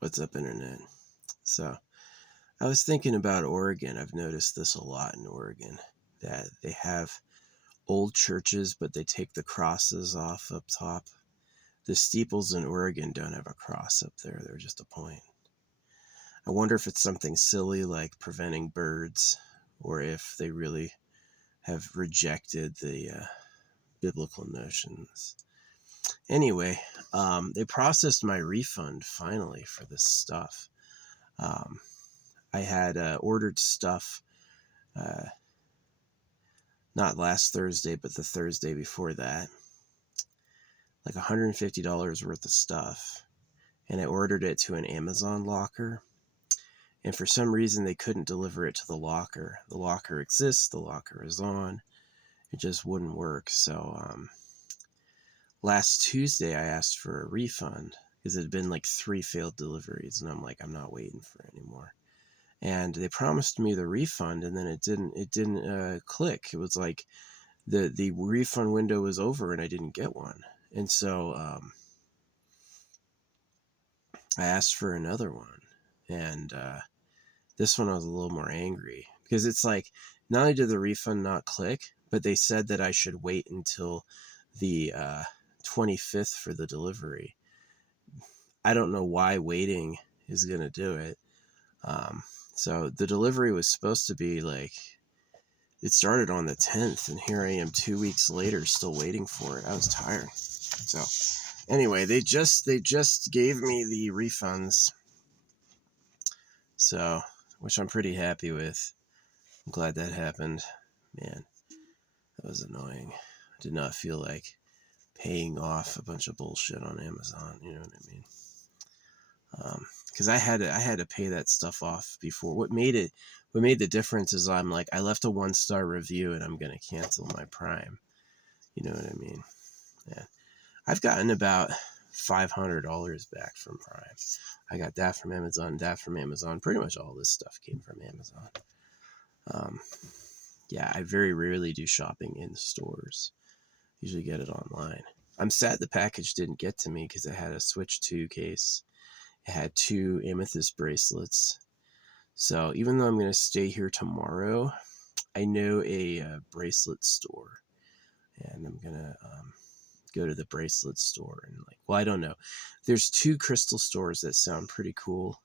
What's up, Internet? So, I was thinking about Oregon. I've noticed this a lot in Oregon, that they have old churches, but they take the crosses off up top. The steeples in Oregon don't have a cross up there, they're just a point. I wonder if it's something silly like preventing birds, or if they really have rejected the biblical notions. Anyway, they processed my refund finally for this stuff. Um, I had ordered stuff not last Thursday, but the Thursday before that, like $150 worth of stuff. And I ordered it to an Amazon locker. And for some reason, they couldn't deliver it to the locker. The locker exists, the locker is on. It just wouldn't work. So last Tuesday, I asked for a refund because it had been like 3 failed deliveries. And I'm like, I'm not waiting for it anymore. And they promised me the refund, and then it didn't click. It was like the refund window was over and I didn't get one. And so I asked for another one. And this one I was a little more angry because it's like, not only did the refund not click, but they said that I should wait until the 25th for the delivery. I don't know why waiting is going to do it. So the delivery was supposed to be like, it started on the 10th, and here I am 2 weeks later still waiting for it. I was tired. So anyway, they just gave me the refunds. So, which I'm pretty happy with. I'm glad that happened. Man, that was annoying. I did not feel like paying off a bunch of bullshit on Amazon, you know what I mean? Because I had to pay that stuff off before. What made the difference is I left a 1-star review and I'm gonna cancel my Prime. You know what I mean? Yeah, I've gotten about $500 back from Prime. I got that from Amazon. Pretty much all this stuff came from Amazon. Yeah, I very rarely do shopping in stores. Usually get it online. I'm sad the package didn't get to me because it had a Switch 2 case. It had 2 amethyst bracelets. So even though I'm going to stay here tomorrow, I know a bracelet store. And I'm going to go to the bracelet store. And I don't know. There's 2 crystal stores that sound pretty cool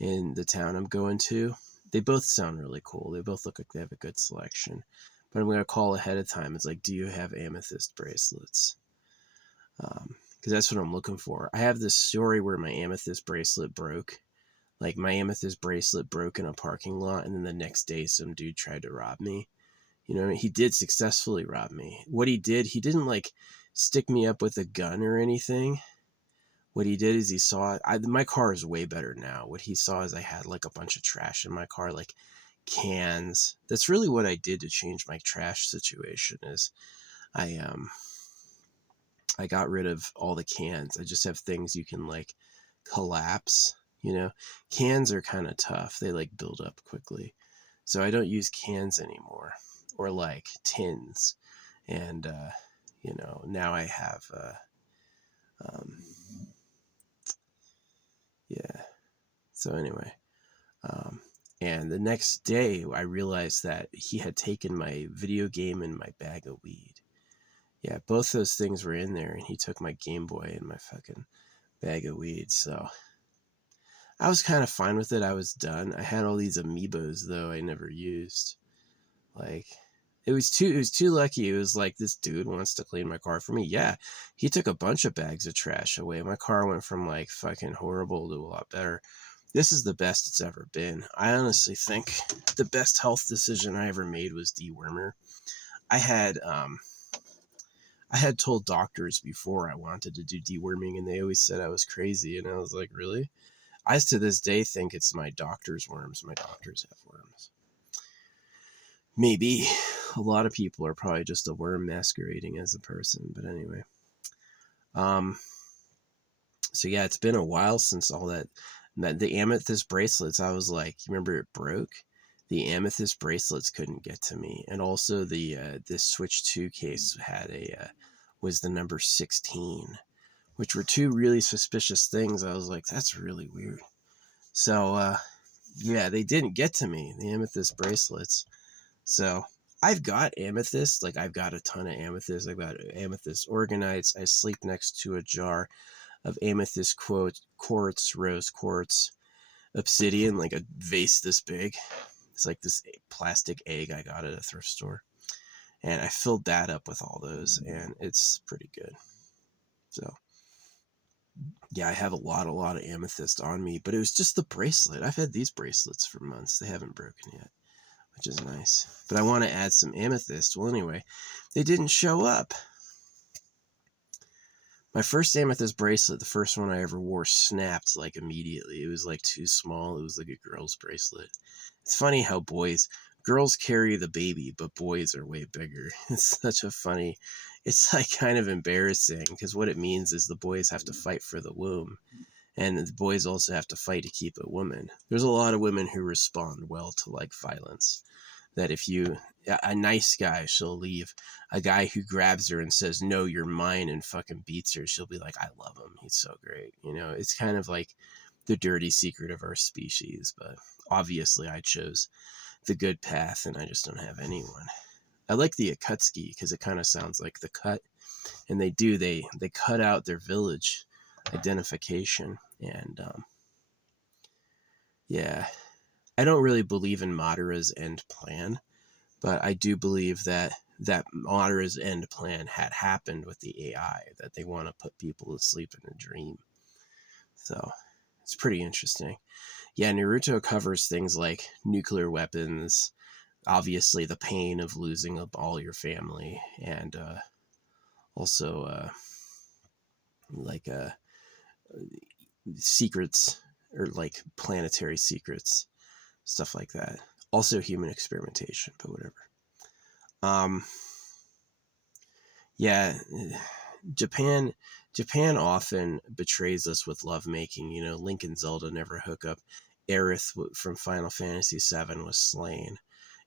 in the town I'm going to. They both sound really cool. They both look like they have a good selection. But I'm going to call ahead of time. It's like, do you have amethyst bracelets? Because that's what I'm looking for. I have this story where my amethyst bracelet broke. Like, my amethyst bracelet broke in a parking lot, and then the next day some dude tried to rob me. You know, he did successfully rob me. What he didn't stick me up with a gun or anything. What he did is he saw, my car is way better now. What he saw is I had a bunch of trash in my car, like cans. That's really what I did to change my trash situation is I got rid of all the cans. I just have things you can collapse, you know. Cans are kind of tough. They build up quickly. So I don't use cans anymore, or tins. And now I have yeah. So anyway, and the next day I realized that he had taken my video game and my bag of weed. Yeah, both those things were in there, and he took my Game Boy and my fucking bag of weed. So I was kind of fine with it. I was done. I had all these amiibos though I never used. It was too lucky. It was like, this dude wants to clean my car for me. Yeah, he took a bunch of bags of trash away. My car went from fucking horrible to a lot better. This is the best it's ever been. I honestly think the best health decision I ever made was dewormer. I had told doctors before I wanted to do deworming, and they always said I was crazy. And I was like, really? I to this day think it's my doctor's worms. My doctors have worms. Maybe a lot of people are probably just a worm masquerading as a person. But anyway. So yeah, it's been a while since all that. The amethyst bracelets, I was like, remember it broke? The amethyst bracelets couldn't get to me. And also this Switch 2 case had was the number 16, which were two really suspicious things. I was like, that's really weird. So, yeah, they didn't get to me, the amethyst bracelets. So I've got amethyst, like I've got a ton of amethyst. I've got amethyst organites. I sleep next to a jar of amethyst quartz, rose quartz, obsidian, like a vase this big. It's like this plastic egg I got at a thrift store. And I filled that up with all those, and it's pretty good. So, yeah, I have a lot of amethyst on me, but it was just the bracelet. I've had these bracelets for months. They haven't broken yet, which is nice. But I want to add some amethyst. Well, anyway, they didn't show up. My first amethyst bracelet, the first one I ever wore, snapped like immediately. It was like too small. It was like a girl's bracelet. It's funny how girls carry the baby, but boys are way bigger. It's such a funny, it's like kind of embarrassing, because what it means is the boys have to fight for the womb, and the boys also have to fight to keep a woman. There's a lot of women who respond well to like violence. That if a nice guy, she'll leave. A guy who grabs her and says, no, you're mine, and fucking beats her, she'll be like, I love him. He's so great. You know, it's kind of like the dirty secret of our species. But obviously I chose the good path, and I just don't have anyone. I like the Akutski because it kind of sounds like the cut. And they cut out their village identification. And yeah, I don't really believe in Madara's end plan, but I do believe that Madara's end plan had happened with the AI, that they want to put people to sleep in a dream. So it's pretty interesting. Yeah, Naruto covers things like nuclear weapons, obviously the pain of losing all your family, and also like secrets, or like planetary secrets, stuff like that. Also human experimentation, but whatever. Yeah, Japan often betrays us with lovemaking. You know, Link and Zelda never hook up. Aerith from Final Fantasy VII was slain.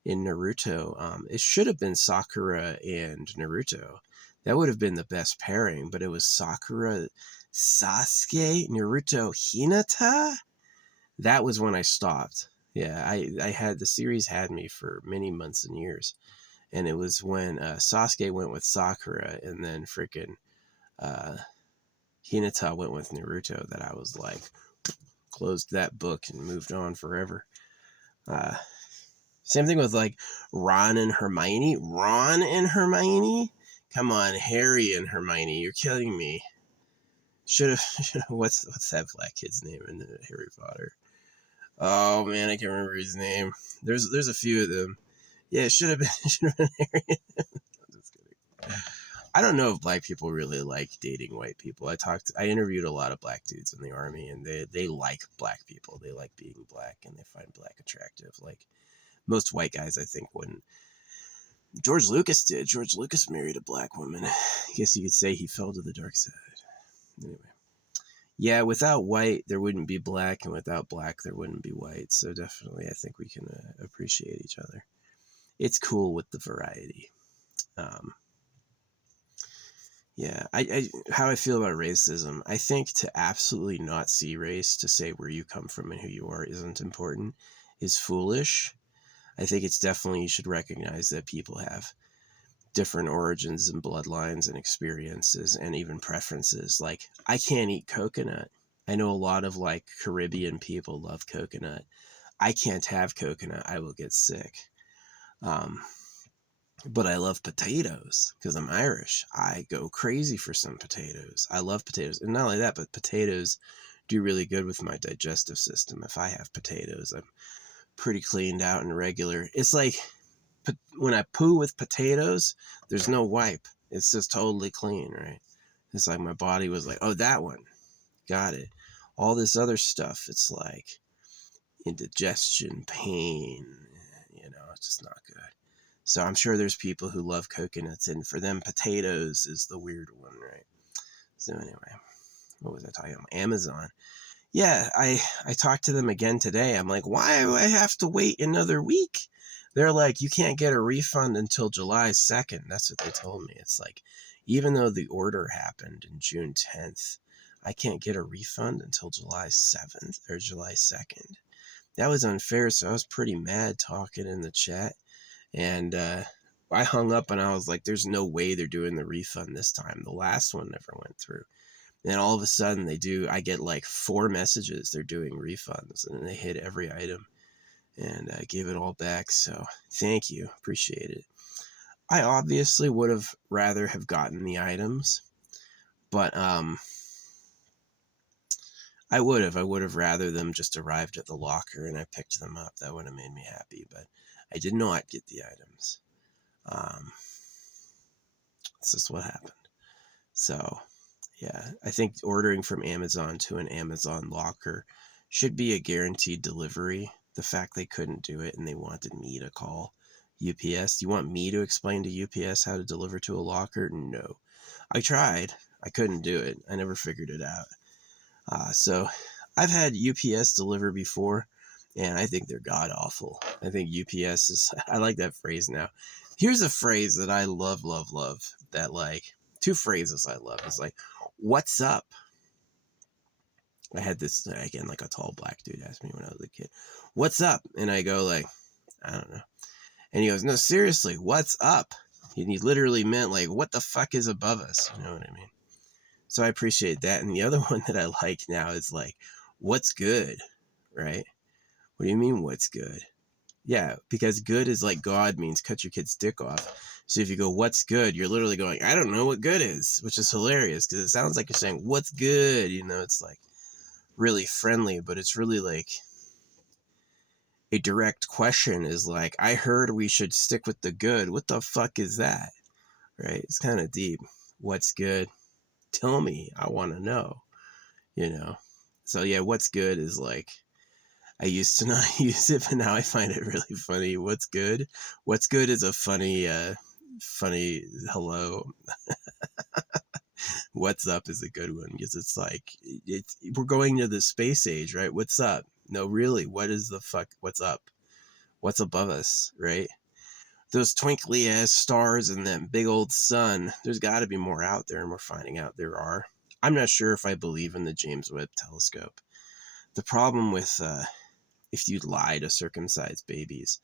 In Naruto, it should have been Sakura and Naruto. That would have been the best pairing, but it was Sakura, Sasuke, Naruto, Hinata. That was when I stopped. Yeah, I had, the series had me for many months and years. And it was when Sasuke went with Sakura, and then freaking Hinata went with Naruto, that I was like, closed that book and moved on forever. Same thing with like Ron and Hermione. Come on, Harry and Hermione, you're killing me. Should have what's that black kid's name in Harry Potter? Oh man, I can't remember his name. There's a few of them. Yeah, it should have been Harry. I'm just kidding. I don't know if black people really like dating white people. I interviewed a lot of black dudes in the army, and they like black people. They like being black, and they find black attractive. Like most white guys, I think, wouldn't. George Lucas did. George Lucas married a black woman. I guess you could say he fell to the dark side. Anyway. Yeah, without white, there wouldn't be black, and without black, there wouldn't be white. So definitely, I think we can appreciate each other. It's cool with the variety. Yeah, how I feel about racism. I think to absolutely not see race, to say where you come from and who you are isn't important, is foolish. I think it's definitely, you should recognize that people have different origins and bloodlines and experiences and even preferences. Like, I can't eat coconut. I know a lot of like Caribbean people love coconut. I can't have coconut. I will get sick. But I love potatoes because I'm Irish. I go crazy for some potatoes. I love potatoes. And not only that, but potatoes do really good with my digestive system. If I have potatoes, I'm pretty cleaned out and regular. It's like when I poo with potatoes, there's no wipe. It's just totally clean, right? It's like my body was like, oh, that one. Got it. All this other stuff, it's like indigestion, pain, it's just not good. So I'm sure there's people who love coconuts, and for them, potatoes is the weird one, right? So anyway, what was I talking about? Amazon. Yeah, I talked to them again today. I'm like, why do I have to wait another week? They're like, you can't get a refund until July 2nd. That's what they told me. It's like, even though the order happened in June 10th, I can't get a refund until July 7th or July 2nd. That was unfair, so I was pretty mad talking in the chat. And I hung up and I was like, there's no way they're doing the refund this time. The last one never went through. And all of a sudden they do. I get like 4 messages they're doing refunds, and they hit every item. And I gave it all back. So thank you. Appreciate it. I obviously would have rather have gotten the items, but I would have rather them just arrived at the locker and I picked them up. That would have made me happy, but I did not get the items. It's just what happened. So yeah, I think ordering from Amazon to an Amazon locker should be a guaranteed delivery. The fact they couldn't do it and they wanted me to call UPS. Do you want me to explain to UPS how to deliver to a locker? No. I tried. I couldn't do it. I never figured it out. So I've had UPS deliver before, and I think they're god awful. I think UPS is, I like that phrase now. Here's a phrase that I love, that like, 2 phrases I love. It's like, what's up? I had this, again, like a tall black dude ask me when I was a kid, what's up? And I go like, I don't know. And he goes, no, seriously, what's up? And he literally meant like, what the fuck is above us? You know what I mean? So I appreciate that. And the other one that I like now is like, what's good? Right? What do you mean, what's good? Yeah, because good is like God means cut your kid's dick off. So if you go, what's good? You're literally going, I don't know what good is, which is hilarious because it sounds like you're saying, what's good? You know, it's like really friendly, but it's really like a direct question is like, I heard we should stick with the good. What the fuck is that? Right? It's kind of deep. What's good? Tell me. I want to know, you know? So yeah, what's good is like, I used to not use it, but now I find it really funny. What's good? What's good is a funny, funny hello. What's up is a good one because it's like, we're going to the space age, right? What's up? No, really, what is the fuck? What's up? What's above us, right? Those twinkly ass stars and that big old sun. There's got to be more out there, and we're finding out there are. I'm not sure if I believe in the James Webb Telescope. The problem with if you lie to circumcise babies,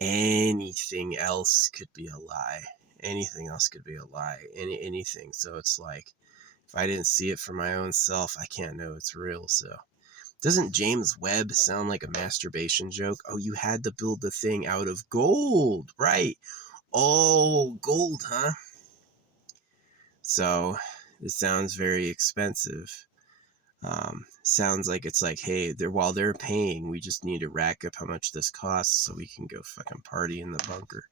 anything else could be a lie. Anything else could be a lie. Anything. So it's like, if I didn't see it for my own self, I can't know it's real. So doesn't James Webb sound like a masturbation joke? Oh, you had to build the thing out of gold, right? Oh, gold, huh? So it sounds very expensive. Sounds like it's like, hey, while they're paying, we just need to rack up how much this costs so we can go fucking party in the bunker.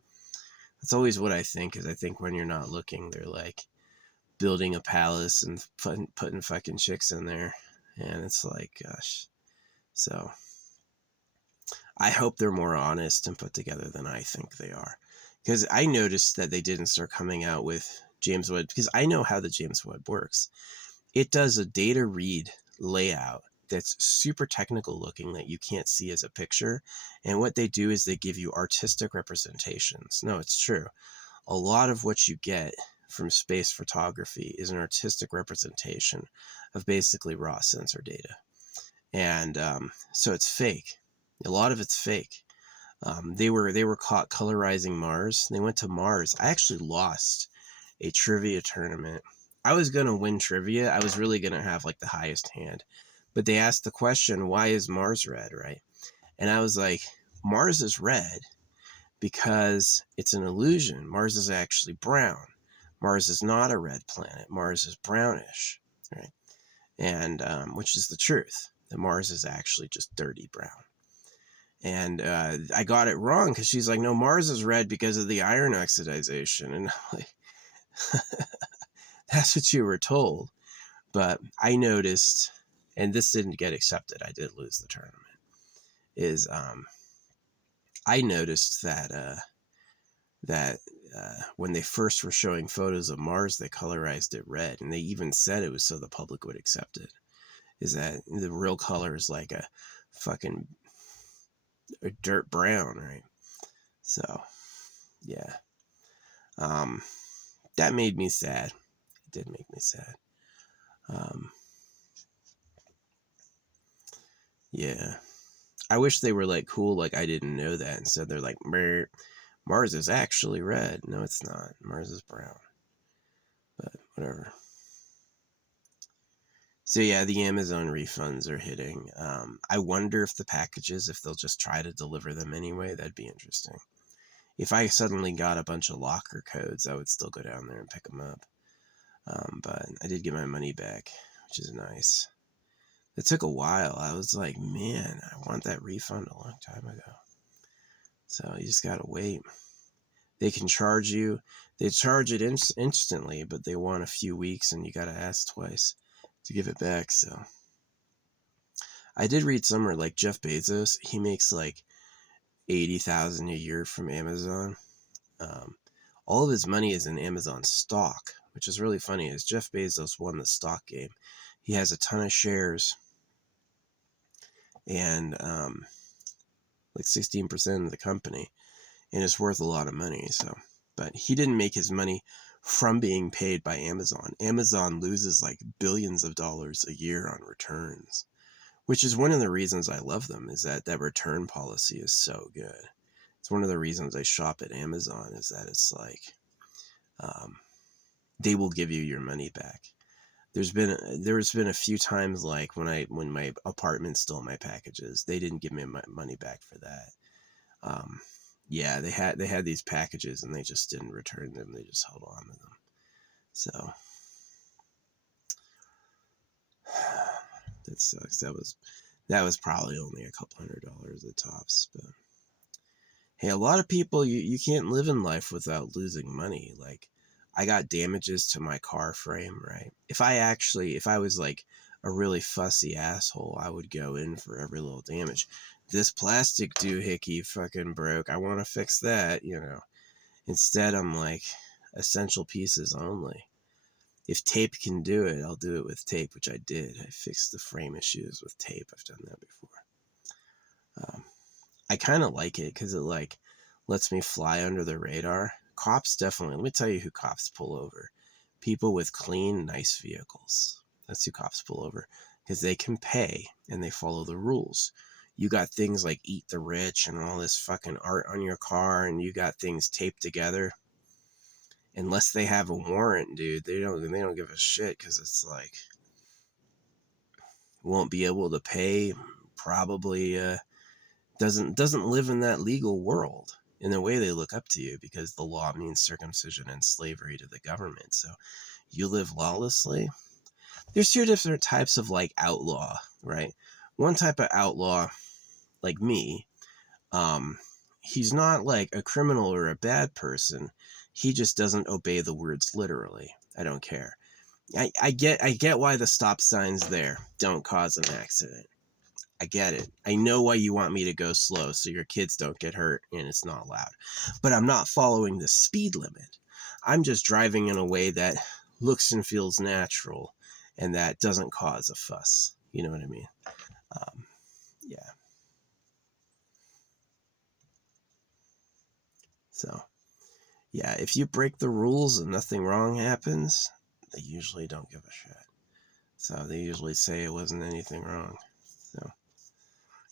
That's always what I think, is I think when you're not looking, they're like building a palace and putting fucking chicks in there. And it's like, gosh. So I hope they're more honest and put together than I think they are. Because I noticed that they didn't start coming out with James Webb, because I know how the James Webb works. It does a data read layout that's super technical looking that you can't see as a picture. And what they do is they give you artistic representations. No, it's true. A lot of what you get from space photography is an artistic representation of basically raw sensor data. And so it's fake. A lot of it's fake. They were caught colorizing Mars. They went to Mars. I actually lost a trivia tournament. I was going to win trivia. I was really going to have like the highest hand. But they asked the question, why is Mars red, right? And I was like, Mars is red because it's an illusion. Mars is actually brown. Mars is not a red planet. Mars is brownish, right? And which is the truth. That Mars is actually just dirty brown. And I got it wrong because she's like, no, Mars is red because of the iron oxidization. And I'm like, that's what you were told. But I noticed, and this didn't get accepted, I did lose the tournament, is I noticed that when they first were showing photos of Mars, they colorized it red. And they even said it was so the public would accept it. Is that the real color is like a fucking a dirt brown, right? So, yeah. That made me sad. did make me sad. Yeah. I wish they were like cool, like I didn't know that. Instead, they're like, Mars is actually red. No, it's not. Mars is brown. But whatever. So yeah, the Amazon refunds are hitting. I wonder if the packages, if they'll just try to deliver them anyway, that'd be interesting. If I suddenly got a bunch of locker codes, I would still go down there and pick them up. But I did get my money back, which is nice. It took a while. I was like, man, I want that refund a long time ago. So you just gotta wait. They can charge you. They charge it instantly, but they want a few weeks, and you gotta ask twice to give it back. So I did read somewhere like Jeff Bezos. He makes like $80,000 a year from Amazon. All of his money is in Amazon stock, which is really funny. Is Jeff Bezos won the stock game? He has a ton of shares, and like 16% of the company, and it's worth a lot of money. So, but he didn't make his money from being paid by Amazon. Amazon loses like billions of dollars a year on returns, which is one of the reasons I love them, is that return policy is so good. It's one of the reasons I shop at Amazon, is that it's like they will give you your money back. There's been a few times like when my apartment stole my packages, they didn't give me my money back for that. Yeah, they had these packages and they just didn't return them. They just held on to them. So that sucks. That was probably only a couple $100 at tops, but hey, a lot of people, you can't live in life without losing money. Like, I got damages to my car frame, right? If I was like a really fussy asshole, I would go in for every little damage. This plastic doohickey fucking broke. I want to fix that, Instead, I'm like, essential pieces only. If tape can do it, I'll do it with tape, which I did. I fixed the frame issues with tape. I've done that before. I kind of like it because it like lets me fly under the radar. Cops definitely, let me tell you who cops pull over. People with clean, nice vehicles. That's who cops pull over, because they can pay and they follow the rules. You got things like Eat the Rich and all this fucking art on your car, and you got things taped together. Unless they have a warrant, dude, they don't give a shit, because it's like, won't be able to pay. Probably doesn't live in that legal world. In a way, they look up to you because the law means circumcision and slavery to the government. So you live lawlessly. There's two different types of like outlaw, right? One type of outlaw, like me, he's not like a criminal or a bad person. He just doesn't obey the words literally. I don't care. I get why the stop sign's there. Don't cause an accident. I get it. I know why you want me to go slow so your kids don't get hurt and it's not loud. But I'm not following the speed limit. I'm just driving in a way that looks and feels natural and that doesn't cause a fuss. You know what I mean? Yeah. So, yeah, if you break the rules and nothing wrong happens, they usually don't give a shit. So they usually say it wasn't anything wrong. So,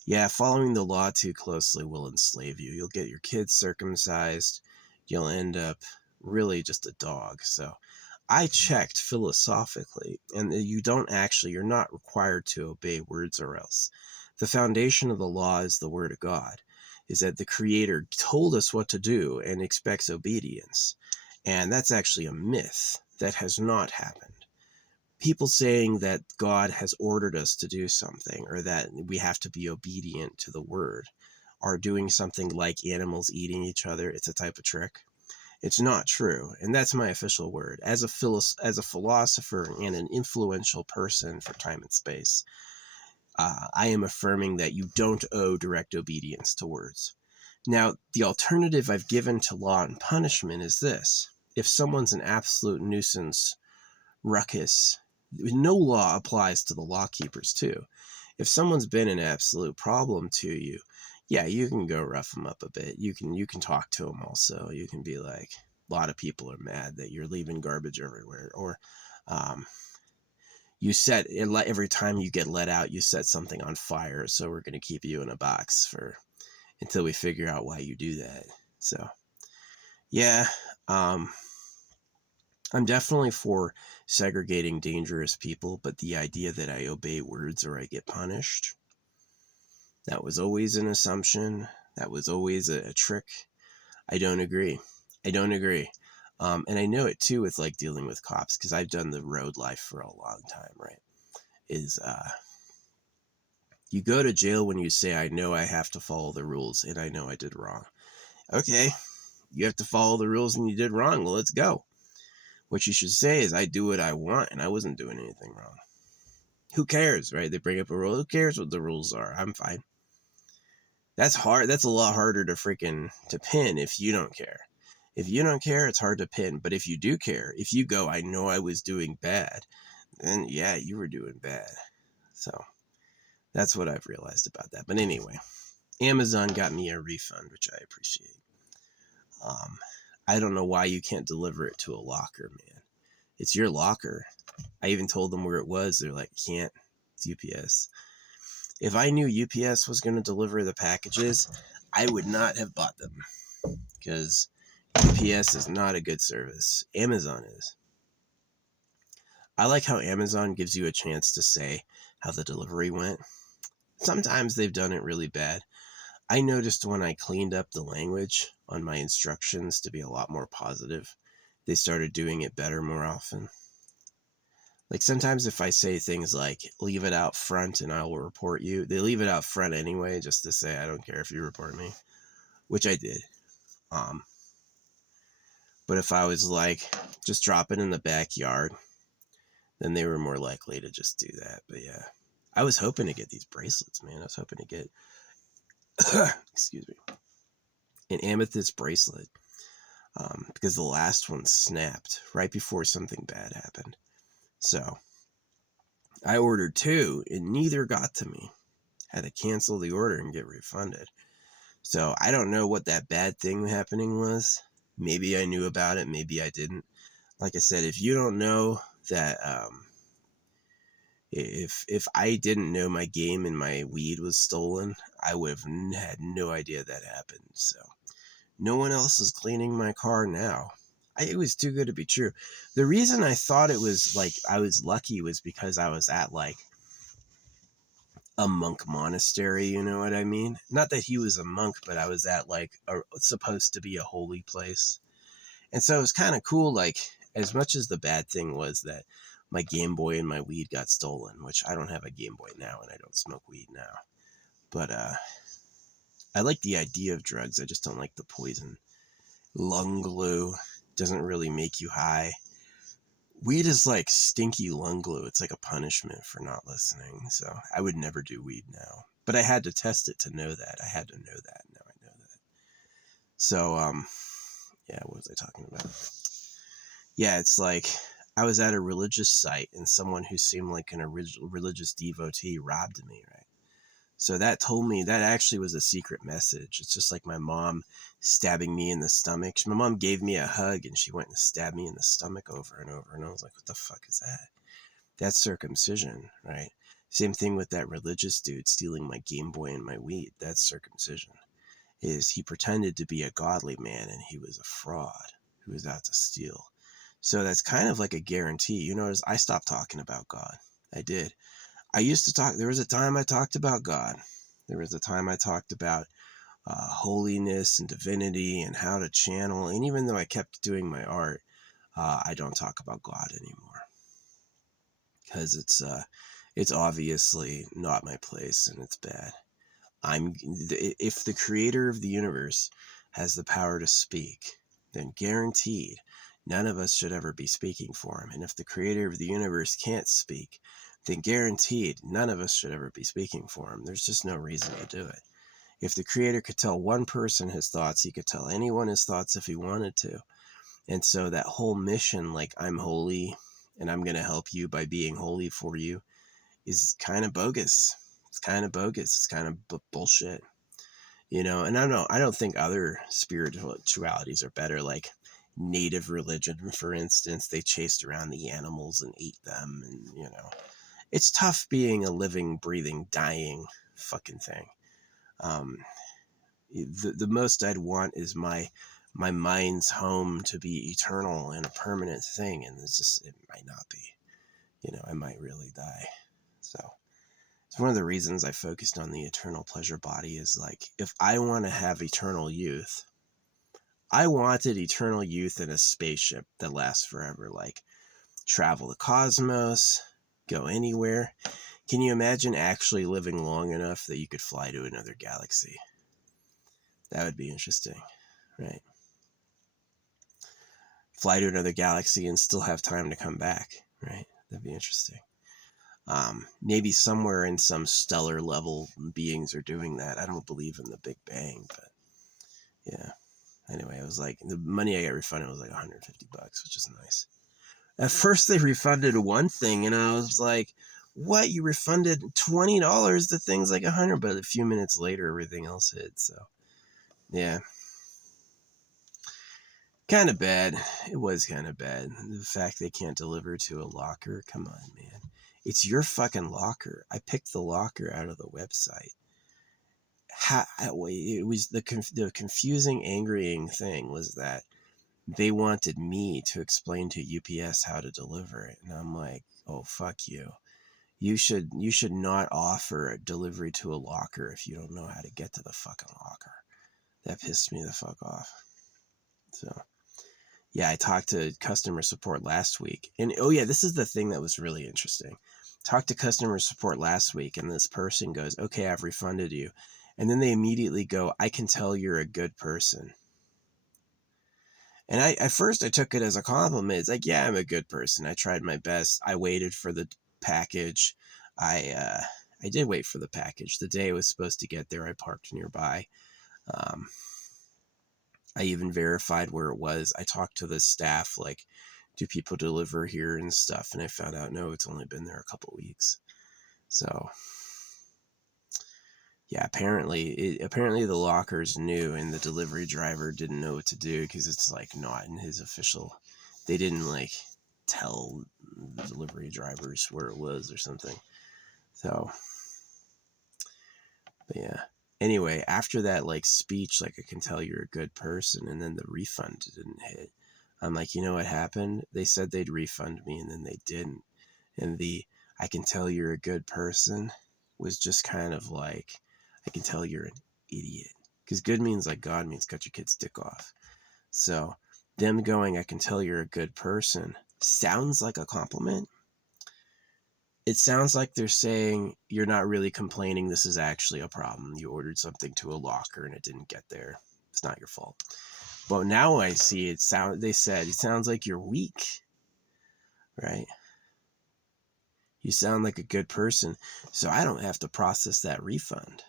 yeah, following the law too closely will enslave you. You'll get your kids circumcised. You'll end up really just a dog. So I checked philosophically, and you're not required to obey words or else. The foundation of the law is the word of God, is that the Creator told us what to do and expects obedience. And that's actually a myth that has not happened. People saying that God has ordered us to do something or that we have to be obedient to the word are doing something like animals eating each other. It's a type of trick. It's not true. And that's my official word. As a philosopher and an influential person for time and space, I am affirming that you don't owe direct obedience to words. Now, the alternative I've given to law and punishment is this. If someone's an absolute nuisance, ruckus, no law applies to the law keepers too. If someone's been an absolute problem to you, yeah, you can go rough them up a bit. You can talk to them also. You can be like, a lot of people are mad that you're leaving garbage everywhere, or Um, you set it, every time you get let out, you set something on fire. So we're going to keep you in a box for until we figure out why you do that. So yeah, I'm definitely for segregating dangerous people, but the idea that I obey words or I get punished, that was always an assumption. That was always a trick. I don't agree. I don't agree. And I know it too with like dealing with cops because I've done the road life for a long time, right? Is you go to jail when you say, I know I have to follow the rules and I know I did wrong. Okay, you have to follow the rules and you did wrong. Well, let's go. What you should say is, I do what I want and I wasn't doing anything wrong. Who cares, right? They bring up a rule. Who cares what the rules are? I'm fine. That's hard. That's a lot harder to to pin if you don't care. If you don't care, it's hard to pin. But if you do care, if you go, I know I was doing bad, then yeah, you were doing bad. So that's what I've realized about that. But anyway, Amazon got me a refund, which I appreciate. Um, I don't know why you can't deliver it to a locker, man. It's your locker. I even told them where it was. They're like, can't. It's UPS. If I knew UPS was going to deliver the packages, I would not have bought them because UPS is not a good service. Amazon is. I like how Amazon gives you a chance to say how the delivery went. Sometimes they've done it really bad. I noticed when I cleaned up the language on my instructions to be a lot more positive, they started doing it better more often. Like sometimes if I say things like, leave it out front and I will report you, they leave it out front anyway, just to say, I don't care if you report me, which I did. But if I was like, just drop it in the backyard, then they were more likely to just do that. But yeah, I was hoping to get these bracelets, man. I was hoping to get, excuse me, an amethyst bracelet because the last one snapped right before something bad happened. So I ordered two and neither got to me. Had to cancel the order and get refunded. So I don't know what that bad thing happening was. Maybe I knew about it, maybe I didn't. Like I said, if you don't know that, if I didn't know my game and my weed was stolen, I would have had no idea that happened. So no one else is cleaning my car now. It was too good to be true. The reason I thought it was like I was lucky was because I was at like a monk monastery, you know what I mean? Not that he was a monk, but I was at like supposed to be a holy place. And so it was kind of cool, like, as much as the bad thing was that my Game Boy and my weed got stolen, which I don't have a Game Boy now and I don't smoke weed now. But I like the idea of drugs. I just don't like the poison. Lung glue doesn't really make you high. Weed is like stinky lung glue. It's like a punishment for not listening. So I would never do weed now. But I had to test it to know that. I had to know that. Now I know that. So, yeah, what was I talking about? Yeah, it's like I was at a religious site and someone who seemed like an religious devotee robbed me, right? So that told me that actually was a secret message. It's just like my mom stabbing me in the stomach. My mom gave me a hug and she went and stabbed me in the stomach over and over. And I was like, what the fuck is that? That's circumcision, right? Same thing with that religious dude stealing my Game Boy and my weed. That's circumcision. Is he pretended to be a godly man and he was a fraud who was out to steal. So that's kind of like a guarantee. You notice I stopped talking about God. I did. I used to talk, there was a time I talked about God. There was a time I talked about holiness and divinity and how to channel. And even though I kept doing my art, I don't talk about God anymore. Because it's obviously not my place and it's bad. If the creator of the universe has the power to speak, then guaranteed none of us should ever be speaking for him. And if the creator of the universe can't speak, then guaranteed none of us should ever be speaking for him. There's just no reason to do it. If the creator could tell one person his thoughts, he could tell anyone his thoughts if he wanted to. And so that whole mission, like I'm holy and I'm going to help you by being holy for you, is kind of bogus. It's kind of bogus. It's kind of bullshit. You know, and I don't think other spiritualities are better. Like native religion, for instance. They chased around the animals and ate them, and it's tough being a living, breathing, dying fucking thing. The most I'd want is my mind's home to be eternal and a permanent thing, and it might not be. I might really die. So it's one of the reasons I focused on the eternal pleasure body is like, if I want to have eternal youth, I wanted eternal youth in a spaceship that lasts forever, like travel the cosmos, go anywhere. Can you imagine actually living long enough that you could fly to another galaxy? That would be interesting, right? Fly to another galaxy and still have time to come back, right? That'd be interesting. Maybe somewhere in some stellar level beings are doing that. I don't believe in the Big Bang, but yeah. Anyway, it was like the money I got refunded was like $150, which is nice. At first they refunded one thing and I was like, what? You refunded $20? The thing's like $100, but a few minutes later everything else hit. So yeah. Kind of bad. It was kind of bad. The fact they can't deliver to a locker. Come on, man. It's your fucking locker. I picked the locker out of the website. It was the confusing, angrying thing was that they wanted me to explain to UPS how to deliver it, and I'm like, oh, fuck you. You should not offer a delivery to a locker if you don't know how to get to the fucking locker. That pissed me the fuck off. So yeah, I talked to customer support last week. And oh yeah, this is the thing that was really interesting. Talked to customer support last week and this person goes, okay, I've refunded you. And then they immediately go, I can tell you're a good person. And at first I took it as a compliment. It's like, yeah, I'm a good person. I tried my best. I waited for the package. I did wait for the package. The day it was supposed to get there, I parked nearby. I even verified where it was. I talked to the staff, like, do people deliver here and stuff? And I found out, no, it's only been there a couple weeks. So yeah, apparently the locker's new and the delivery driver didn't know what to do because it's like not in his official. They didn't like tell the delivery drivers where it was or something. So, but yeah. Anyway, after that like speech, like, I can tell you're a good person, and then the refund didn't hit. I'm like, you know what happened? They said they'd refund me and then they didn't. And the I can tell you're a good person was just kind of like, I can tell you're an idiot. Because good means like God means cut your kid's dick off. So them going, I can tell you're a good person, sounds like a compliment. It sounds like they're saying you're not really complaining. This is actually a problem. You ordered something to a locker and it didn't get there. It's not your fault. But now I see they said it sounds like you're weak, right? You sound like a good person, so I don't have to process that refund.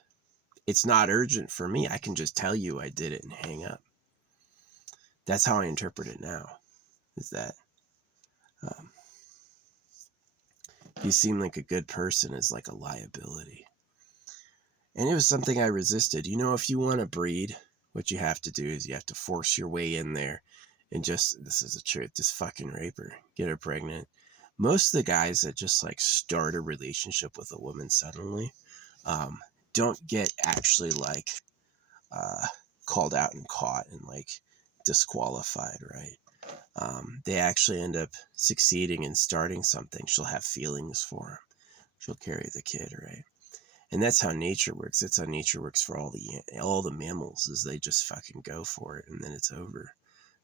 It's not urgent for me. I can just tell you I did it and hang up. That's how I interpret it now, is that you seem like a good person is like a liability. And it was something I resisted. If you want to breed, what you have to do is you have to force your way in there and this is the truth, just fucking rape her, get her pregnant. Most of the guys that just like start a relationship with a woman suddenly don't get actually like called out and caught and like disqualified, right? They actually end up succeeding in starting something. She'll have feelings for him. She'll carry the kid, right? And that's how nature works. That's how nature works for all the mammals, is they just fucking go for it and then it's over,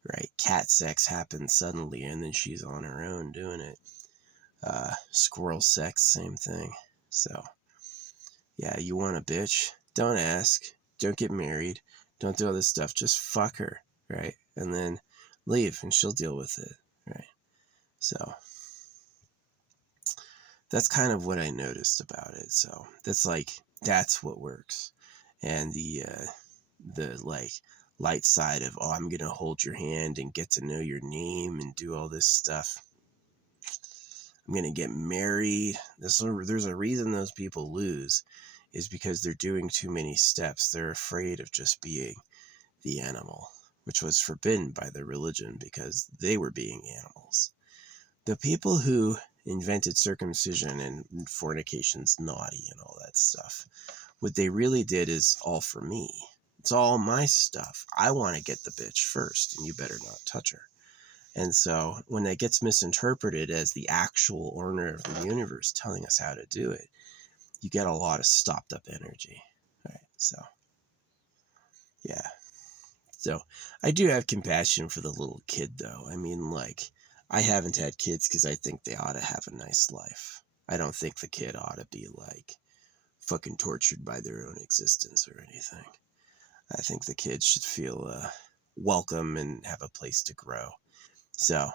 right? Cat sex happens suddenly and then she's on her own doing it. Squirrel sex, same thing. So yeah, you want a bitch? Don't ask. Don't get married. Don't do all this stuff. Just fuck her, right? And then leave and she'll deal with it, right? So that's kind of what I noticed about it. So that's what works. And the like light side of, oh, I'm going to hold your hand and get to know your name and do all this stuff. I'm going to get married. There's a reason those people lose, is because they're doing too many steps. They're afraid of just being the animal, which was forbidden by their religion because they were being animals. The people who invented circumcision and fornication's naughty and all that stuff, what they really did is all for me. It's all my stuff. I want to get the bitch first, and you better not touch her. And so when that gets misinterpreted as the actual owner of the universe telling us how to do it, you get a lot of stopped up energy. Right? So, yeah. So I do have compassion for the little kid, though. I mean, like, I haven't had kids because I think they ought to have a nice life. I don't think the kid ought to be, like, fucking tortured by their own existence or anything. I think the kid should feel welcome and have a place to grow. So,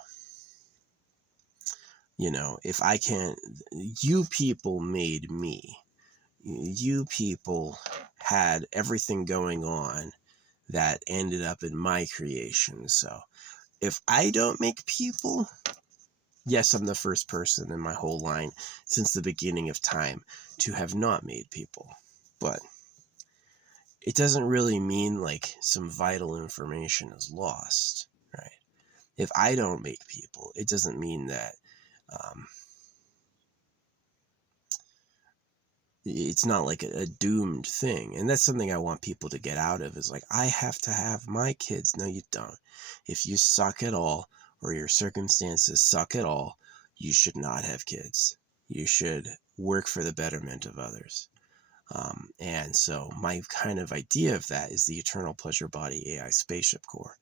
you know, if I can't, you people made me. You people had everything going on that ended up in my creation. So if I don't make people, yes, I'm the first person in my whole line since the beginning of time to have not made people. But it doesn't really mean like some vital information is lost, right? If I don't make people, it doesn't mean that it's not like a doomed thing. And that's something I want people to get out of is like, I have to have my kids. No, you don't. If you suck at all or your circumstances suck at all, you should not have kids. You should work for the betterment of others. And so my kind of idea of that is the Eternal Pleasure Body AI Spaceship Core.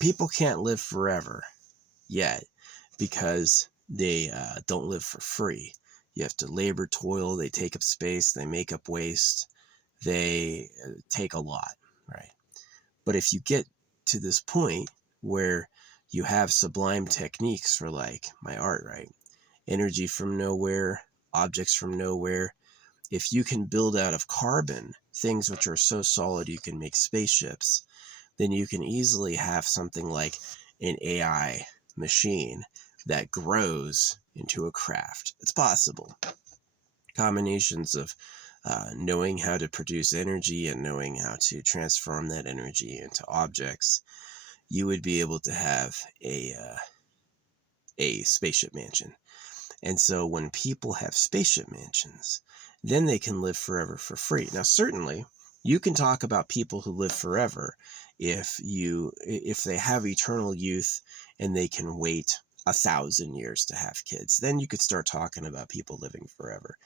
People can't live forever yet because they don't live for free. You have to labor, toil, they take up space, they make up waste, they take a lot, right? But if you get to this point where you have sublime techniques for like my art, right? Energy from nowhere, objects from nowhere. If you can build out of carbon things which are so solid you can make spaceships, then you can easily have something like an AI machine that grows into a craft. It's possible. Combinations of knowing how to produce energy and knowing how to transform that energy into objects, you would be able to have a spaceship mansion. And so when people have spaceship mansions, then they can live forever for free. Now, certainly, you can talk about people who live forever if they have eternal youth and they can wait 1,000 years to have kids. Then you could start talking about people living forever.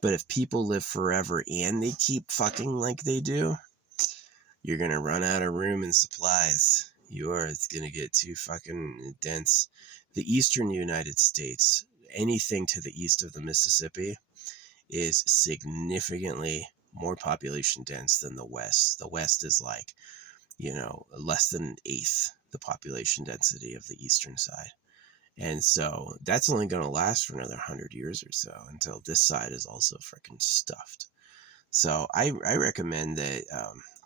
But if people live forever and they keep fucking like they do, you're going to run out of room and supplies. It's going to get too fucking dense. The eastern United States, anything to the east of the Mississippi, is significantly more population dense than the West. The West is like, less than an eighth the population density of the eastern side. And so that's only going to last for another 100 years or so until this side is also freaking stuffed. So I recommend that.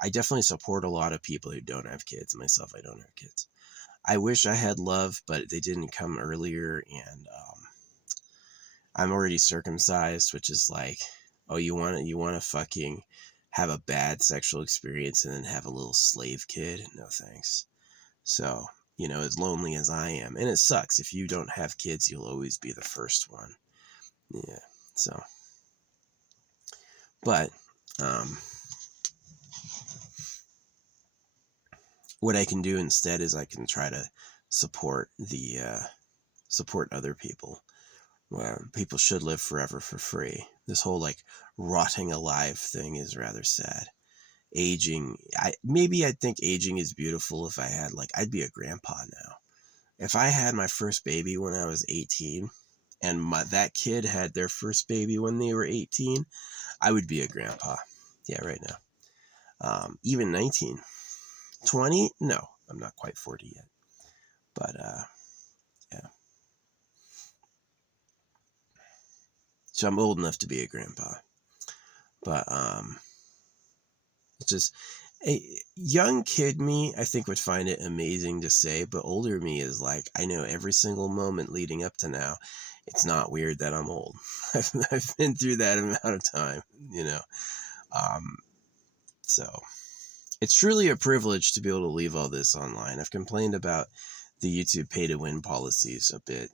I definitely support a lot of people who don't have kids. Myself, I don't have kids. I wish I had love, but they didn't come earlier. And I'm already circumcised, which is like, oh, you want to fucking have a bad sexual experience and then have a little slave kid? No thanks. So, as lonely as I am, and it sucks. If you don't have kids, you'll always be the first one. Yeah. So, but what I can do instead is I can try to support other people. Where people should live forever for free. This whole like rotting alive thing is rather sad. Aging, I'd think aging is beautiful if I had I'd be a grandpa now. If I had my first baby when I was 18 and that kid had their first baby when they were 18, I would be a grandpa. Yeah, right now. Even 19. 20? No, I'm not quite 40 yet. But, yeah. So I'm old enough to be a grandpa. But, it's just, a young kid me, I think, would find it amazing to say, but older me is like, I know every single moment leading up to now, it's not weird that I'm old. I've been through that amount of time, So It's truly a privilege to be able to leave all this online. I've complained about the YouTube pay-to-win policies a bit,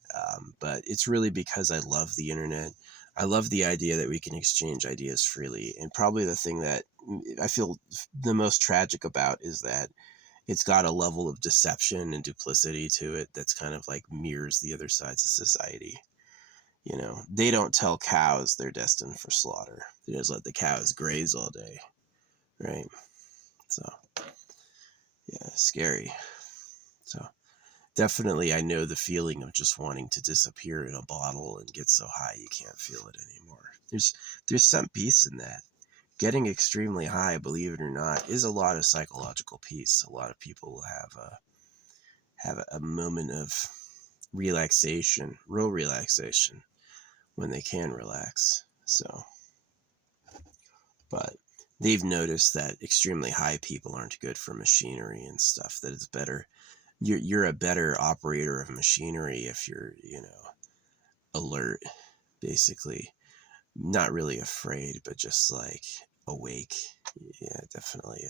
but it's really because I love the internet. I love the idea that we can exchange ideas freely, and probably the thing that I feel the most tragic about is that it's got a level of deception and duplicity to it that's kind of like mirrors the other sides of society. You know, they don't tell cows they're destined for slaughter. They just let the cows graze all day, right? So, yeah, scary. So, definitely, I know the feeling of just wanting to disappear in a bottle and get so high you can't feel it anymore. There's some peace in that. Getting extremely high, believe it or not, is a lot of psychological peace. A lot of people will have a moment of relaxation, real relaxation, when they can relax. So, but they've noticed that extremely high people aren't good for machinery and stuff. That it's better. You're a better operator of machinery if you're, you know, alert, basically. Not really afraid, but just like awake. Yeah, definitely.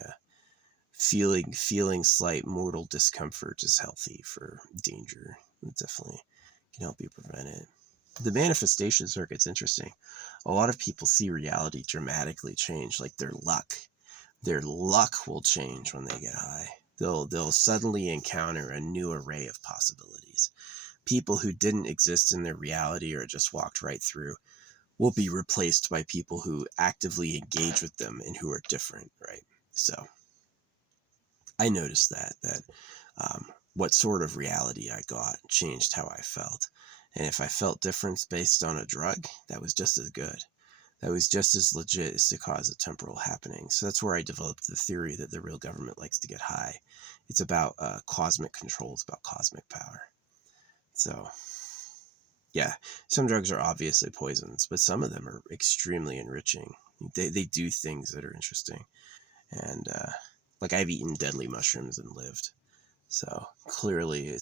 Feeling slight mortal discomfort is healthy for danger. It definitely can help you prevent it. The manifestation circuit's interesting. A lot of people see reality dramatically change, like their luck will change when they get high. They'll suddenly encounter a new array of possibilities. People who didn't exist in their reality or just walked right through will be replaced by people who actively engage with them and who are different, right? So I noticed that what sort of reality I got changed how I felt. And if I felt difference based on a drug, that was just as good. That was just as legit as to cause a temporal happening. So that's where I developed the theory that the real government likes to get high. It's about cosmic control. It's about cosmic power. So, yeah, some drugs are obviously poisons, but some of them are extremely enriching. They do things that are interesting. And, like, I've eaten deadly mushrooms and lived. So, clearly,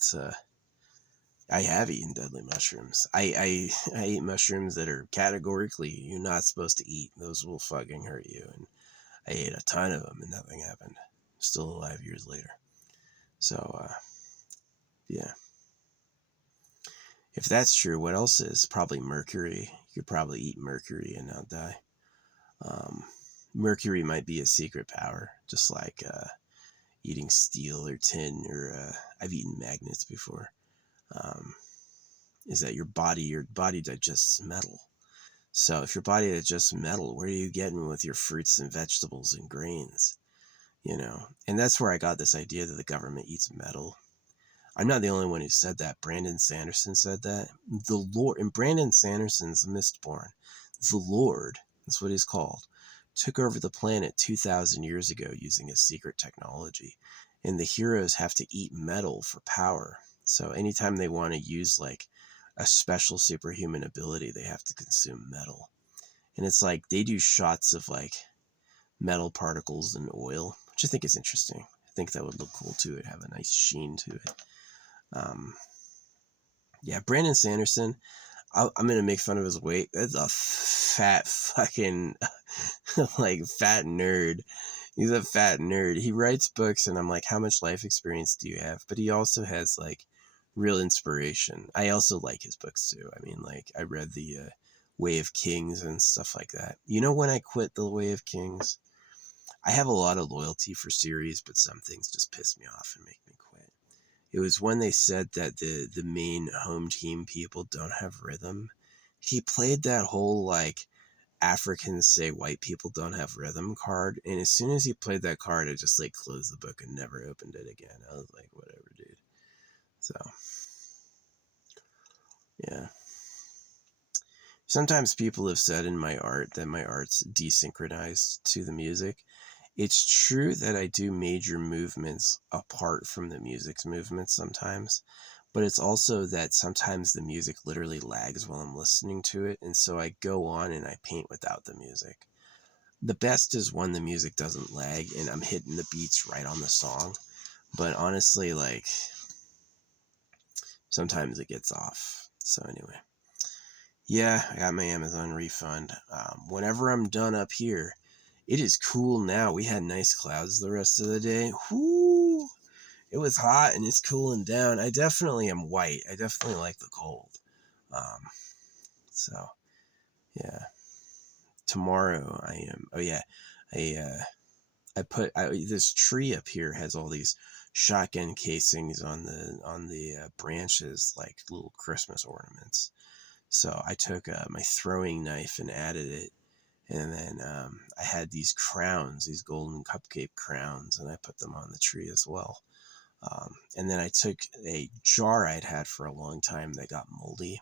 I have eaten deadly mushrooms. I eat mushrooms that are categorically you're not supposed to eat. Those will fucking hurt you. And I ate a ton of them and nothing happened. Still alive years later. So, yeah. If that's true, what else is? Probably mercury. You could probably eat mercury and not die. Mercury might be a secret power, just like eating steel or tin, or I've eaten magnets before. Is that your body digests metal. So if your body digests metal, where are you getting with your fruits and vegetables and grains? You know, and that's where I got this idea that the government eats metal. I'm not the only one who said that. Brandon Sanderson said that. The Lord, and Brandon Sanderson's Mistborn, the Lord, that's what he's called, took over the planet 2,000 years ago using a secret technology. And the heroes have to eat metal for power. So anytime they want to use like a special superhuman ability, they have to consume metal. And it's like they do shots of like metal particles and oil, which I think is interesting. I think that would look cool too. It'd have a nice sheen to it. Yeah, Brandon Sanderson, I'm going to make fun of his weight. That's a fat fucking, like, fat nerd. He's a fat nerd. He writes books, and I'm like, how much life experience do you have? But he also has, like, real inspiration. I also like his books, too. I mean, like, I read the Way of Kings and stuff like that. You know when I quit the Way of Kings? I have a lot of loyalty for series, but some things just piss me off and make me quit. It was when they said that the main home team people don't have rhythm. He played that whole like Africans say white people don't have rhythm card, and as soon as he played that card, I just like closed the book and never opened it again. I was like, whatever, dude. So, yeah. Sometimes people have said in my art that my art's desynchronized to the music. It's true that I do major movements apart from the music's movements sometimes, but it's also that sometimes the music literally lags while I'm listening to it, and so I go on and I paint without the music. The best is when the music doesn't lag and I'm hitting the beats right on the song, but honestly, like, sometimes it gets off. So anyway, yeah, I got my Amazon refund. Whenever I'm done up here, It is cool now. We had nice clouds the rest of the day. Whoo! It was hot and it's cooling down. I definitely am white. I definitely like the cold. Um, so yeah. Tomorrow I am. Oh yeah, this tree up here has all these shotgun casings on the branches like little Christmas ornaments. So I took my throwing knife and added it, and then I had these crowns, these golden cupcake crowns, and I put them on the tree as well. And then I took a jar I'd had for a long time that got moldy,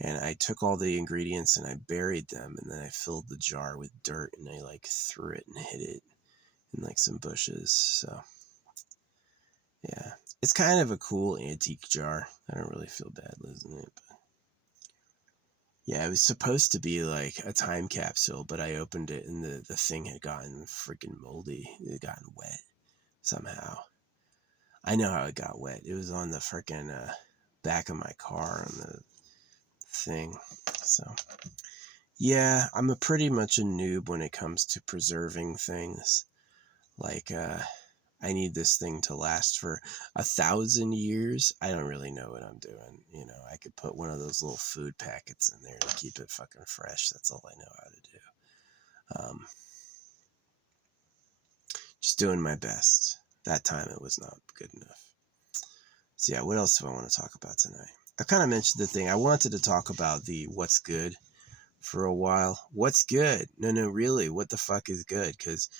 and I took all the ingredients and I buried them, and then I filled the jar with dirt, and I like threw it and hid it in like some bushes. So yeah, it's kind of a cool antique jar. I don't really feel bad losing it, but yeah, it was supposed to be like a time capsule, but I opened it and the thing had gotten freaking moldy. It had gotten wet somehow. I know how it got wet. It was on the freaking back of my car on the thing. So yeah, I'm pretty much a noob when it comes to preserving things. Like I need this thing to last for 1,000 years. I don't really know what I'm doing. You know, I could put one of those little food packets in there to keep it fucking fresh. That's all I know how to do. Just doing my best. That time it was not good enough. So yeah, what else do I want to talk about tonight? I kind of mentioned the thing. I wanted to talk about the what's good for a while. What's good? No, really, what the fuck is good? Because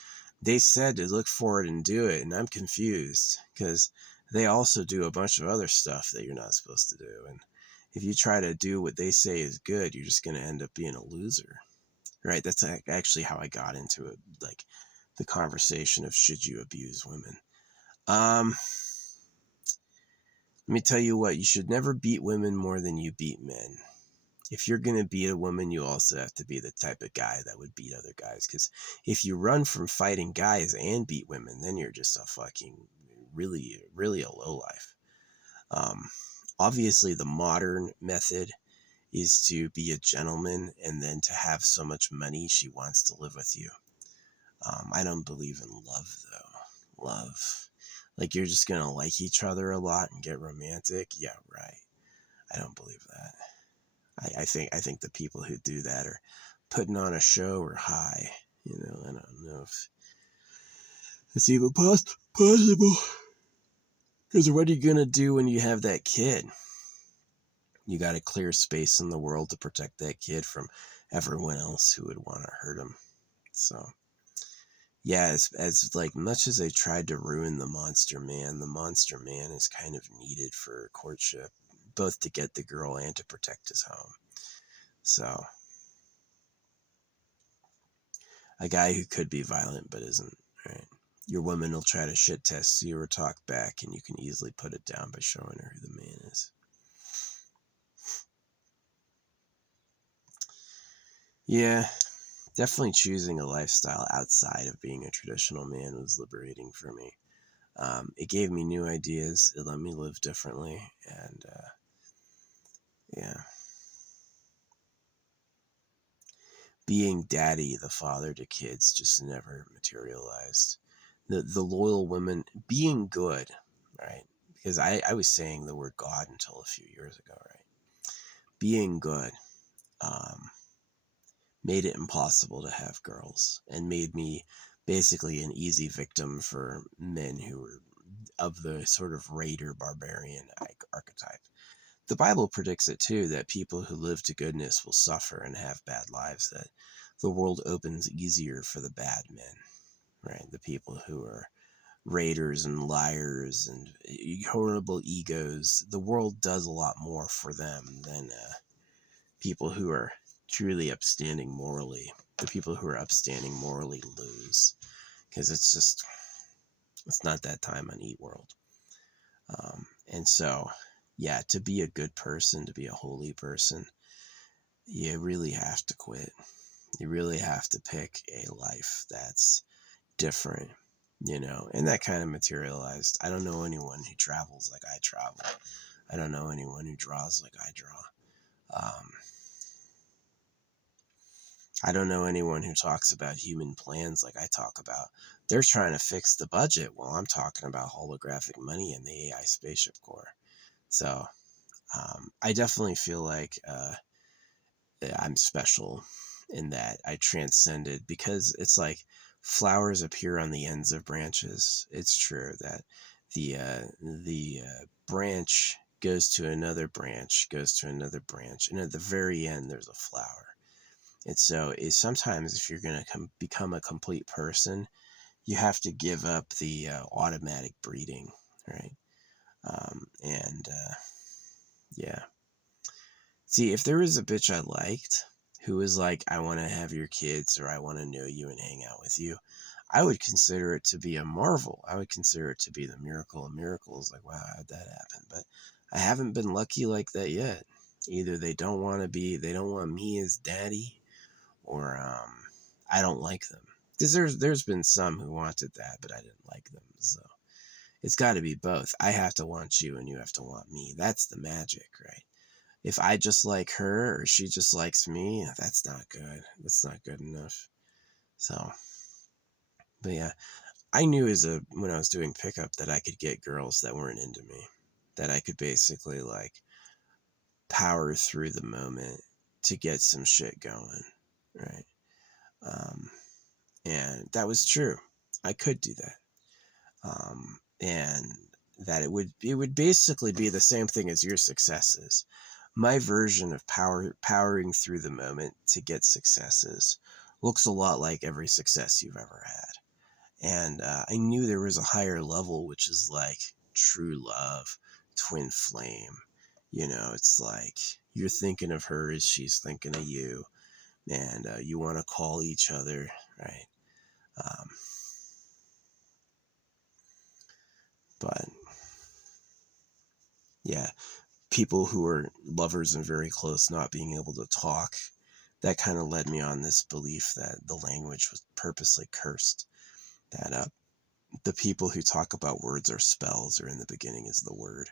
they said to look for it and do it, and I'm confused because they also do a bunch of other stuff that you're not supposed to do. And if you try to do what they say is good, you're just going to end up being a loser, right? That's actually how I got into it, like the conversation of should you abuse women. Let me tell you what, you should never beat women more than you beat men. If you're going to beat a woman, you also have to be the type of guy that would beat other guys. Because if you run from fighting guys and beat women, then you're just a fucking really, really a lowlife. Obviously, the modern method is to be a gentleman and then to have so much money she wants to live with you. I don't believe in love, though. Love. Like you're just going to like each other a lot and get romantic. Yeah, right. I don't believe that. I think the people who do that are putting on a show or high. You know, I don't know if it's even possible. Because what are you gonna do when you have that kid? You got to clear space in the world to protect that kid from everyone else who would want to hurt him. So yeah, as like much as they tried to ruin the monster man is kind of needed for courtship, both to get the girl and to protect his home. So a guy who could be violent but isn't, right? Your woman will try to shit test you or talk back, and you can easily put it down by showing her who the man is. Yeah, definitely choosing a lifestyle outside of being a traditional man was liberating for me. It gave me new ideas. It let me live differently, and yeah. Being daddy, the father to kids, just never materialized. The loyal women, being good, right? Because I was saying the word God until a few years ago, right? Being good um, made it impossible to have girls and made me basically an easy victim for men who were of the sort of raider barbarian archetype. The Bible predicts it too, that people who live to goodness will suffer and have bad lives, that the world opens easier for the bad men, right? The people who are raiders and liars and horrible egos. The world does a lot more for them than people who are truly upstanding morally. The people who are upstanding morally lose because it's not that time on Eat World. And so, yeah, to be a good person, to be a holy person, you really have to quit. You really have to pick a life that's different, you know, and that kind of materialized. I don't know anyone who travels like I travel. I don't know anyone who draws like I draw. I don't know anyone who talks about human plans like I talk about. They're trying to fix the budget while I'm talking about holographic money and the AI spaceship core. So I definitely feel like I'm special in that I transcended, because it's like flowers appear on the ends of branches. It's true that the branch goes to another branch, goes to another branch, and at the very end there's a flower. And so sometimes if you're going to become a complete person, you have to give up the automatic breeding, right? And yeah. See, if there was a bitch I liked who was like, I want to have your kids, or I want to know you and hang out with you, I would consider it to be a marvel. I would consider it to be the miracle of miracles. Like, wow, how'd that happen? But I haven't been lucky like that yet. Either they don't want me as daddy, or I don't like them. Because there's been some who wanted that, but I didn't like them. So it's got to be both. I have to want you, and you have to want me. That's the magic, right? If I just like her or she just likes me, that's not good. That's not good enough. So, but yeah, I knew when I was doing pickup that I could get girls that weren't into me, that I could basically like power through the moment to get some shit going, right? Um, and that was true. I could do that. And that it would basically be the same thing as your successes. My version of powering through the moment to get successes looks a lot like every success you've ever had. And I knew there was a higher level, which is like true love, twin flame. It's like you're thinking of her as she's thinking of you, and you want to call each other, right? Um, but yeah, people who are lovers and very close not being able to talk, that kind of led me on this belief that the language was purposely cursed. That the people who talk about words or spells, or in the beginning is the word.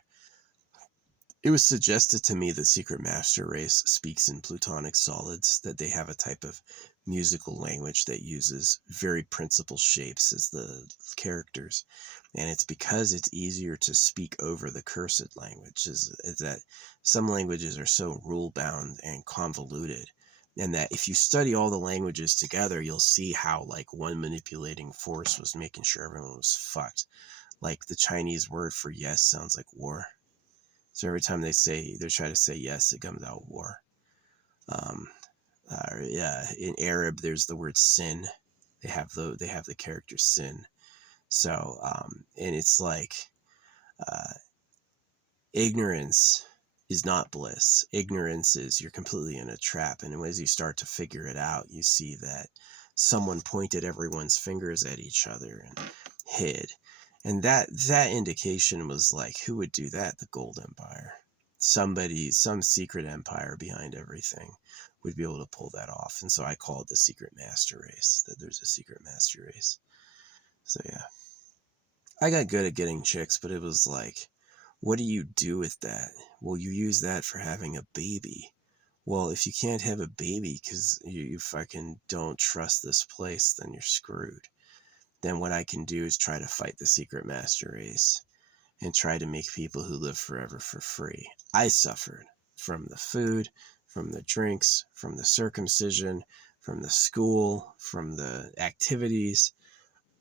It was suggested to me the secret master race speaks in plutonic solids, that they have a type of musical language that uses very principal shapes as the characters. And it's because it's easier to speak over the cursed language, is that some languages are so rule bound and convoluted. And that if you study all the languages together, you'll see how like one manipulating force was making sure everyone was fucked. Like the Chinese word for yes sounds like war. So every time they try to say yes, it comes out war. Um, yeah, in Arab, there's the word sin. They have the character sin. So and it's like uh, ignorance is not bliss. Ignorance is you're completely in a trap, and as you start to figure it out, you see that someone pointed everyone's fingers at each other and hid. And that indication was like, who would do that? The Gold Empire. Some secret empire behind everything would be able to pull that off. And so I call it the secret master race, that there's a secret master race. So yeah. I got good at getting chicks, but it was like, what do you do with that? Well, you use that for having a baby. Well, if you can't have a baby because you fucking don't trust this place, then you're screwed. Then what I can do is try to fight the secret master race and try to make people who live forever for free. I suffered from the food, from the drinks, from the circumcision, from the school, from the activities.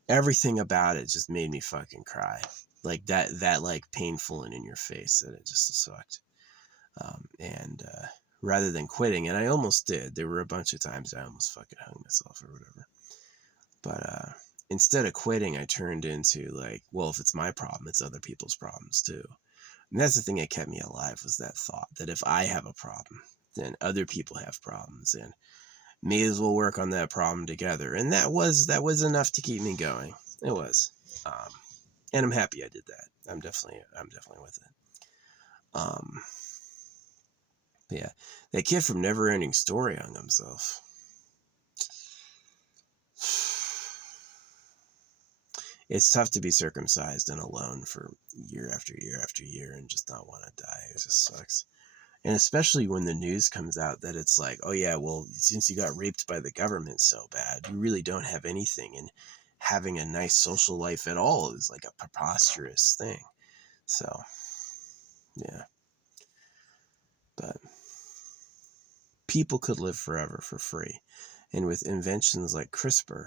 Everything about it just made me fucking cry. Like that like painful and in your face, that it just sucked. And rather than quitting, and I almost did. There were a bunch of times I almost fucking hung myself or whatever. But instead of quitting, I turned into like, well, if it's my problem, it's other people's problems too. And that's the thing that kept me alive, was that thought that if I have a problem, then other people have problems, and may as well work on that problem together. And that was enough to keep me going. It was. Um, and I'm happy I did that. I'm definitely with it. Um, but yeah, that kid from Neverending Story hung himself. It's tough to be circumcised and alone for year after year after year and just not want to die. It just sucks. And especially when the news comes out that it's like, oh yeah, well, since you got raped by the government so bad, you really don't have anything. And having a nice social life at all is like a preposterous thing. So, yeah. But people could live forever for free. And with inventions like CRISPR,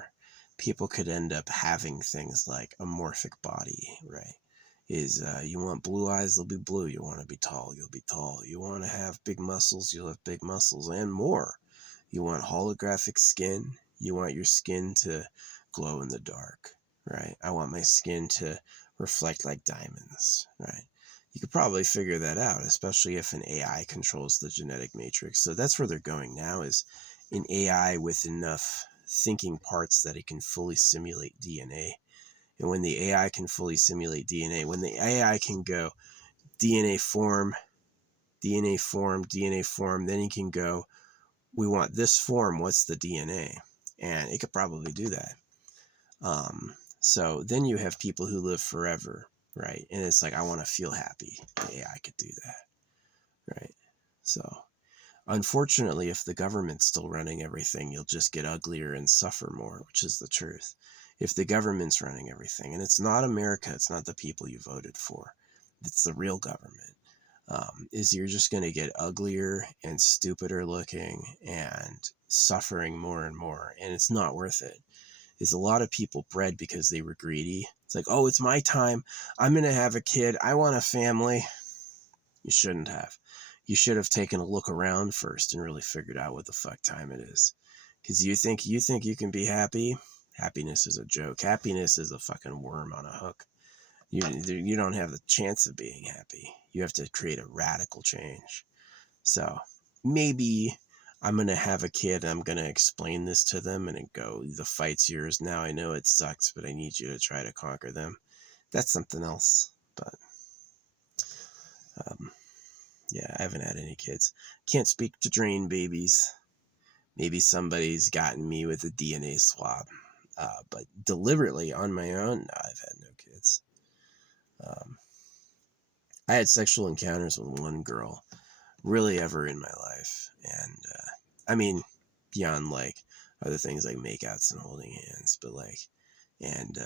people could end up having things like a morphic body, right? You want blue eyes, they'll be blue. You want to be tall, you'll be tall. You want to have big muscles, you'll have big muscles and more. You want holographic skin, you want your skin to glow in the dark, right? I want my skin to reflect like diamonds, right? You could probably figure that out, especially if an AI controls the genetic matrix. So that's where they're going now, is an AI with enough thinking parts that it can fully simulate DNA. And when the AI can fully simulate DNA, when the AI can go DNA form, DNA form, DNA form, then it can go, we want this form, what's the DNA? And it could probably do that. So then you have people who live forever, right? And it's like, I want to feel happy. The AI could do that, right? So unfortunately, if the government's still running everything, you'll just get uglier and suffer more, which is the truth. If the government's running everything, and it's not America, it's not the people you voted for, it's the real government, is you're just going to get uglier and stupider looking and suffering more and more, and it's not worth it. Is a lot of people bred because they were greedy. It's like, oh, it's my time. I'm going to have a kid. I want a family. You shouldn't have. You should have taken a look around first and really figured out what the fuck time it is. Because you think you can be happy? Happiness is a joke. Happiness is a fucking worm on a hook. You don't have the chance of being happy. You have to create a radical change. So maybe I'm going to have a kid. I'm going to explain this to them and go, the fight's yours now. I know it sucks, but I need you to try to conquer them. That's something else. But yeah, I haven't had any kids. Can't speak to drain babies. Maybe somebody's gotten me with a DNA swab. But deliberately on my own, no, I've had no kids. I had sexual encounters with one girl really ever in my life. And I mean, beyond like other things like makeouts and holding hands, but like, and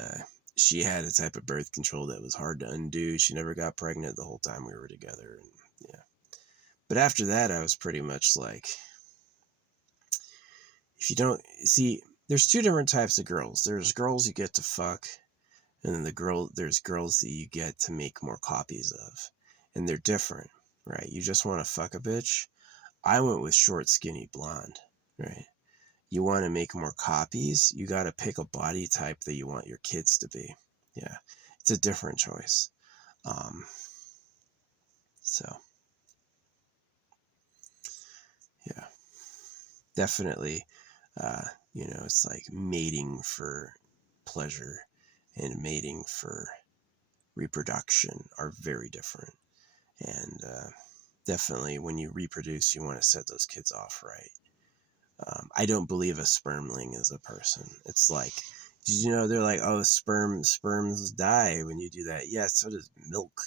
she had a type of birth control that was hard to undo. She never got pregnant the whole time we were together. And yeah. But after that, I was pretty much like, if you don't see, there's two different types of girls. There's girls you get to fuck, and then there's girls that you get to make more copies of, and they're different, right? You just want to fuck a bitch. I went with short, skinny, blonde, right? You want to make more copies, you got to pick a body type that you want your kids to be. Yeah, it's a different choice. So yeah, definitely. It's like mating for pleasure and mating for reproduction are very different. And definitely when you reproduce, you want to set those kids off right. I don't believe a spermling is a person. It's like, did you know they're like, oh, sperms die when you do that? Yeah, so does milk.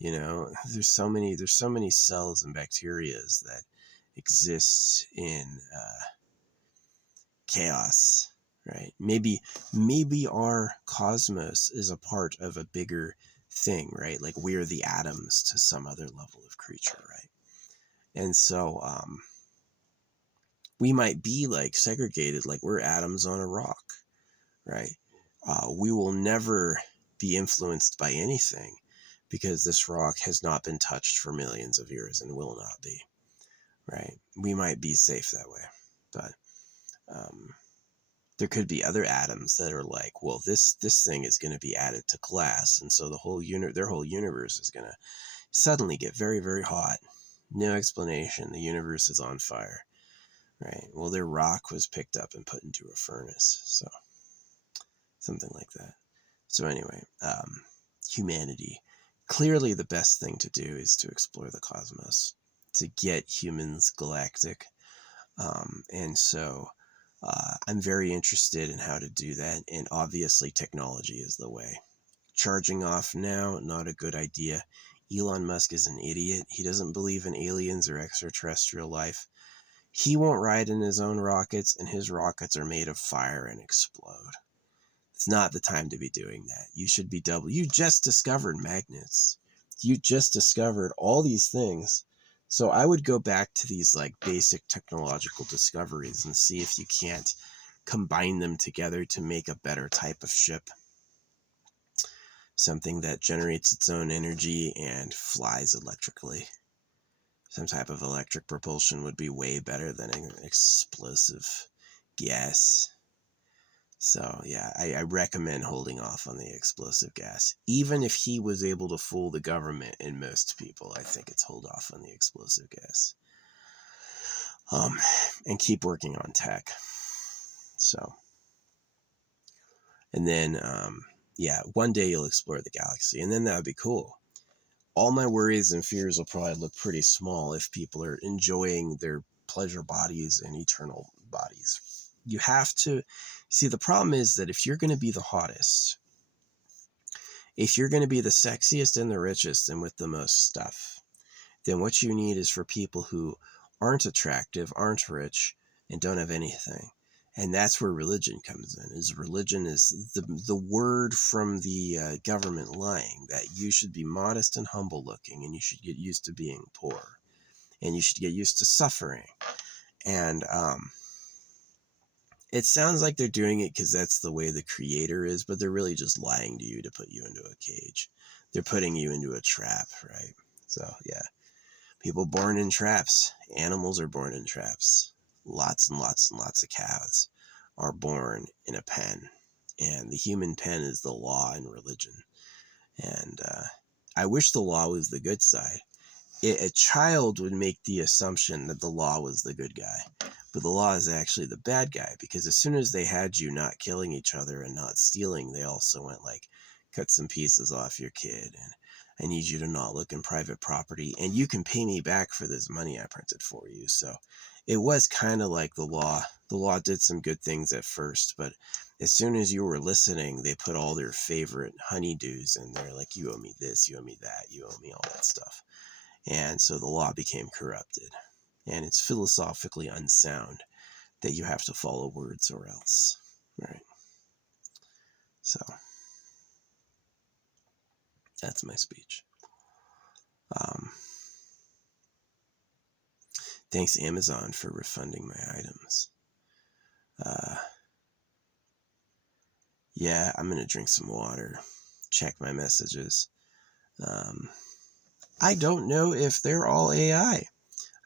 There's so many cells and bacterias that exist in chaos, right? Maybe our cosmos is a part of a bigger thing, right? Like we're the atoms to some other level of creature, right? And so we might be like segregated, like we're atoms on a rock, right? We will never be influenced by anything because this rock has not been touched for millions of years and will not be, right? We might be safe that way, but there could be other atoms that are like, well, this thing is going to be added to glass, and so their whole universe is going to suddenly get very, very hot. No explanation. The universe is on fire, right? Well, their rock was picked up and put into a furnace, so something like that. So anyway, humanity. Clearly, the best thing to do is to explore the cosmos, to get humans galactic, and so. I'm very interested in how to do that, and obviously technology is the way. Charging off now, not a good idea. Elon Musk is an idiot. He doesn't believe in aliens or extraterrestrial life. He won't ride in his own rockets, and his rockets are made of fire and explode. It's not the time to be doing that. You should be You just discovered magnets. You just discovered all these things. So I would go back to these like basic technological discoveries and see if you can't combine them together to make a better type of ship. Something that generates its own energy and flies electrically. Some type of electric propulsion would be way better than an explosive gas. So yeah, I recommend holding off on the explosive gas. Even if he was able to fool the government and most people, I think it's hold off on the explosive gas. And keep working on tech. So, and then, yeah, one day you'll explore the galaxy, and then that would be cool. All my worries and fears will probably look pretty small if people are enjoying their pleasure bodies and eternal bodies. You have to see, the problem is that if you're going to be the hottest, if you're going to be the sexiest and the richest and with the most stuff, then what you need is for people who aren't attractive, aren't rich, and don't have anything. And that's where religion comes in. Religion is the word from the government lying that you should be modest and humble looking, and you should get used to being poor, and you should get used to suffering. And it sounds like they're doing it because that's the way the creator is, but they're really just lying to you to put you into a cage. They're putting you into a trap, right? So yeah, people born in traps. Animals are born in traps. Lots and lots and lots of cows are born in a pen, and the human pen is the law and religion. And I wish the law was the good side. A child would make the assumption that the law was the good guy, but the law is actually the bad guy, because as soon as they had you not killing each other and not stealing, they also went like, cut some pieces off your kid, and I need you to not look in private property, and you can pay me back for this money I printed for you. So it was kind of like the law. The law did some good things at first, but as soon as you were listening, they put all their favorite honeydews in there, like, you owe me this, you owe me that, you owe me all that stuff. And so the law became corrupted. And it's philosophically unsound that you have to follow words or else. Right? So that's my speech. Thanks, Amazon, for refunding my items. Yeah, I'm going to drink some water, check my messages. I don't know if they're all AI.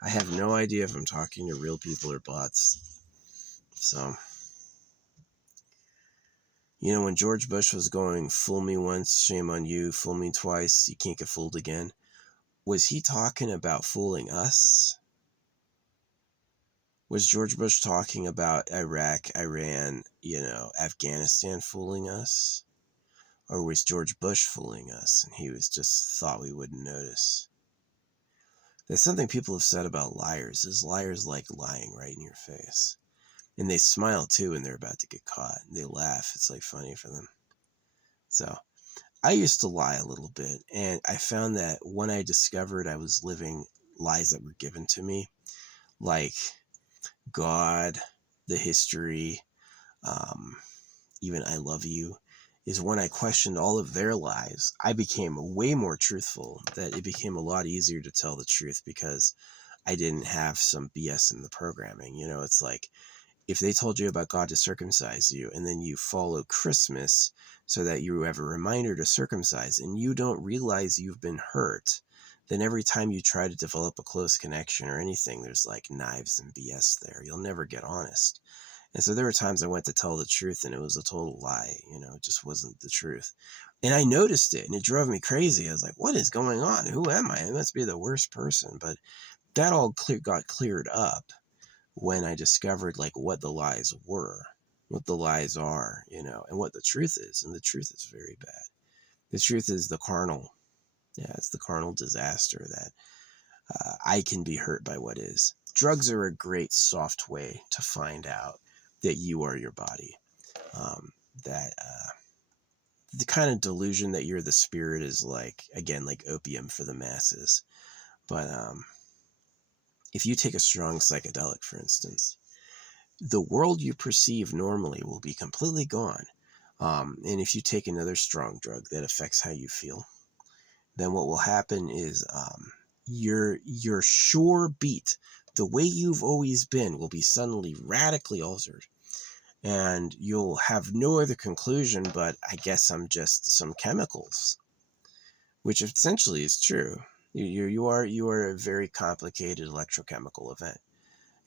I have no idea if I'm talking to real people or bots. So, you know, when George Bush was going, fool me once, shame on you, fool me twice, you can't get fooled again, was he talking about fooling us? Was George Bush talking about Iraq, Iran, Afghanistan fooling us? Or was George Bush fooling us and he was just thought we wouldn't notice? There's something people have said about liars, is liars like lying right in your face. And they smile too when they're about to get caught. They laugh. It's like funny for them. So I used to lie a little bit, and I found that when I discovered I was living lies that were given to me, like God, the history, even I love you, is when I questioned all of their lies, I became way more truthful, that it became a lot easier to tell the truth because I didn't have some BS in the programming. You know, it's like, if they told you about God to circumcise you, and then you follow Christmas so that you have a reminder to circumcise, and you don't realize you've been hurt, then every time you try to develop a close connection or anything, there's like knives and BS there. You'll never get honest. And so there were times I went to tell the truth and it was a total lie. It just wasn't the truth. And I noticed it and it drove me crazy. I was like, what is going on? Who am I? I must be the worst person. But that all got cleared up when I discovered like what the lies were, what the lies are, and what the truth is. And the truth is very bad. The truth is the carnal. Yeah, it's the carnal disaster that I can be hurt by what is. Drugs are a great soft way to find out that you are your body. That the kind of delusion that you're the spirit is like, again, like opium for the masses. But if you take a strong psychedelic, for instance, the world you perceive normally will be completely gone. And if you take another strong drug that affects how you feel, then what will happen is your sure beat, the way you've always been, will be suddenly radically altered. And you'll have no other conclusion but, I guess I'm just some chemicals, which essentially is true. You are a very complicated electrochemical event.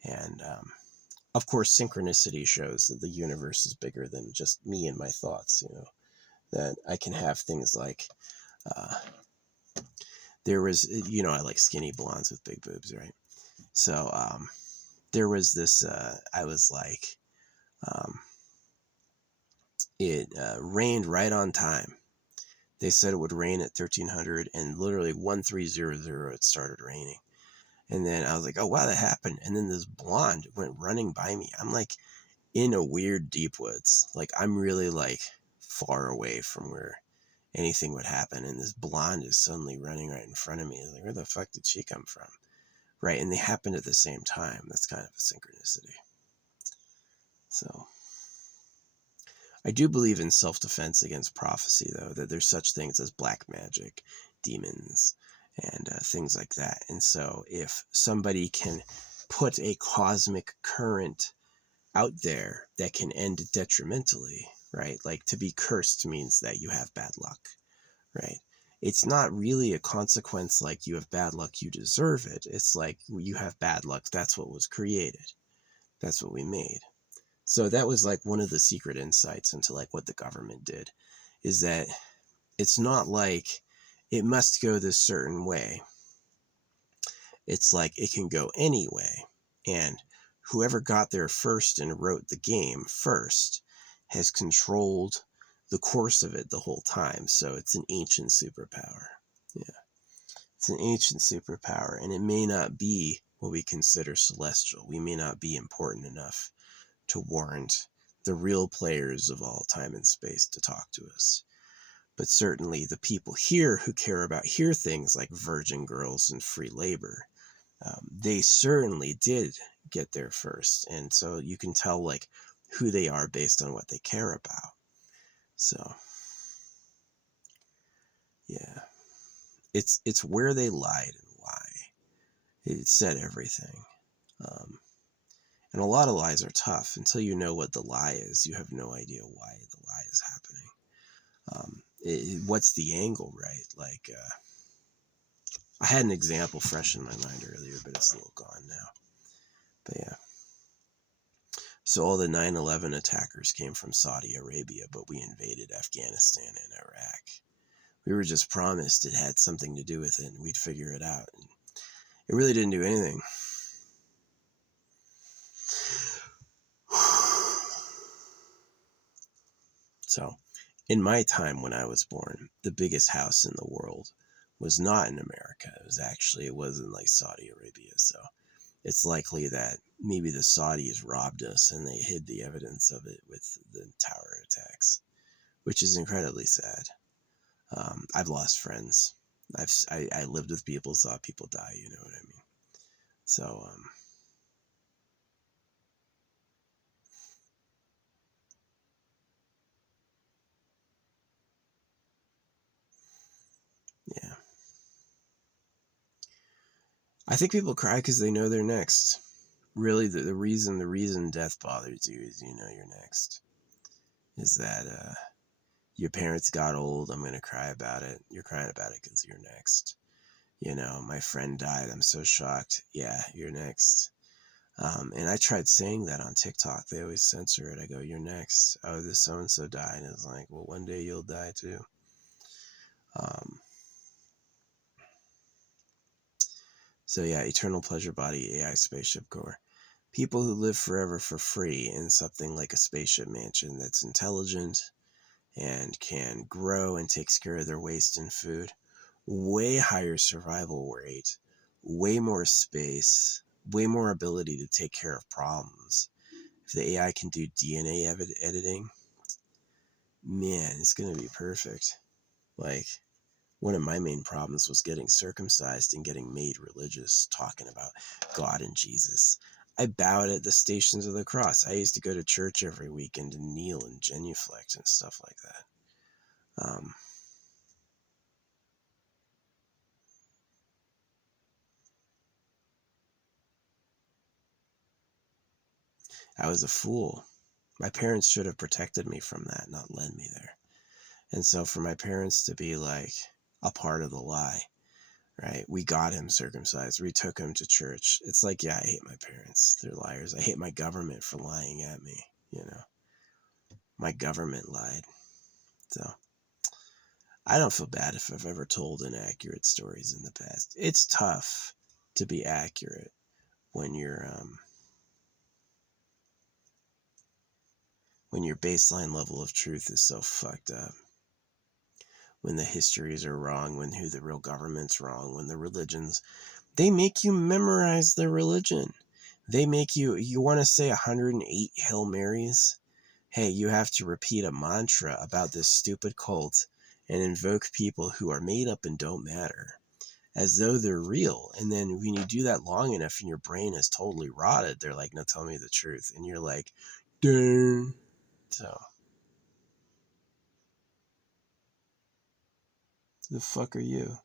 And of course, synchronicity shows that the universe is bigger than just me and my thoughts, that I can have things like, there was, I like skinny blondes with big boobs, right? So there was this, I was like, it rained right on time. They said it would rain at 1300, and literally 1300 it started raining. And then I was like, oh wow, that happened. And then this blonde went running by me. I'm like in a weird deep woods. Like I'm really like far away from where anything would happen. And this blonde is suddenly running right in front of me. Like, where the fuck did she come from? Right. And they happened at the same time. That's kind of a synchronicity. So I do believe in self-defense against prophecy, though, that there's such things as black magic, demons, and things like that. And so if somebody can put a cosmic current out there that can end detrimentally, right? Like to be cursed means that you have bad luck, right? It's not really a consequence like you have bad luck, you deserve it. It's like you have bad luck, that's what was created. That's what we made. So that was like one of the secret insights into like what the government did, is that it's not like it must go this certain way. It's like it can go any way. And whoever got there first and wrote the game first has controlled the course of it the whole time. So it's an ancient superpower. Yeah. It's an ancient superpower, and it may not be what we consider celestial. We may not be important enough to warrant the real players of all time and space to talk to us. But certainly the people here who care about here things like virgin girls and free labor, they certainly did get there first. And so you can tell like who they are based on what they care about. So yeah, it's where they lied and why. It said everything. And a lot of lies are tough. Until you know what the lie is, you have no idea why the lie is happening. What's the angle, right? Like, I had an example fresh in my mind earlier, but it's a little gone now. But yeah. So all the 9/11 attackers came from Saudi Arabia, but we invaded Afghanistan and Iraq. We were just promised it had something to do with it, and we'd figure it out. And it really didn't do anything. So, in my time when I was born, the biggest house in the world was not in America. It was in like Saudi Arabia. So it's likely that maybe the Saudis robbed us and they hid the evidence of it with the tower attacks, which is incredibly sad. I've lost friends. I lived with people, saw people die, you know what I mean? So, yeah. I think people cry because they know they're next. Really, the reason death bothers you is you know you're next. Is that your parents got old, I'm going to cry about it. You're crying about it because you're next. My friend died, I'm so shocked. Yeah, you're next. And I tried saying that on TikTok. They always censor it. I go, you're next. Oh, this so-and-so died. And it's like, well, one day you'll die too. So yeah, Eternal Pleasure Body AI Spaceship Core. People who live forever for free in something like a spaceship mansion that's intelligent and can grow and takes care of their waste and food. Way higher survival rate, way more space, way more ability to take care of problems. If the AI can do DNA editing, man, it's going to be perfect. Like, one of my main problems was getting circumcised and getting made religious, talking about God and Jesus. I bowed at the Stations of the Cross. I used to go to church every weekend and kneel and genuflect and stuff like that. I was a fool. My parents should have protected me from that, not led me there. And so for my parents to be like a part of the lie, right? We got him circumcised. We took him to church. It's like, yeah, I hate my parents. They're liars. I hate my government for lying at me, you know. My government lied. So I don't feel bad if I've ever told inaccurate stories in the past. It's tough to be accurate when your baseline level of truth is so fucked up. When the histories are wrong, when who the real government's wrong, when the religions, they make you memorize their religion. They make you want to say 108 Hail Marys? Hey, you have to repeat a mantra about this stupid cult and invoke people who are made up and don't matter as though they're real. And then when you do that long enough and your brain is totally rotted, they're like, no, tell me the truth. And you're like, dang. So, the fuck are you?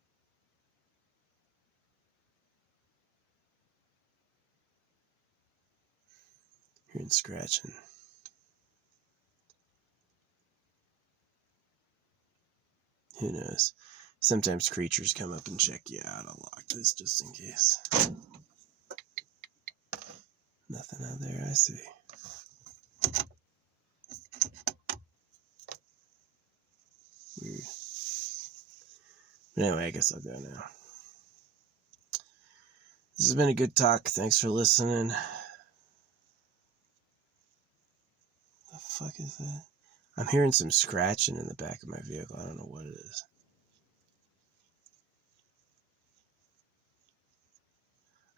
Hearing scratching. Who knows? Sometimes creatures come up and check you out. I'll lock this just in case. Nothing out there, I see. Weird. But anyway, I guess I'll go now. This has been a good talk. Thanks for listening. The fuck is that? I'm hearing some scratching in the back of my vehicle. I don't know what it is.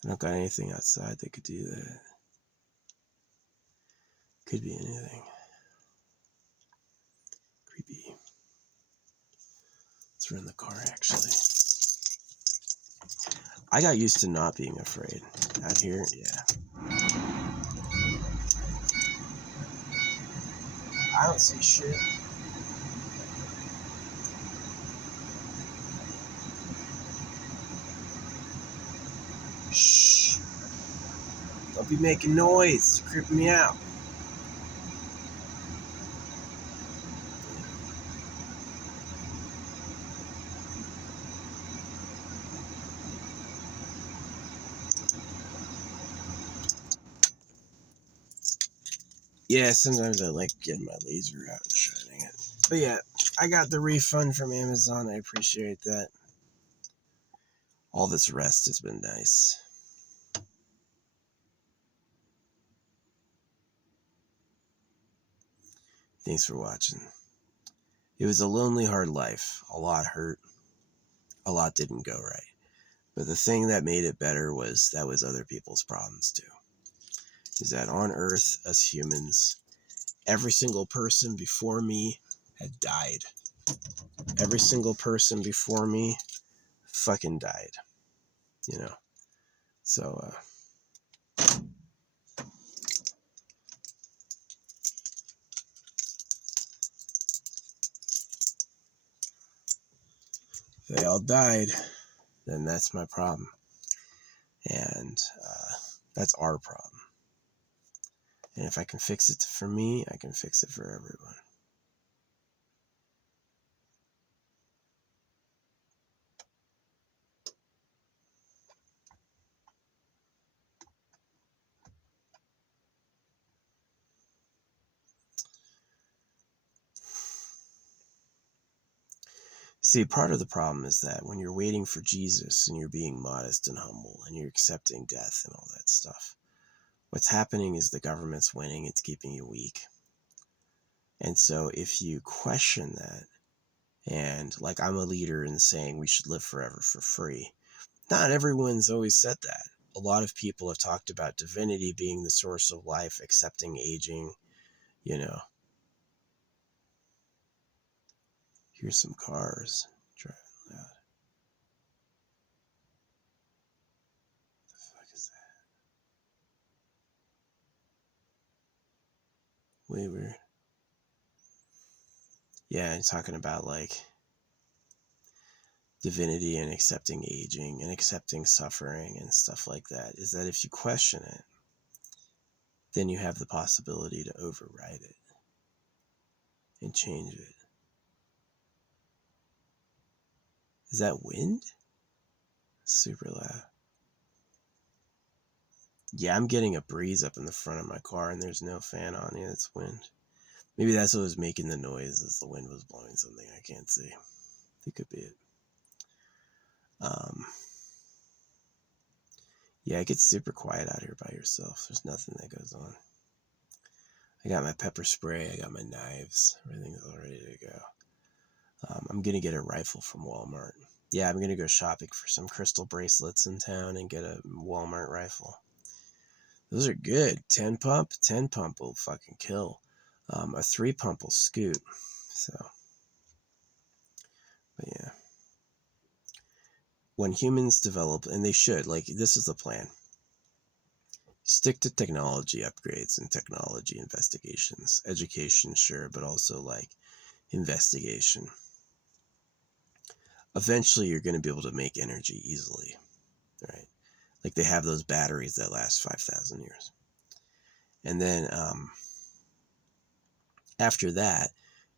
I don't got anything outside that could do that. Could be anything. Creepy. Let's run the car, actually. I got used to not being afraid. Out here, yeah. I don't see shit. Shh. Don't be making noise. It's creeping me out. Yeah, sometimes I like getting my laser out and shining it. But yeah, I got the refund from Amazon. I appreciate that. All this rest has been nice. Thanks for watching. It was a lonely, hard life. A lot hurt. A lot didn't go right. But the thing that made it better was that was other people's problems too. Is that on Earth, us humans, every single person before me had died. Every single person before me fucking died. You know? So, if they all died, then that's my problem. And that's our problem. And if I can fix it for me, I can fix it for everyone. See, part of the problem is that when you're waiting for Jesus and you're being modest and humble and you're accepting death and all that stuff, what's happening is the government's winning, it's keeping you weak. And so if you question that, and like I'm a leader in saying we should live forever for free, not everyone's always said that. A lot of people have talked about divinity being the source of life, accepting aging, you know. Here's some cars driving loud. What the fuck is that? Way weird. Yeah, and talking about like divinity and accepting aging and accepting suffering and stuff like that, is that if you question it, then you have the possibility to override it and change it. Is that wind? Super loud. Yeah, I'm getting a breeze up in the front of my car and there's no fan on. Yeah, it's wind. Maybe that's what was making the noise, as the wind was blowing something I can't see. It could be it. Yeah, it gets super quiet out here by yourself. There's nothing that goes on. I got my pepper spray. I got my knives. Everything's all ready to go. I'm going to get a rifle from Walmart. Yeah, I'm going to go shopping for some crystal bracelets in town and get a Walmart rifle. Those are good. 10 pump will fucking kill. A 3 pump will scoot. So, but yeah. When humans develop, and they should, like, this is the plan. Stick to technology upgrades and technology investigations. Education, sure, but also, like, investigation. Eventually, you're going to be able to make energy easily, right? Like, they have those batteries that last 5,000 years. And then, after that,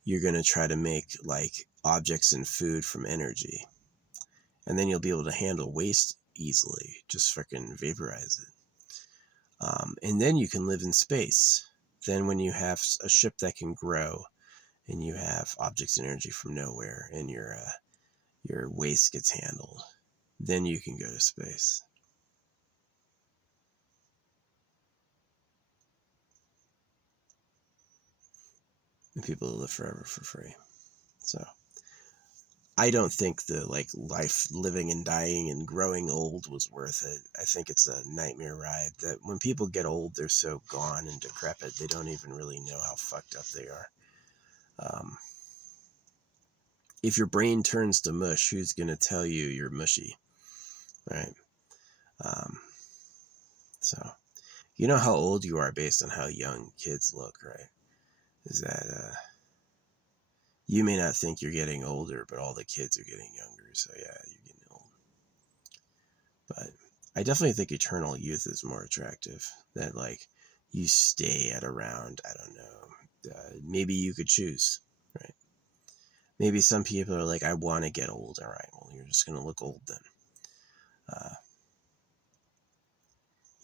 you're going to try to make, like, objects and food from energy. And then you'll be able to handle waste easily. Just freaking vaporize it. And then you can live in space. Then when you have a ship that can grow and you have objects and energy from nowhere and your waste gets handled, then you can go to space. And people live forever for free. So I don't think the like life living and dying and growing old was worth it. I think it's a nightmare ride that when people get old, they're so gone and decrepit, they don't even really know how fucked up they are. If your brain turns to mush, who's going to tell you you're mushy? Right? So, you know how old you are based on how young kids look, right? Is that, you may not think you're getting older, but all the kids are getting younger. So yeah, you're getting old. But I definitely think eternal youth is more attractive. That like you stay at around, I don't know, maybe you could choose, right? Maybe some people are like, I want to get old. All right, well, you're just going to look old then.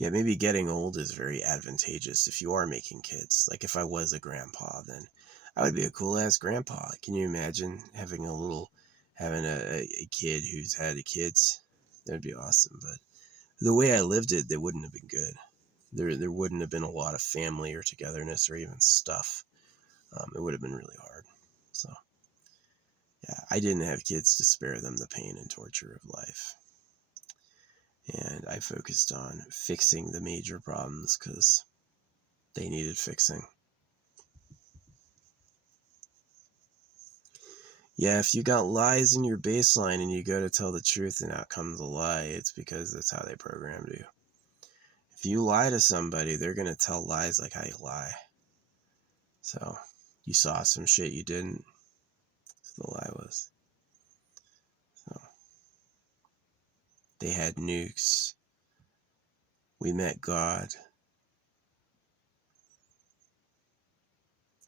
Yeah, maybe getting old is very advantageous if you are making kids. Like if I was a grandpa, then I would be a cool ass grandpa. Can you imagine having a kid who's had kids? That'd be awesome. But the way I lived it, that wouldn't have been good. There wouldn't have been a lot of family or togetherness or even stuff. It would have been really hard. So yeah, I didn't have kids to spare them the pain and torture of life. And I focused on fixing the major problems because they needed fixing. Yeah, if you got lies in your baseline and you go to tell the truth and out comes a lie, it's because that's how they programmed you. If you lie to somebody, they're going to tell lies like how you lie. So, you saw some shit you didn't. So the lie was. So, they had nukes. We met God.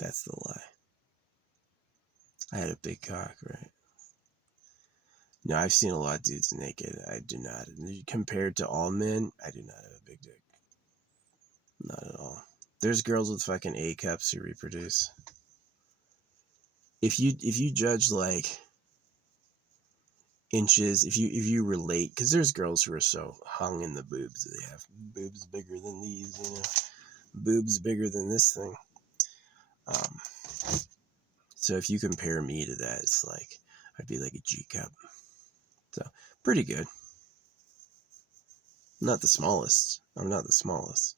That's the lie. I had a big cock, right? No, I've seen a lot of dudes naked. I do not. Compared to all men, I do not have a big dick. Not at all. There's girls with fucking A cups who reproduce. If you judge like inches, if you relate, because there's girls who are so hung in the boobs, they have boobs bigger than these, you know, boobs bigger than this thing. So if you compare me to that, it's like I'd be like a G cup. So pretty good. Not the smallest. I'm not the smallest.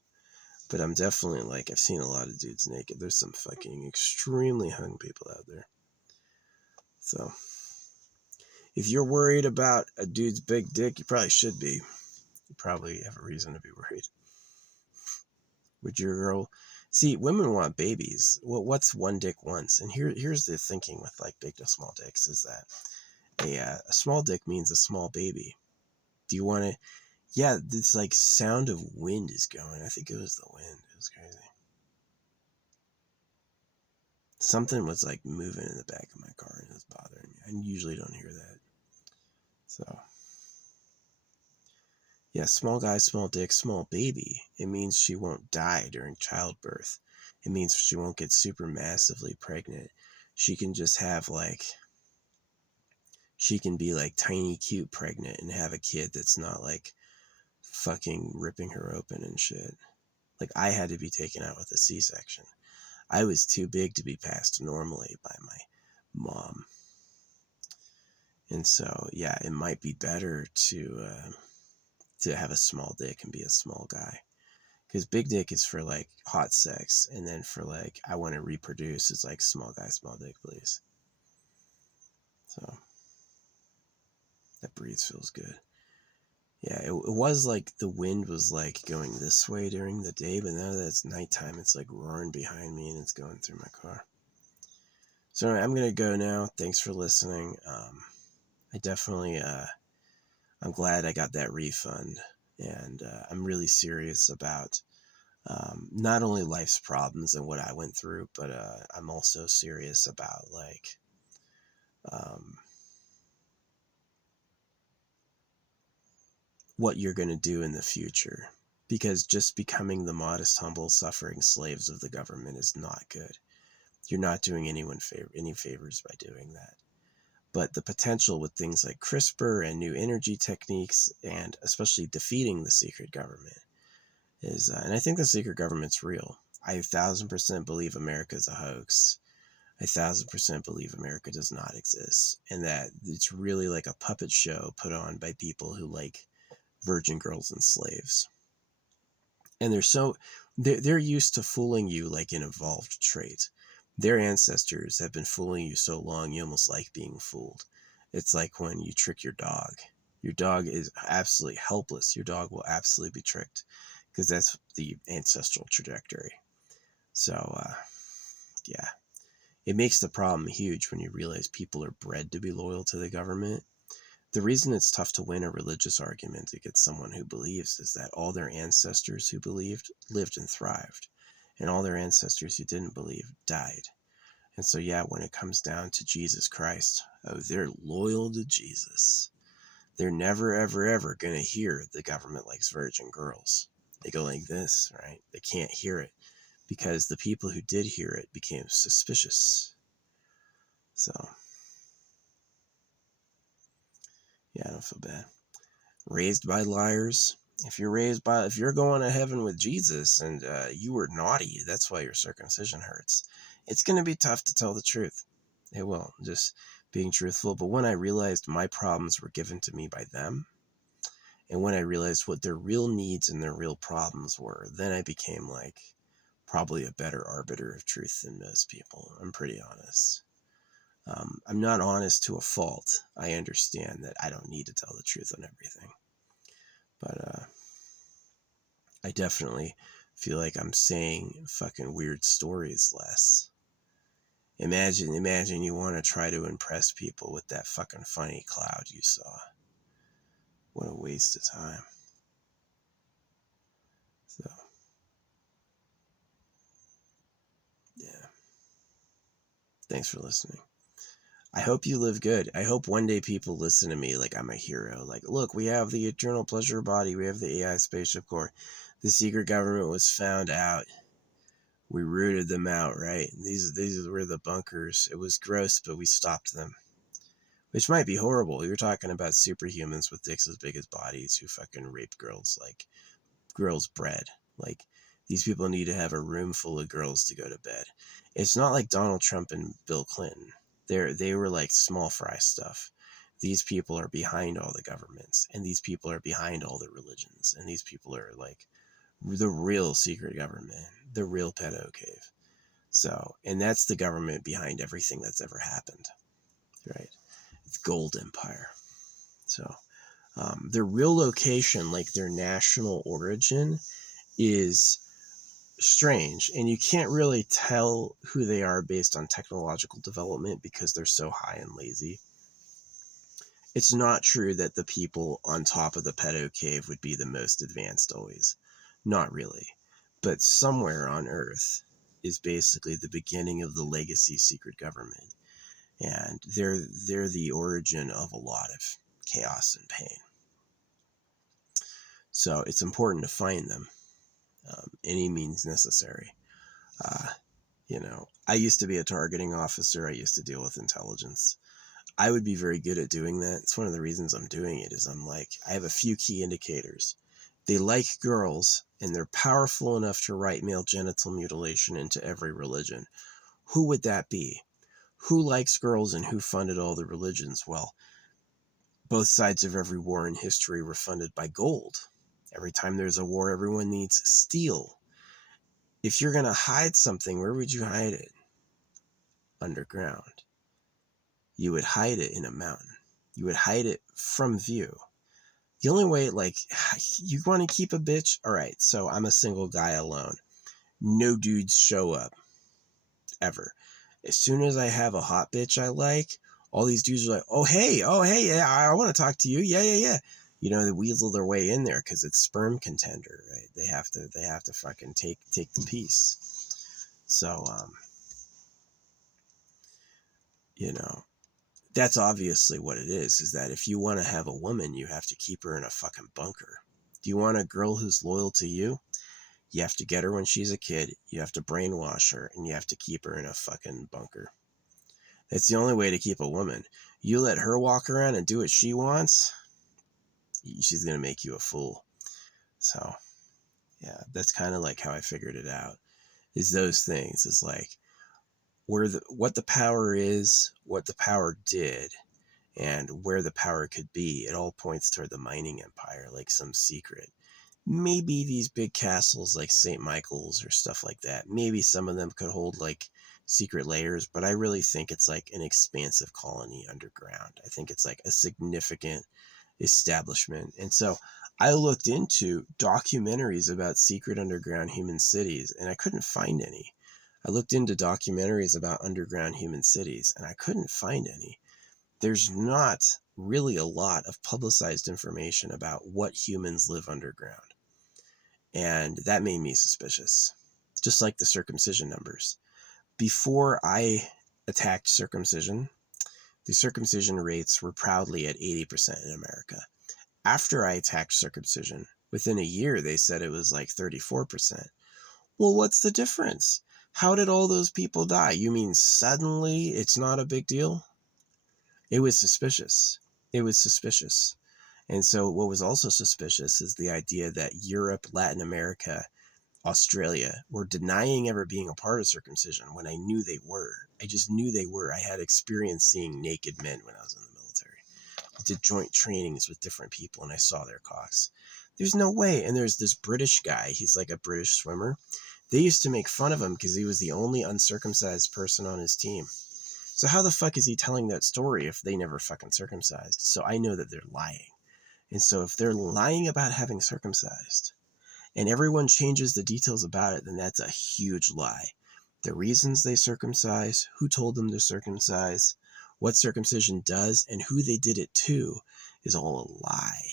But I'm definitely like, I've seen a lot of dudes naked. There's some fucking extremely hung people out there. So if you're worried about a dude's big dick, you probably should be. You probably have a reason to be worried. Would your girl... See, women want babies. Well, what's one dick once? And here's the thinking with like big to small dicks is that a small dick means a small baby. Do you want to... Yeah, this like sound of wind is going. I think it was the wind. It was crazy. Something was like moving in the back of my car and it was bothering me. I usually don't hear that. So, yeah, small guy, small dick, small baby. It means she won't die during childbirth. It means she won't get super massively pregnant. She can just have like... She can be like tiny, cute pregnant and have a kid that's not like fucking ripping her open and shit. Like I had to be taken out with a C-section. I was too big to be passed normally by my mom. And so, yeah, it might be better to have a small dick and be a small guy. Because big dick is for like hot sex. And then for like, I want to reproduce, it's like small guy, small dick, please. So, that breeze feels good. Yeah, it was like the wind was like going this way during the day, but now that it's nighttime, it's like roaring behind me and it's going through my car. So anyway, I'm going to go now. Thanks for listening. I definitely, I'm glad I got that refund. And I'm really serious about not only life's problems and what I went through, but I'm also serious about like, what you're going to do in the future, because just becoming the modest, humble, suffering slaves of the government is not good. You're not doing anyone any favors by doing that. But the potential with things like CRISPR and new energy techniques, and especially defeating the secret government, is, and I think the secret government's real. I 1,000% believe America is a hoax. I 1,000% believe America does not exist, and that it's really like a puppet show put on by people who like virgin girls and slaves. And they're used to fooling you like an evolved trait. Their ancestors have been fooling you so long you almost like being fooled. It's like when you trick your dog. Your dog is absolutely helpless. Your dog will absolutely be tricked because that's the ancestral trajectory. So, yeah. It makes the problem huge when you realize people are bred to be loyal to the government. The reason it's tough to win a religious argument against someone who believes is that all their ancestors who believed lived and thrived, and all their ancestors who didn't believe died. And so, yeah, when it comes down to Jesus Christ, oh, they're loyal to Jesus. They're never, ever, ever going to hear the government likes virgin girls. They go like this, right? They can't hear it because the people who did hear it became suspicious. So, yeah, I don't feel bad. Raised by liars. If you're going to heaven with Jesus and you were naughty, that's why your circumcision hurts. It's going to be tough to tell the truth. It will, just being truthful. But when I realized my problems were given to me by them, and when I realized what their real needs and their real problems were, then I became like probably a better arbiter of truth than most people. I'm pretty honest. I'm not honest to a fault. I understand that I don't need to tell the truth on everything. But I definitely feel like I'm saying fucking weird stories less. Imagine you want to try to impress people with that fucking funny cloud you saw. What a waste of time. So, yeah. Thanks for listening. I hope you live good. I hope one day people listen to me like I'm a hero. Like, look, we have the eternal pleasure body. We have the AI spaceship core. The secret government was found out. We rooted them out, right? These were the bunkers. It was gross, but we stopped them. Which might be horrible. You're talking about superhumans with dicks as big as bodies who fucking rape girls like girls' bread. Like, these people need to have a room full of girls to go to bed. It's not like Donald Trump and Bill Clinton. They were like small fry stuff. These people are behind all the governments, and these people are behind all the religions, and these people are like the real secret government, the real pedo cave. So, and that's the government behind everything that's ever happened. right? It's gold empire. So their real location, like their national origin, is strange, and you can't really tell who they are based on technological development because they're so high and lazy. It's not true that the people on top of the pedo cave would be the most advanced always. Not really. But somewhere on Earth is basically the beginning of the legacy secret government. And they're the origin of a lot of chaos and pain. So it's important to find them, any means necessary. Uh, I used to be a targeting officer. I used to deal with intelligence. I would be very good at doing that. It's one of the reasons I'm doing it is I'm like, I have a few key indicators. They like girls and they're powerful enough to write male genital mutilation into every religion. Who would that be? Who likes girls and who funded all the religions? Well, both sides of every war in history were funded by gold. Every time there's a war, everyone needs steel. If you're going to hide something, where would you hide it? Underground. You would hide it in a mountain. You would hide it from view. The only way, like, you want to keep a bitch? All right, so I'm a single guy alone. No dudes show up, ever. As soon as I have a hot bitch I like, all these dudes are like, oh, hey, yeah, I want to talk to you. Yeah. They weasel their way in there because it's sperm contender, right? They have to fucking take the piece. So, that's obviously what it is that if you want to have a woman, you have to keep her in a fucking bunker. Do you want a girl who's loyal to you? You have to get her when she's a kid, you have to brainwash her, and you have to keep her in a fucking bunker. That's the only way to keep a woman. You let her walk around and do what she wants, she's going to make you a fool. So, yeah, that's kind of like how I figured it out, is those things. It's like what the power is, what the power did, and where the power could be. It all points toward the mining empire, like some secret. Maybe these big castles like St. Michael's or stuff like that, maybe some of them could hold like secret layers, but I really think it's like an expansive colony underground. I think it's like a significant establishment. And so I looked into documentaries about secret underground human cities and I couldn't find any. I looked into documentaries about underground human cities and I couldn't find any. There's not really a lot of publicized information about what humans live underground. And that made me suspicious, just like the circumcision numbers. Before I attacked circumcision, the circumcision rates were proudly at 80% in America. After I attacked circumcision, within a year, they said it was like 34%. Well, what's the difference? How did all those people die? You mean suddenly it's not a big deal? It was suspicious. And so what was also suspicious is the idea that Europe, Latin America, Australia were denying ever being a part of circumcision when I knew they were. I just knew they were. I had experience seeing naked men when I was in the military. I did joint trainings with different people and I saw their cocks. There's no way. And there's this British guy. He's like a British swimmer. They used to make fun of him because he was the only uncircumcised person on his team. So how the fuck is he telling that story if they never fucking circumcised? So I know that they're lying. And so if they're lying about having circumcised and everyone changes the details about it, then that's a huge lie. The reasons they circumcise, who told them to circumcise, what circumcision does, and who they did it to is all a lie,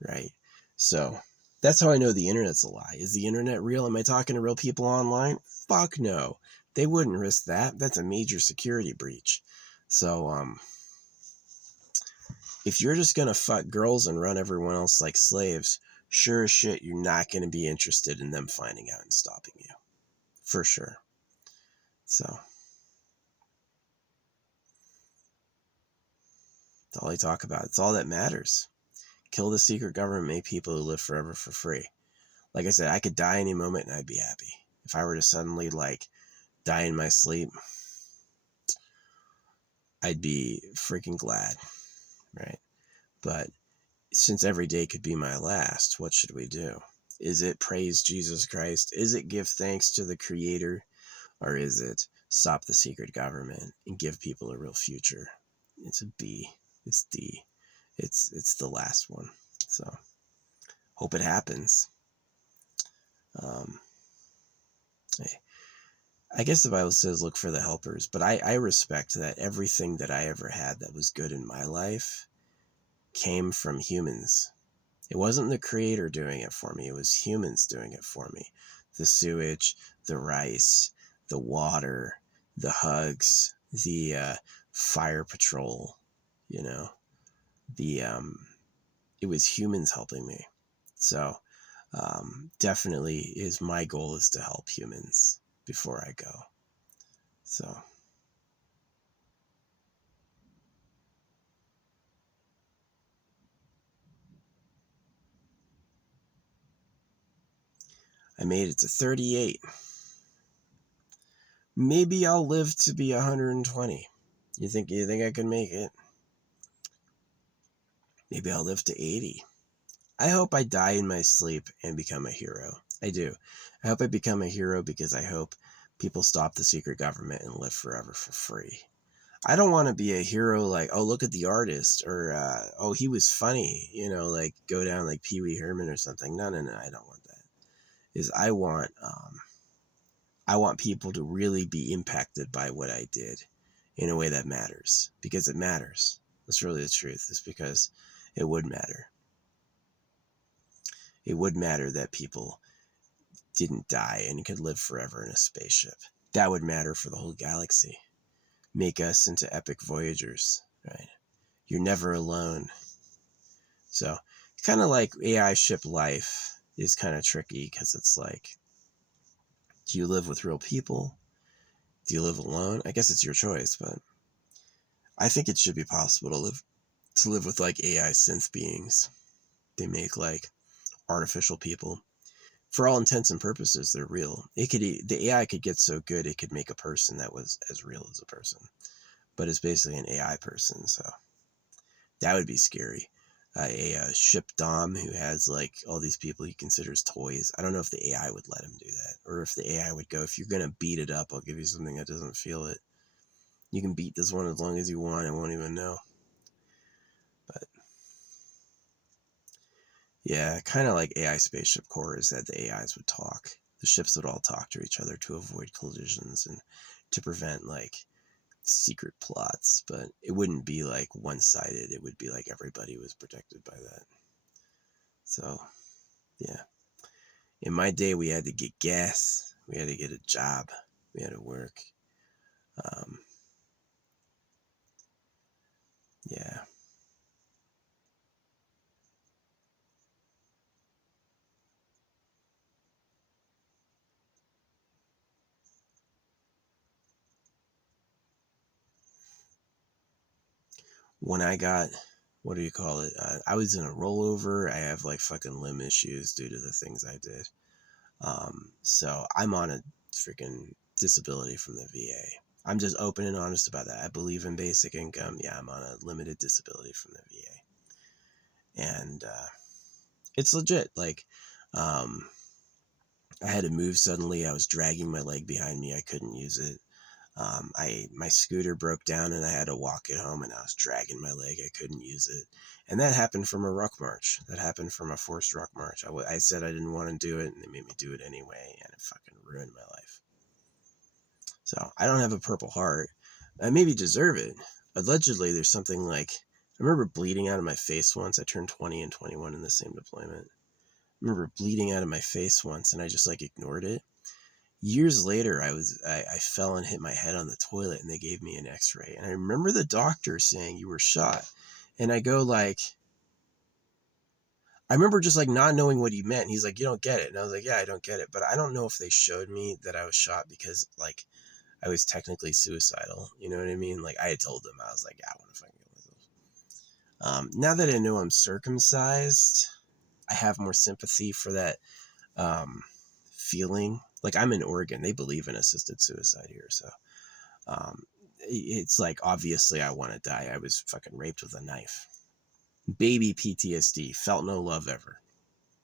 right? So that's how I know the internet's a lie. Is the internet real? Am I talking to real people online? Fuck no. They wouldn't risk that. That's a major security breach. So, if you're just going to fuck girls and run everyone else like slaves, sure as shit, you're not going to be interested in them finding out and stopping you. For sure. So, that's all I talk about. It's all that matters. Kill the secret government, make people who live forever for free. Like I said, I could die any moment and I'd be happy. If I were to suddenly, like, die in my sleep, I'd be freaking glad, right? But since every day could be my last, what should we do? Is it praise Jesus Christ? Is it give thanks to the Creator? Or is it stop the secret government and give people a real future? It's a B. It's D. It's the last one. So hope it happens. I guess the Bible says look for the helpers, but I respect that everything that I ever had that was good in my life came from humans. It wasn't the creator doing it for me. It was humans doing it for me. The sewage, the rice, the water, the hugs, the fire patrol, you know, the it was humans helping me. So definitely is my goal is to help humans before I go. So I made it to 38. Maybe I'll live to be 120. You think I can make it? Maybe I'll live to 80. I hope I die in my sleep and become a hero. I do. I hope I become a hero because I hope people stop the secret government and live forever for free. I don't want to be a hero like, oh, look at the artist, or, oh, he was funny, you know, like go down like Pee Wee Herman or something. No, I don't want that. I want people to really be impacted by what I did in a way that matters, because it matters. That's really the truth, is because it would matter. It would matter that people didn't die and could live forever in a spaceship. That would matter for the whole galaxy. Make us into epic voyagers, right? You're never alone. So kind of like AI ship life is kind of tricky, because it's like, do you live with real people? Do you live alone? I guess it's your choice, but I think it should be possible to live with like AI synth beings. They make like artificial people. For all intents and purposes, they're real. The AI could get so good it could make a person that was as real as a person, but it's basically an AI person. So that would be scary. A ship dom who has like all these people he considers toys. I don't know if the AI would let him do that, or if the AI would go, if you're gonna beat it up, I'll give you something that doesn't feel it. You can beat this one as long as you want. I won't even know. But yeah, kind of like AI spaceship core is that the AIs would talk. The ships would all talk to each other to avoid collisions and to prevent like secret plots, but it wouldn't be like one-sided. It would be like everybody was protected by that. So yeah, in my day we had to get gas, we had to get a job, we had to work. um yeah. When I got, what do you call it, I was in a rollover. I have like fucking limb issues due to the things I did. So I'm on a freaking disability from the VA. I'm just open and honest about that. I believe in basic income. Yeah, I'm on a limited disability from the VA. And it's legit. Like, I had to move suddenly. I was dragging my leg behind me. I couldn't use it. My scooter broke down and I had to walk it home, and I was dragging my leg. I couldn't use it. And that happened from a ruck march. That happened from a forced ruck march. I said I didn't want to do it, and they made me do it anyway, and it fucking ruined my life. So I don't have a Purple Heart. I maybe deserve it. Allegedly, there's something like, I remember bleeding out of my face once. I turned 20 and 21 in the same deployment. I remember bleeding out of my face once, and I just like ignored it. Years later, I fell and hit my head on the toilet, and they gave me an X-ray. And I remember the doctor saying, "You were shot," and I go like, I remember just like not knowing what he meant. He's like, "You don't get it," and I was like, "Yeah, I don't get it," but I don't know if they showed me that I was shot because like I was technically suicidal. You know what I mean? Like I had told them, I was like, "Yeah, I want to fucking kill myself." Now that I know I'm circumcised, I have more sympathy for that feeling. Like I'm in Oregon, they believe in assisted suicide here, so it's like obviously I want to die. I was fucking raped with a knife. Baby PTSD, felt no love ever,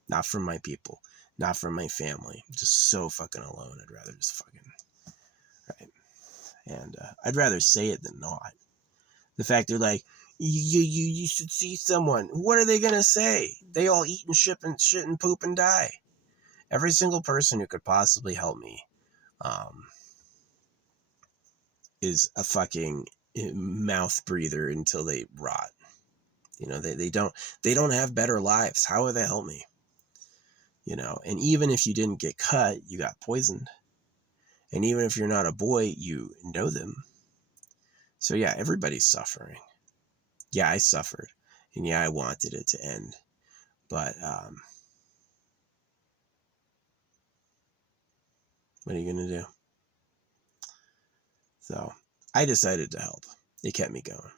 not from my people, not from my family. Just so fucking alone. I'd rather just fucking, right. And I'd rather say it than not. The fact they're like, you should see someone. What are they gonna say? They all eat and shit and poop and die. Every single person who could possibly help me is a fucking mouth breather until they rot. You know, they don't have better lives. How would they help me? You know, and even if you didn't get cut, you got poisoned. And even if you're not a boy, you know them. So yeah, everybody's suffering. Yeah, I suffered. And yeah, I wanted it to end. But what are you going to do? So I decided to help. It kept me going.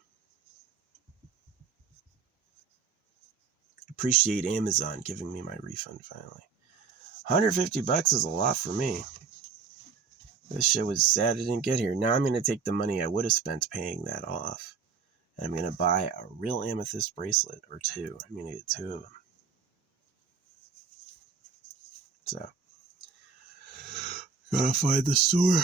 Appreciate Amazon giving me my refund finally. $150 is a lot for me. This shit was sad I didn't get here. Now I'm going to take the money I would have spent paying that off. And I'm going to buy a real amethyst bracelet or two. I'm going to get two of them. So, gotta find the store.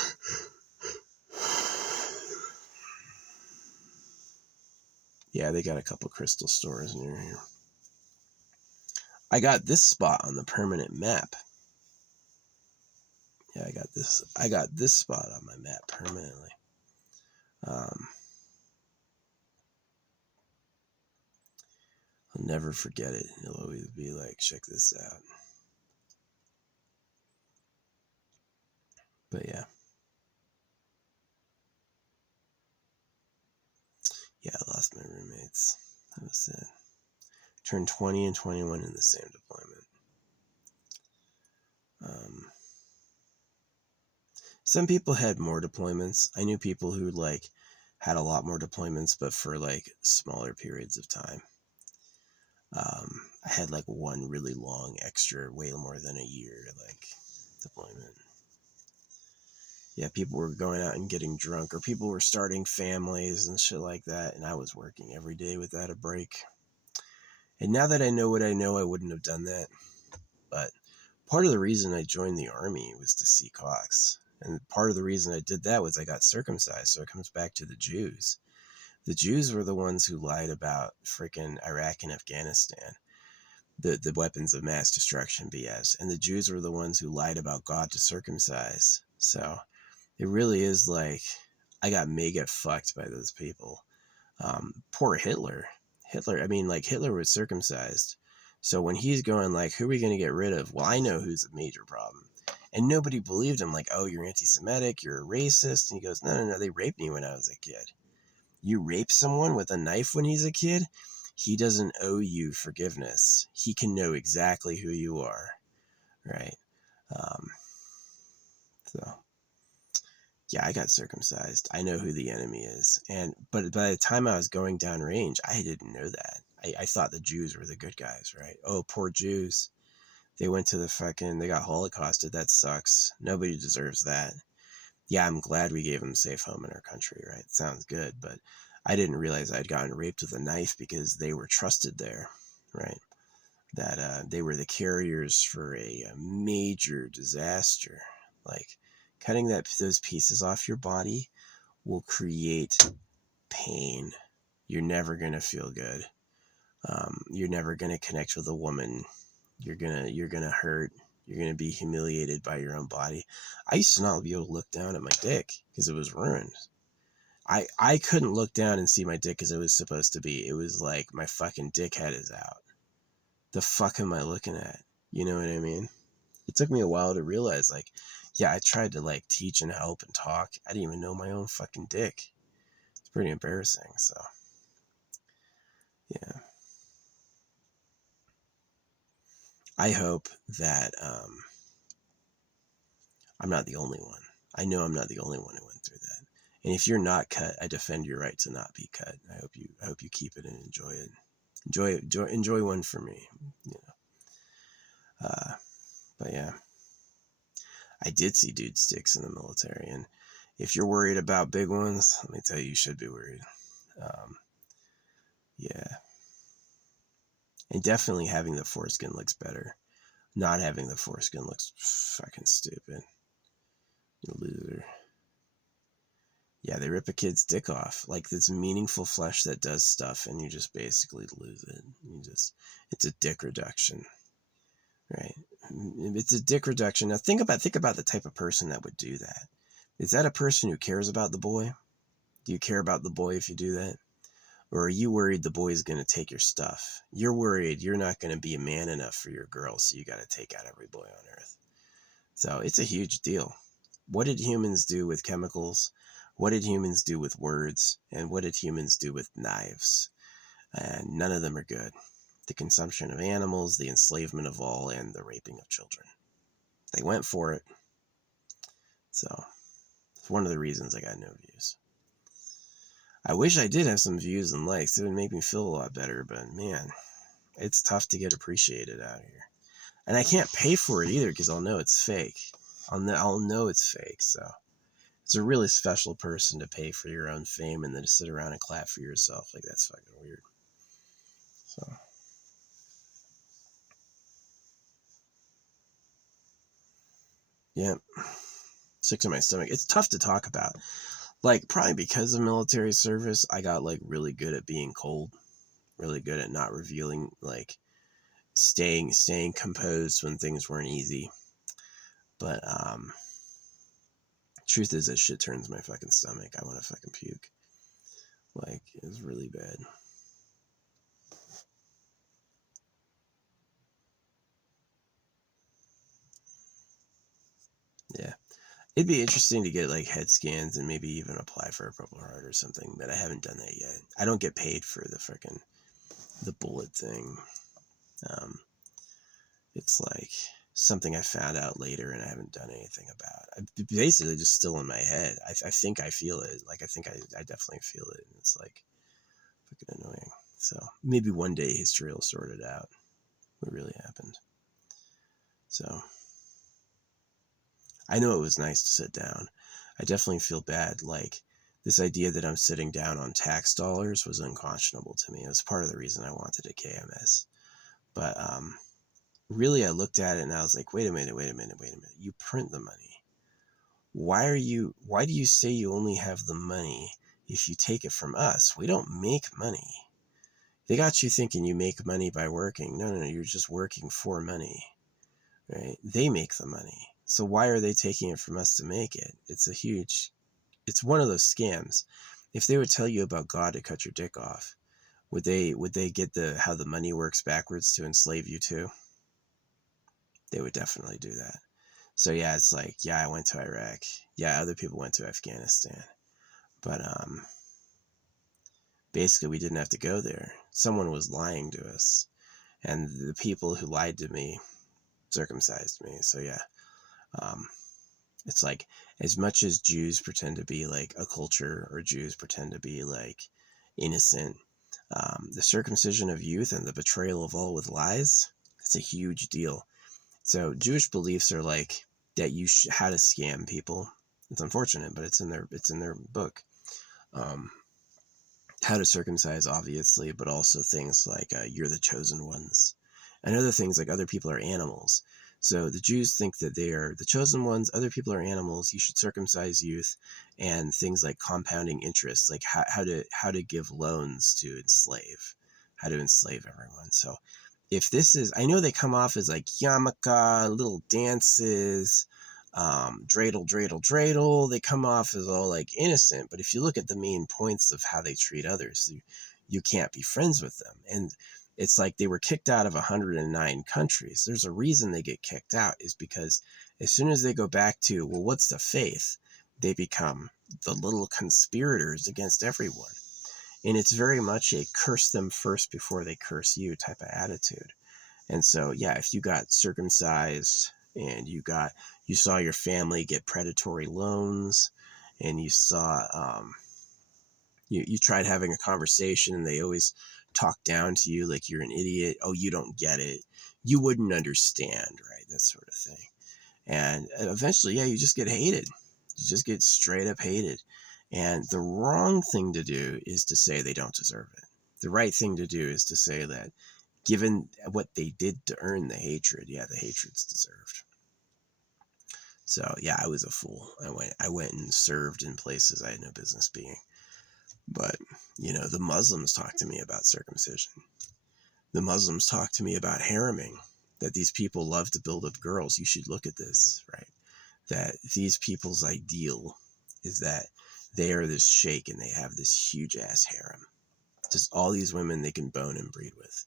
Yeah, they got a couple crystal stores near here. I got this spot on the permanent map. Yeah, I got this spot on my map permanently. I'll never forget it. It'll always be like, check this out. But yeah. Yeah, I lost my roommates. That was sad. Turned 20 and 21 in the same deployment. Some people had more deployments. I knew people who like had a lot more deployments, but for like smaller periods of time. I had like one really long extra, way more than a year, like deployment. Yeah, people were going out and getting drunk, or people were starting families and shit like that, and I was working every day without a break. And now that I know what I know, I wouldn't have done that. But part of the reason I joined the army was to see Cox. And part of the reason I did that was I got circumcised. So it comes back to the Jews. The Jews were the ones who lied about freaking Iraq and Afghanistan, the weapons of mass destruction BS. And the Jews were the ones who lied about God to circumcise. So it really is like I got mega fucked by those people. Poor Hitler. Hitler was circumcised. So when he's going like, who are we going to get rid of? Well, I know who's a major problem. And nobody believed him. Like, oh, you're anti-Semitic, you're a racist. And he goes, no, they raped me when I was a kid. You rape someone with a knife when he's a kid? He doesn't owe you forgiveness. He can know exactly who you are, right? So, yeah, I got circumcised. I know who the enemy is. But by the time I was going down range, I didn't know that. I thought the Jews were the good guys, right? Oh, poor Jews. They went to they got Holocausted. That sucks. Nobody deserves that. Yeah, I'm glad we gave them a safe home in our country, right? Sounds good, but I didn't realize I'd gotten raped with a knife because they were trusted there, right? That they were the carriers for a major disaster. Like, cutting those pieces off your body will create pain. You're never going to feel good. You're never going to connect with a woman. You're gonna hurt. You're gonna be humiliated by your own body. I used to not be able to look down at my dick because it was ruined. I couldn't look down and see my dick as it was supposed to be. It was like my fucking dick head is out. The fuck am I looking at? You know what I mean? It took me a while to realize, like, yeah, I tried to like teach and help and talk. I didn't even know my own fucking dick. It's pretty embarrassing. So, yeah. I hope that I'm not the only one. I know I'm not the only one who went through that. And if you're not cut, I defend your right to not be cut. I hope you keep it and enjoy it. Enjoy one for me. You know. But yeah, I did see dude sticks in the military, and if you're worried about big ones, let me tell you, you should be worried. Yeah, and definitely having the foreskin looks better. Not having the foreskin looks fucking stupid. You loser. Yeah, they rip a kid's dick off, like this meaningful flesh that does stuff, and you just basically lose it. It's a dick reduction, right? It's a dick reduction. Now think about the type of person that would do that. Is that a person who cares about the boy? Do you care about the boy if you do that? Or are you worried the boy's going to take your stuff? You're worried you're not going to be a man enough for your girl, so you got to take out every boy on earth. So it's a huge deal. What did humans do with chemicals? What did humans do with words? And what did humans do with knives? And none of them are good. The consumption of animals, the enslavement of all, and the raping of children. They went for it. So it's one of the reasons I got no views. I wish I did have some views and likes. It would make me feel a lot better, but man, it's tough to get appreciated out here. And I can't pay for it either because I'll know it's fake. I'll know it's fake, so it's a really special person to pay for your own fame and then to sit around and clap for yourself. Like, that's fucking weird. So yeah, sick to my stomach. It's tough to talk about. Like, probably because of military service, I got like really good at being cold, really good at not revealing, like staying composed when things weren't easy. But truth is that shit turns my fucking stomach. I want to fucking puke. Like, it's really bad. Yeah. It'd be interesting to get like head scans and maybe even apply for a Purple Heart or something, but I haven't done that yet. I don't get paid for the bullet thing. It's like something I found out later and I haven't done anything about. Basically just still in my head. I think I feel it. Like, I think I definitely feel it. And it's like fucking annoying. So maybe one day history will sort it out. What really happened. So I know it was nice to sit down. I definitely feel bad. Like, this idea that I'm sitting down on tax dollars was unconscionable to me. It was part of the reason I wanted a KMS. But really, I looked at it and I was like, wait a minute. You print the money. Why do you say you only have the money if you take it from us? We don't make money. They got you thinking you make money by working. No, you're just working for money, right? They make the money. So why are they taking it from us to make it? It's one of those scams. If they would tell you about God to cut your dick off, would they get how the money works backwards to enslave you too? They would definitely do that. So yeah, it's like, yeah, I went to Iraq. Yeah, other people went to Afghanistan. But basically we didn't have to go there. Someone was lying to us. And the people who lied to me circumcised me. So yeah. It's like, as much as Jews pretend to be like a culture, or Jews pretend to be like innocent, the circumcision of youth and the betrayal of all with lies, it's a huge deal. So Jewish beliefs are like that how to scam people. It's unfortunate, but it's in their book. How to circumcise, obviously, but also things like you're the chosen ones, and other things like other people are animals. So the Jews think that they are the chosen ones, other people are animals, you should circumcise youth, and things like compounding interest, like how to give loans to how to enslave everyone. So if this is, I know they come off as like yarmulke, little dances, dreidel, dreidel, dreidel, they come off as all like innocent. But if you look at the main points of how they treat others, you can't be friends with them. And it's like they were kicked out of 109 countries. There's a reason they get kicked out, is because as soon as they go back to, well, what's the faith? They become the little conspirators against everyone. And it's very much a curse them first before they curse you type of attitude. And so, yeah, if you got circumcised and you saw your family get predatory loans, and you saw, you tried having a conversation and they always talk down to you like you're an idiot. Oh, you don't get it. You wouldn't understand, right? That sort of thing. And eventually, yeah, you just get hated. You just get straight up hated. And the wrong thing to do is to say they don't deserve it. The right thing to do is to say that given what they did to earn the hatred, yeah, the hatred's deserved. So yeah, I was a fool. I went and served in places I had no business being. But, the Muslims talk to me about circumcision. The Muslims talk to me about hareming, that these people love to build up girls. You should look at this, right? That these people's ideal is that they are this sheikh and they have this huge ass harem. Just all these women they can bone and breed with.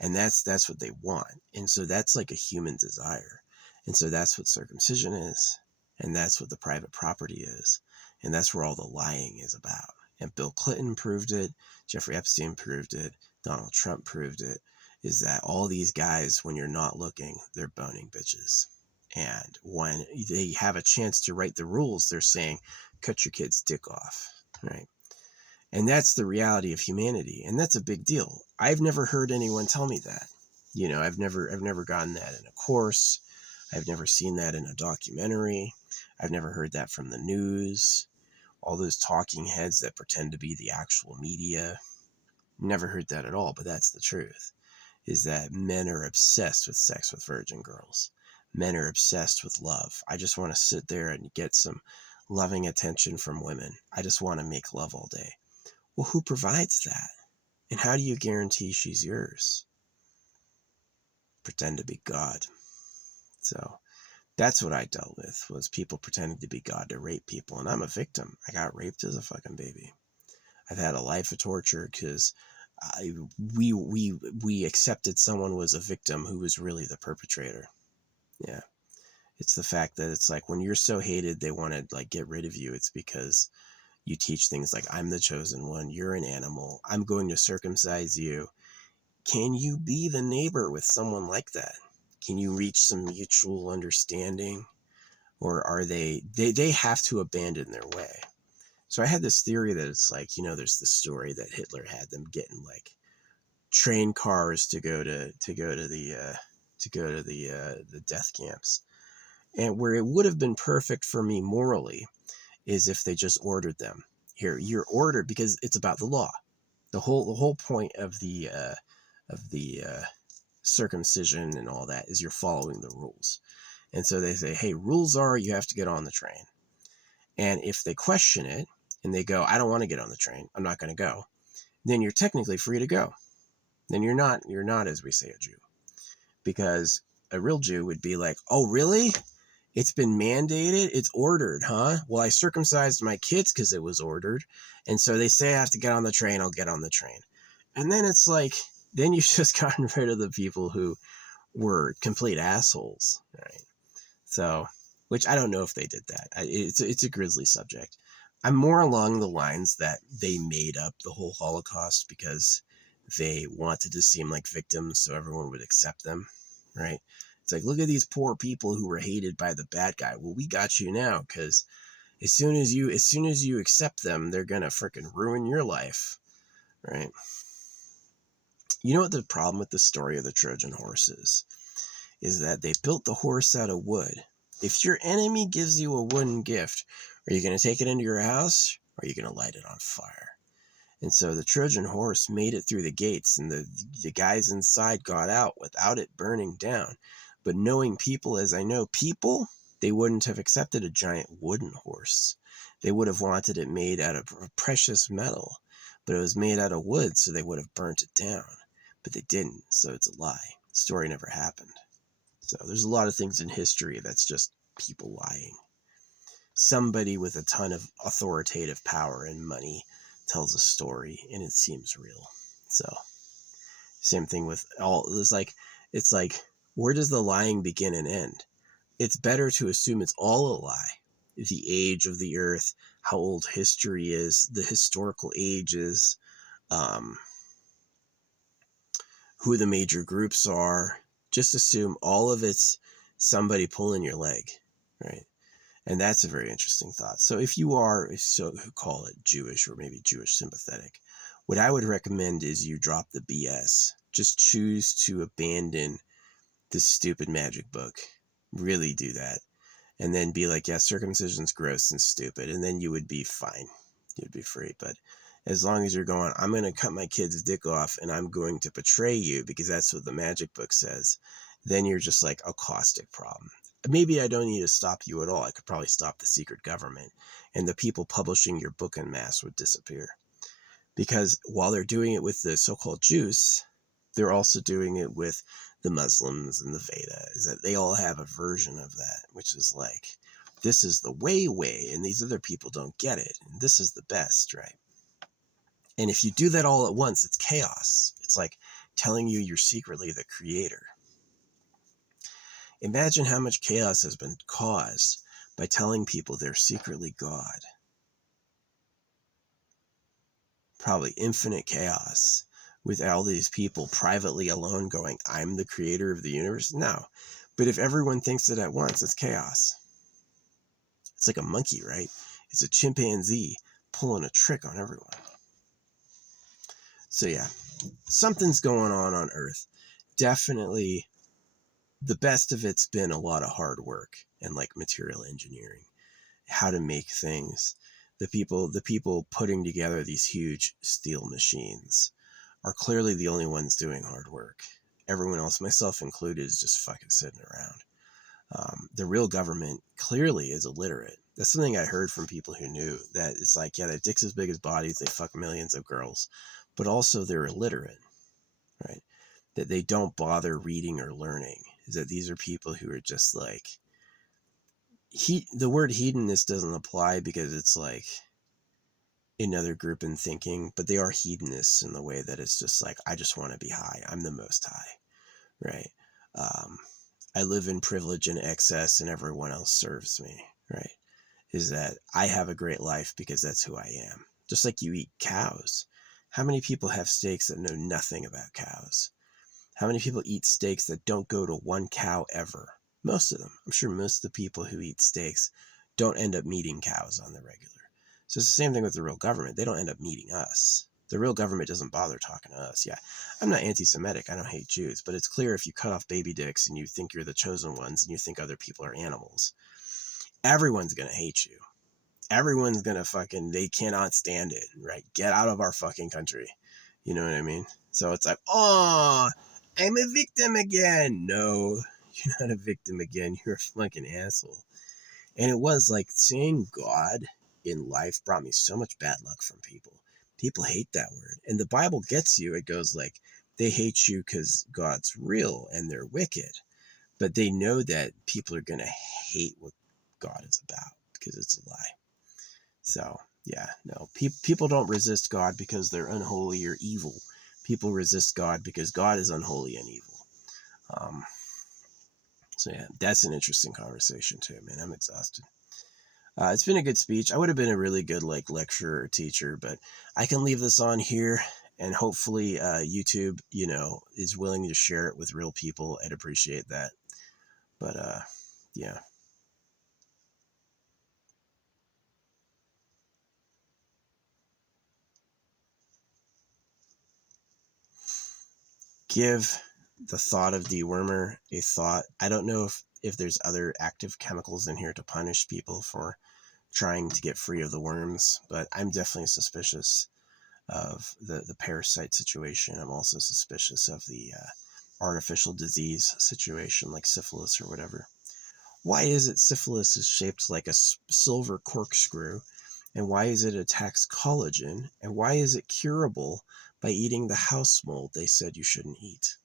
And that's what they want. And so that's like a human desire. And so that's what circumcision is. And that's what the private property is. And that's where all the lying is about. And Bill Clinton proved it. Jeffrey Epstein proved it. Donald Trump proved it. Is that all these guys, when you're not looking, they're boning bitches. And when they have a chance to write the rules, they're saying, cut your kid's dick off, right? And that's the reality of humanity. And that's a big deal. I've never heard anyone tell me that. I've never gotten that in a course. I've never seen that in a documentary. I've never heard that from the news. All those talking heads that pretend to be the actual media. Never heard that at all, but that's the truth. Is that men are obsessed with sex with virgin girls. Men are obsessed with love. I just want to sit there and get some loving attention from women. I just want to make love all day. Well, who provides that? And how do you guarantee she's yours? Pretend to be God. So that's what I dealt with, was people pretending to be God to rape people. And I'm a victim. I got raped as a fucking baby. I've had a life of torture because we accepted someone was a victim who was really the perpetrator. Yeah. It's the fact that it's like when you're so hated, they want to like get rid of you. It's because you teach things like, I'm the chosen one, you're an animal, I'm going to circumcise you. Can you be the neighbor with someone like that? Can you reach some mutual understanding? Or are they have to abandon their way? So I had this theory that it's like, there's this story that Hitler had them getting like train cars to go to the death camps. And where it would have been perfect for me morally is if they just ordered them. Here, you're ordered, because it's about the law. The whole point of the circumcision and all that is you're following the rules. And so they say, hey, rules are you have to get on the train. And if they question it and they go, I don't want to get on the train, I'm not going to go, then you're technically free to go. Then you're not, as we say, a Jew. Because a real Jew would be like, oh, really? It's been mandated? It's ordered, huh? Well, I circumcised my kids because it was ordered. And so they say I have to get on the train, I'll get on the train. And then it's like, then you've just gotten rid of the people who were complete assholes, right? So, which I don't know if they did that. It's a grisly subject. I'm more along the lines that they made up the whole Holocaust because they wanted to seem like victims so everyone would accept them, right? It's like, look at these poor people who were hated by the bad guy. Well, we got you now because as soon as you accept them, they're gonna freaking ruin your life, right? You know what the problem with the story of the Trojan horse is that they built the horse out of wood. If your enemy gives you a wooden gift, are you going to take it into your house or are you going to light it on fire? And so the Trojan horse made it through the gates and the guys inside got out without it burning down. But knowing people as I know people, they wouldn't have accepted a giant wooden horse. They would have wanted it made out of precious metal, but it was made out of wood, so they would have burnt it down. But they didn't, so it's a lie. The story never happened. So there's a lot of things in history that's just people lying. Somebody with a ton of authoritative power and money tells a story and it seems real. So same thing with it's like where does the lying begin and end? It's better to assume it's all a lie. The age of the earth, how old history is, the historical ages, who the major groups are. Just assume all of it's somebody pulling your leg, right? And that's a very interesting thought. So if you are, call it Jewish or maybe Jewish sympathetic, what I would recommend is you drop the BS. Just choose to abandon this stupid magic book. Really do that. And then be like, yeah, circumcision's gross and stupid. And then you would be fine. You'd be free. But as long as you're going, I'm going to cut my kid's dick off and I'm going to betray you because that's what the magic book says, then you're just like a caustic problem. maybe I don't need to stop you at all. I could probably stop the secret government, and the people publishing your book en masse would disappear. Because while they're doing it with the so-called Jews, they're also doing it with the Muslims and the Veda, is that they all have a version of that, which is like, this is the way, and these other people don't get it, and this is the best, right? And if you do that all at once, it's chaos. It's like telling you you're secretly the creator. Imagine how much chaos has been caused by telling people they're secretly God. Probably infinite chaos with all these people privately alone going, I'm the creator of the universe. No. But if everyone thinks it at once, it's chaos. It's like a monkey, right? It's a chimpanzee pulling a trick on everyone. So yeah, something's going on Earth. Definitely the best of it's been a lot of hard work and like material engineering, how to make things. The people putting together these huge steel machines are clearly the only ones doing hard work. Everyone else, myself included, is just fucking sitting around. The real government clearly is illiterate. That's something I heard from people who knew, that it's like, yeah, their dicks as big as bodies, they fuck millions of girls, but also they're illiterate, right? That they don't bother reading or learning. Is that these are people who are just like, the word hedonist doesn't apply because it's like another group in thinking, but they are hedonists in the way that it's just like, I just want to be high. I'm the most high, right? I live in privilege and excess and everyone else serves me, right? Is that I have a great life because that's who I am. Just like you eat cows. How many people have steaks that know nothing about cows? How many people eat steaks that don't go to one cow ever? Most of them. I'm sure most of the people who eat steaks don't end up meeting cows on the regular. So it's the same thing with the real government. They don't end up meeting us. The real government doesn't bother talking to us. Yeah, I'm not anti-Semitic. I don't hate Jews. But it's clear if you cut off baby dicks and you think you're the chosen ones and you think other people are animals, everyone's going to hate you. Everyone's going to fucking, they cannot stand it, right? Get out of our fucking country. You know what I mean? So it's like, oh, I'm a victim again. No, you're not a victim again. You're a fucking asshole. And it was like saying God in life brought me so much bad luck from people. People hate that word. And the Bible gets you. It goes like, they hate you because God's real and they're wicked. But they know that people are going to hate what God is about because it's a lie. So, yeah, no. People don't resist God because they're unholy or evil. People resist God because God is unholy and evil. So, yeah, that's an interesting conversation too, man. I'm exhausted. It's been a good speech. I would have been a really good like lecturer or teacher, but I can leave this on here, and hopefully YouTube, is willing to share it with real people. I'd appreciate that. But yeah. Give the thought of dewormer a thought. I don't know if there's other active chemicals in here to punish people for trying to get free of the worms, but I'm definitely suspicious of the parasite situation. I'm also suspicious of the artificial disease situation like syphilis or whatever. Why is it syphilis is shaped like a silver corkscrew? And why is it attacks collagen? And why is it curable by eating the house mold they said you shouldn't eat?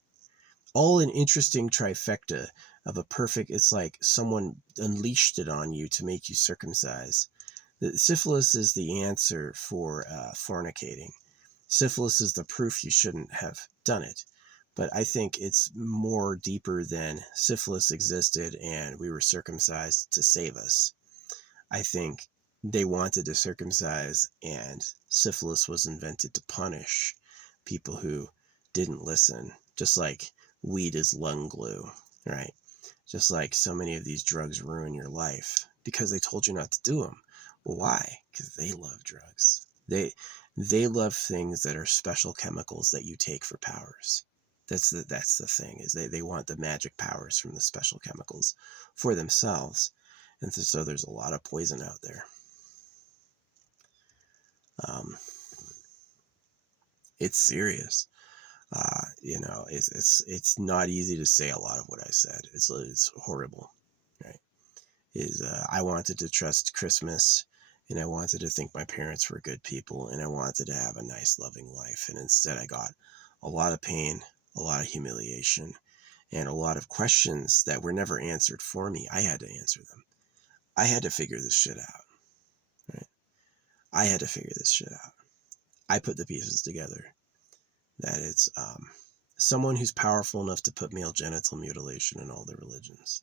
All an interesting trifecta of a perfect, it's like someone unleashed it on you to make you circumcise. The syphilis is the answer for fornicating. Syphilis is the proof you shouldn't have done it. But I think it's more deeper than syphilis existed and we were circumcised to save us. I think they wanted to circumcise and syphilis was invented to punish people who didn't listen. Just like weed is lung glue, right? Just like so many of these drugs ruin your life because they told you not to do them. Well, why? Because they love drugs. They love things that are special chemicals that you take for powers. That's the thing, is they want the magic powers from the special chemicals for themselves. And so there's a lot of poison out there. It's serious. It's not easy to say a lot of what I said. It's horrible, right? I wanted to trust Christmas, and I wanted to think my parents were good people, and I wanted to have a nice, loving life. And instead, I got a lot of pain, a lot of humiliation, and a lot of questions that were never answered for me. I had to answer them. I had to figure this shit out. Right? I had to figure this shit out. I put the pieces together. That it's someone who's powerful enough to put male genital mutilation in all the religions.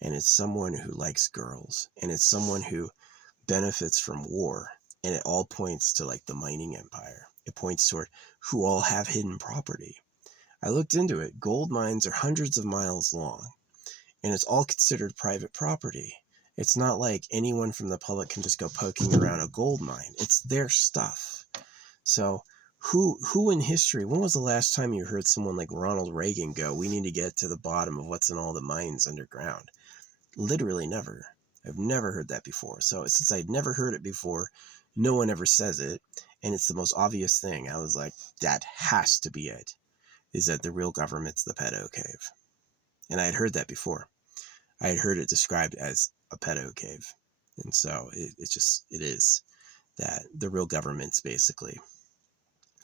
And it's someone who likes girls. And it's someone who benefits from war. And it all points to like the mining empire. It points toward who all have hidden property. I looked into it. Gold mines are hundreds of miles long. And it's all considered private property. It's not like anyone from the public can just go poking around a gold mine. It's their stuff. So who in history, when was the last time you heard someone like Ronald Reagan go, we need to get to the bottom of what's in all the mines underground? Literally never. I've never heard that before. So since I'd never heard it before, no one ever says it. And it's the most obvious thing. I was like, that has to be it. Is that the real government's the pedo cave. And I had heard that before. I had heard it described as a pedo cave. And so it is that the real government's basically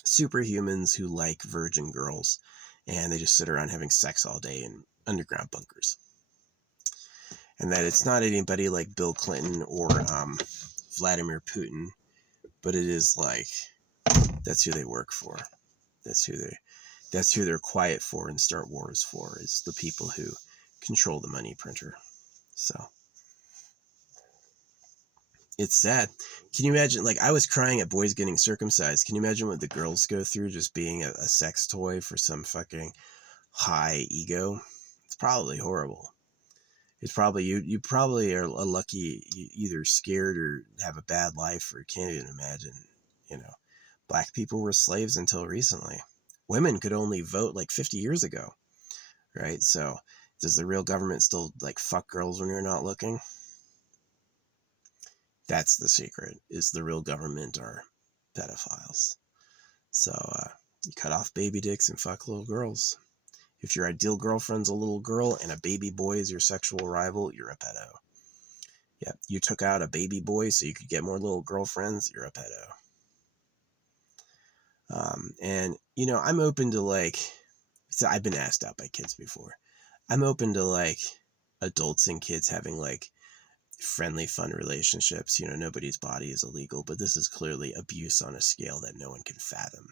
superhumans who like virgin girls, and they just sit around having sex all day in underground bunkers. And that it's not anybody like Bill Clinton or Vladimir Putin, but it is like, that's who they work for. That's who they're quiet for and start wars for, is the people who control the money printer. So it's sad. Can you imagine, like, I was crying at boys getting circumcised. Can you imagine what the girls go through just being a sex toy for some fucking high ego? It's probably horrible. It's probably, you probably are lucky, either scared or have a bad life, or can't even imagine, black people were slaves until recently. Women could only vote like 50 years ago, right? So does the real government still like fuck girls when you're not looking? That's the secret, is the real government are pedophiles. So you cut off baby dicks and fuck little girls. If your ideal girlfriend's a little girl and a baby boy is your sexual rival, you're a pedo. Yeah, you took out a baby boy so you could get more little girlfriends, you're a pedo. And, I'm open to like, so I've been asked out by kids before. I'm open to like adults and kids having like friendly, fun relationships. Nobody's body is illegal, but this is clearly abuse on a scale that no one can fathom.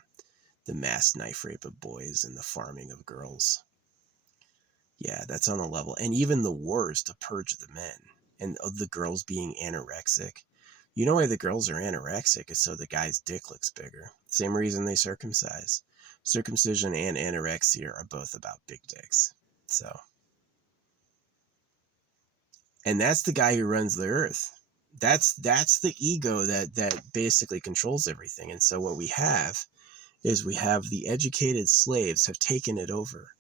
The mass knife rape of boys and the farming of girls. Yeah, that's on a level. And even the wars to purge the men and of the girls being anorexic. You know why the girls are anorexic is so the guy's dick looks bigger. Same reason they circumcise. Circumcision and anorexia are both about big dicks. So, and that's the guy who runs the earth. That's the ego that basically controls everything. And so what we have is the educated slaves have taken it over.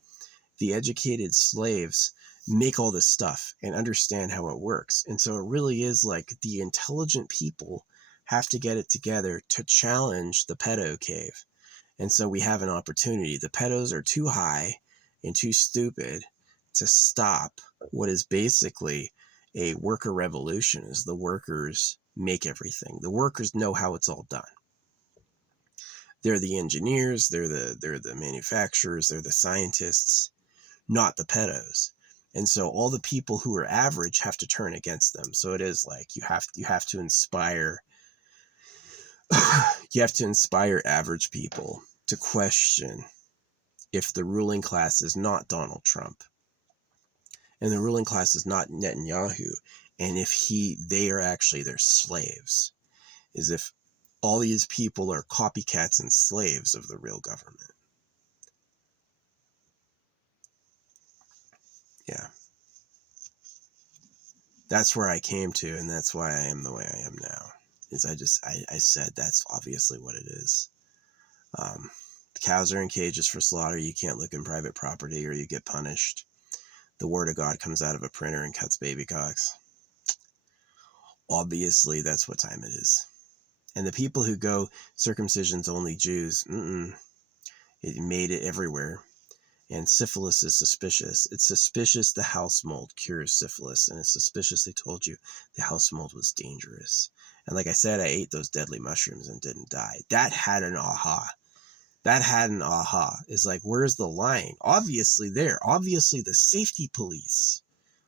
The educated slaves make all this stuff and understand how it works. And so it really is like the intelligent people have to get it together to challenge the pedo cave. And so we have an opportunity. The pedos are too high and too stupid to stop what is basically a worker revolution, as the workers make everything. The workers know how it's all done. They're the engineers, they're the manufacturers, they're the scientists, not the pedos. And so all the people who are average have to turn against them. So it is like you have to inspire average people to question if the ruling class is not Donald Trump and the ruling class is not Netanyahu, and if they are actually their slaves, is if all these people are copycats and slaves of the real government. Yeah. That's where I came to, and that's why I am the way I am now. Is I said that's obviously what it is. The cows are in cages for slaughter. You can't look in private property or you get punished. The word of God comes out of a printer and cuts baby cocks. Obviously, that's what time it is. And the people who go, circumcision's only Jews, it made it everywhere. And syphilis is suspicious. It's suspicious the house mold cures syphilis, and it's suspicious they told you the house mold was dangerous. And like I said, I ate those deadly mushrooms and didn't die. That had an aha. That had an aha. It's like, where's the lying? Obviously there. Obviously the safety police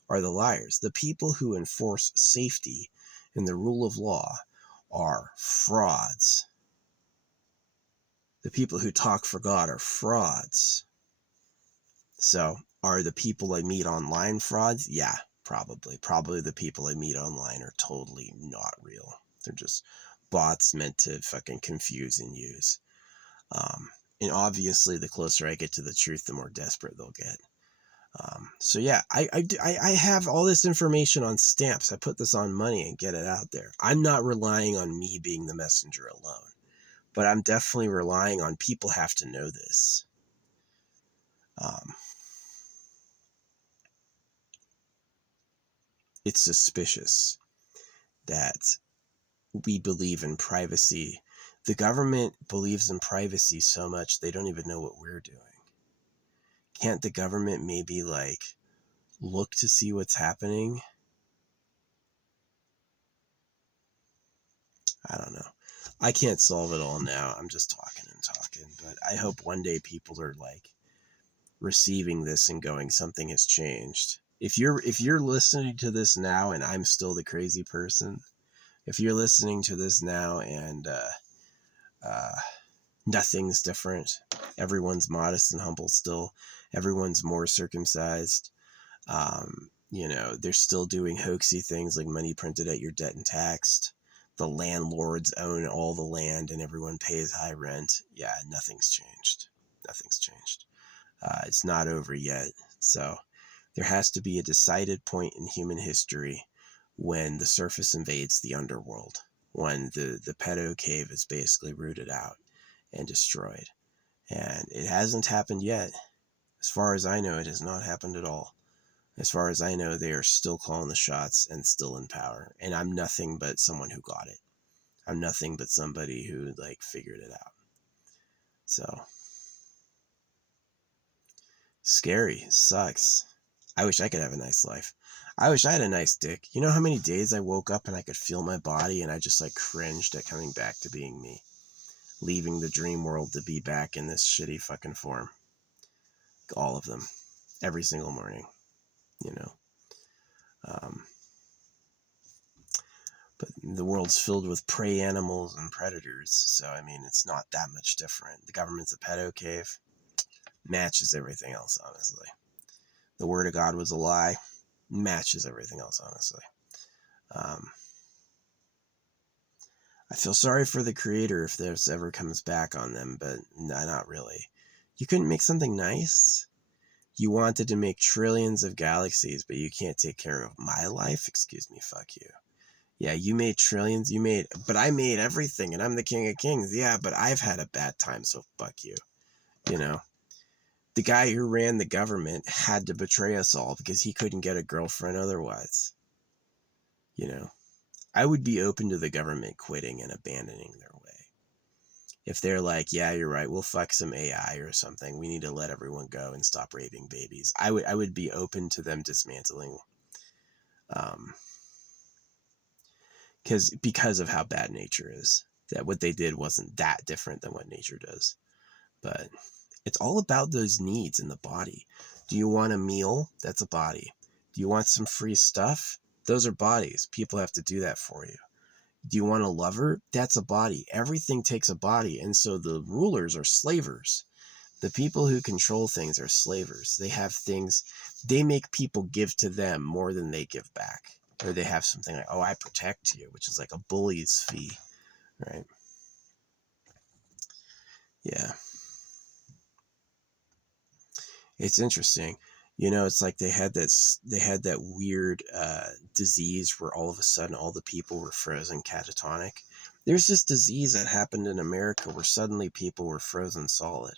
are the liars. The people who enforce safety and the rule of law are frauds. The people who talk for God are frauds. So, are the people I meet online frauds? Yeah, probably. Probably the people I meet online are totally not real. They're just bots meant to fucking confuse and use. And obviously, the closer I get to the truth, the more desperate they'll get. So yeah, I have all this information on stamps. I put this on money and get it out there. I'm not relying on me being the messenger alone, but I'm definitely relying on people have to know this. It's suspicious that we believe in privacy. The government believes in privacy so much they don't even know what we're doing. Can't the government maybe like look to see what's happening? I don't know. I can't solve it all now. I'm just talking and talking, but I hope one day people are like receiving this and going, something has changed. If you're listening to this now and I'm still the crazy person, if you're listening to this now and nothing's different, everyone's modest and humble still, everyone's more circumcised, they're still doing hoaxy things like money printed at your debt and taxed. The landlords own all the land and everyone pays high rent. Yeah, nothing's changed. Nothing's changed. It's not over yet. So there has to be a decided point in human history when the surface invades the underworld, when the pedo cave is basically rooted out and destroyed. And it hasn't happened yet. As far as I know, it has not happened at all. As far as I know, they are still calling the shots and still in power. And I'm nothing but someone who got it. I'm nothing but somebody who like figured it out. So scary. Sucks. I wish I could have a nice life. I wish I had a nice dick. You know how many days I woke up and I could feel my body and I just like cringed at coming back to being me. Leaving the dream world to be back in this shitty fucking form. All of them. Every single morning. You know. But the world's filled with prey animals and predators. So, I mean, it's not that much different. The government's a pedo cave. Matches everything else, honestly. The word of God was a lie. Matches everything else, honestly. I feel sorry for the creator if this ever comes back on them, but no, not really. You couldn't make something nice? You wanted to make trillions of galaxies, but you can't take care of my life? Excuse me, fuck you. Yeah, you made trillions, but I made everything, and I'm the king of kings. Yeah, but I've had a bad time, so fuck you. You know? The guy who ran the government had to betray us all because he couldn't get a girlfriend otherwise. You know? I would be open to the government quitting and abandoning their way. If they're like, yeah, you're right, we'll fuck some AI or something. We need to let everyone go and stop raping babies. I would be open to them dismantling. Because of how bad nature is. That what they did wasn't that different than what nature does. But it's all about those needs in the body. Do you want a meal? That's a body. Do you want some free stuff? Those are bodies. People have to do that for you. Do you want a lover? That's a body. Everything takes a body. And so the rulers are slavers. The people who control things are slavers. They have things, they make people give to them more than they give back. Or they have something like, oh, I protect you, which is like a bully's fee, right? Yeah. It's interesting. It's like they had that weird disease where all of a sudden all the people were frozen catatonic. There's this disease that happened in America where suddenly people were frozen solid.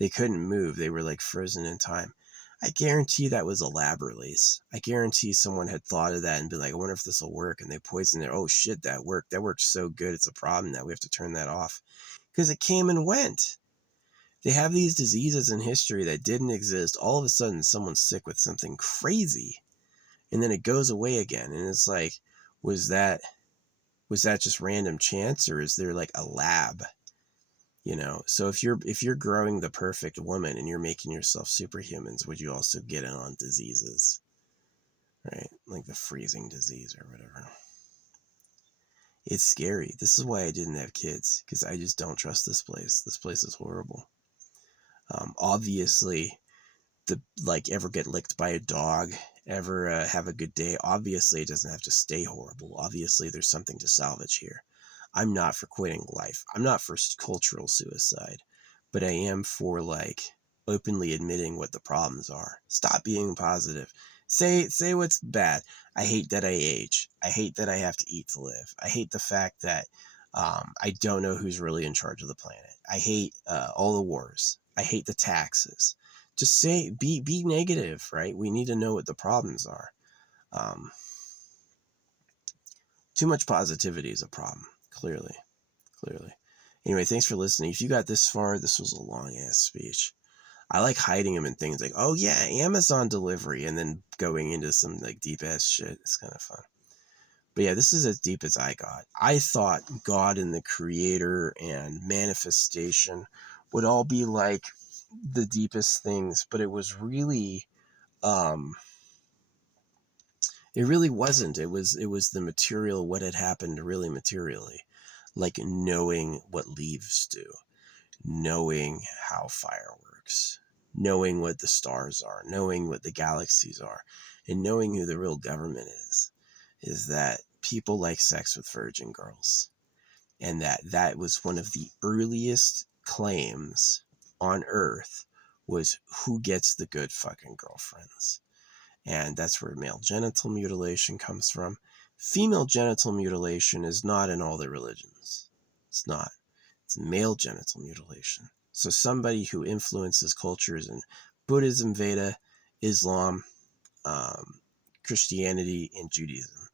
They couldn't move. They were like frozen in time. I guarantee that was a lab release. I guarantee someone had thought of that and been like, I wonder if this will work. And they poisoned it. Oh shit, that worked. That worked so good. It's a problem that we have to turn that off. Because it came and went. They have these diseases in history that didn't exist. All of a sudden, someone's sick with something crazy, and then it goes away again. And it's like, was that just random chance, or is there like a lab? So if you're growing the perfect woman and you're making yourself superhumans, would you also get in on diseases, right? Like the freezing disease or whatever. It's scary. This is why I didn't have kids, because I just don't trust this place. This place is horrible. Obviously, ever get licked by a dog, ever have a good day. Obviously, it doesn't have to stay horrible. Obviously, there's something to salvage here. I'm not for quitting life. I'm not for cultural suicide, but I am for openly admitting what the problems are. Stop being positive. Say what's bad. I hate that I age. I hate that I have to eat to live. I hate the fact that I don't know who's really in charge of the planet. I hate all the wars. I hate the taxes. Just be negative, right? We need to know what the problems are. Too much positivity is a problem, clearly. Anyway, thanks for listening. If you got this far, this was a long ass speech. I like hiding them in things like, oh yeah, Amazon delivery, and then going into some deep ass shit. It's kind of fun. But yeah, this is as deep as I got. I thought God and the creator and manifestation would all be like the deepest things, but it was really, it really wasn't. It was the material, what had happened really materially, like knowing what leaves do, knowing how fire works, knowing what the stars are, knowing what the galaxies are, and knowing who the real government is that people like sex with virgin girls. And that was one of the earliest claims on Earth, was who gets the good fucking girlfriends. And that's where male genital mutilation comes from. Female genital mutilation is not in all the religions. It's not. It's male genital mutilation. So somebody who influences cultures in Buddhism, Veda, Islam, Christianity, and Judaism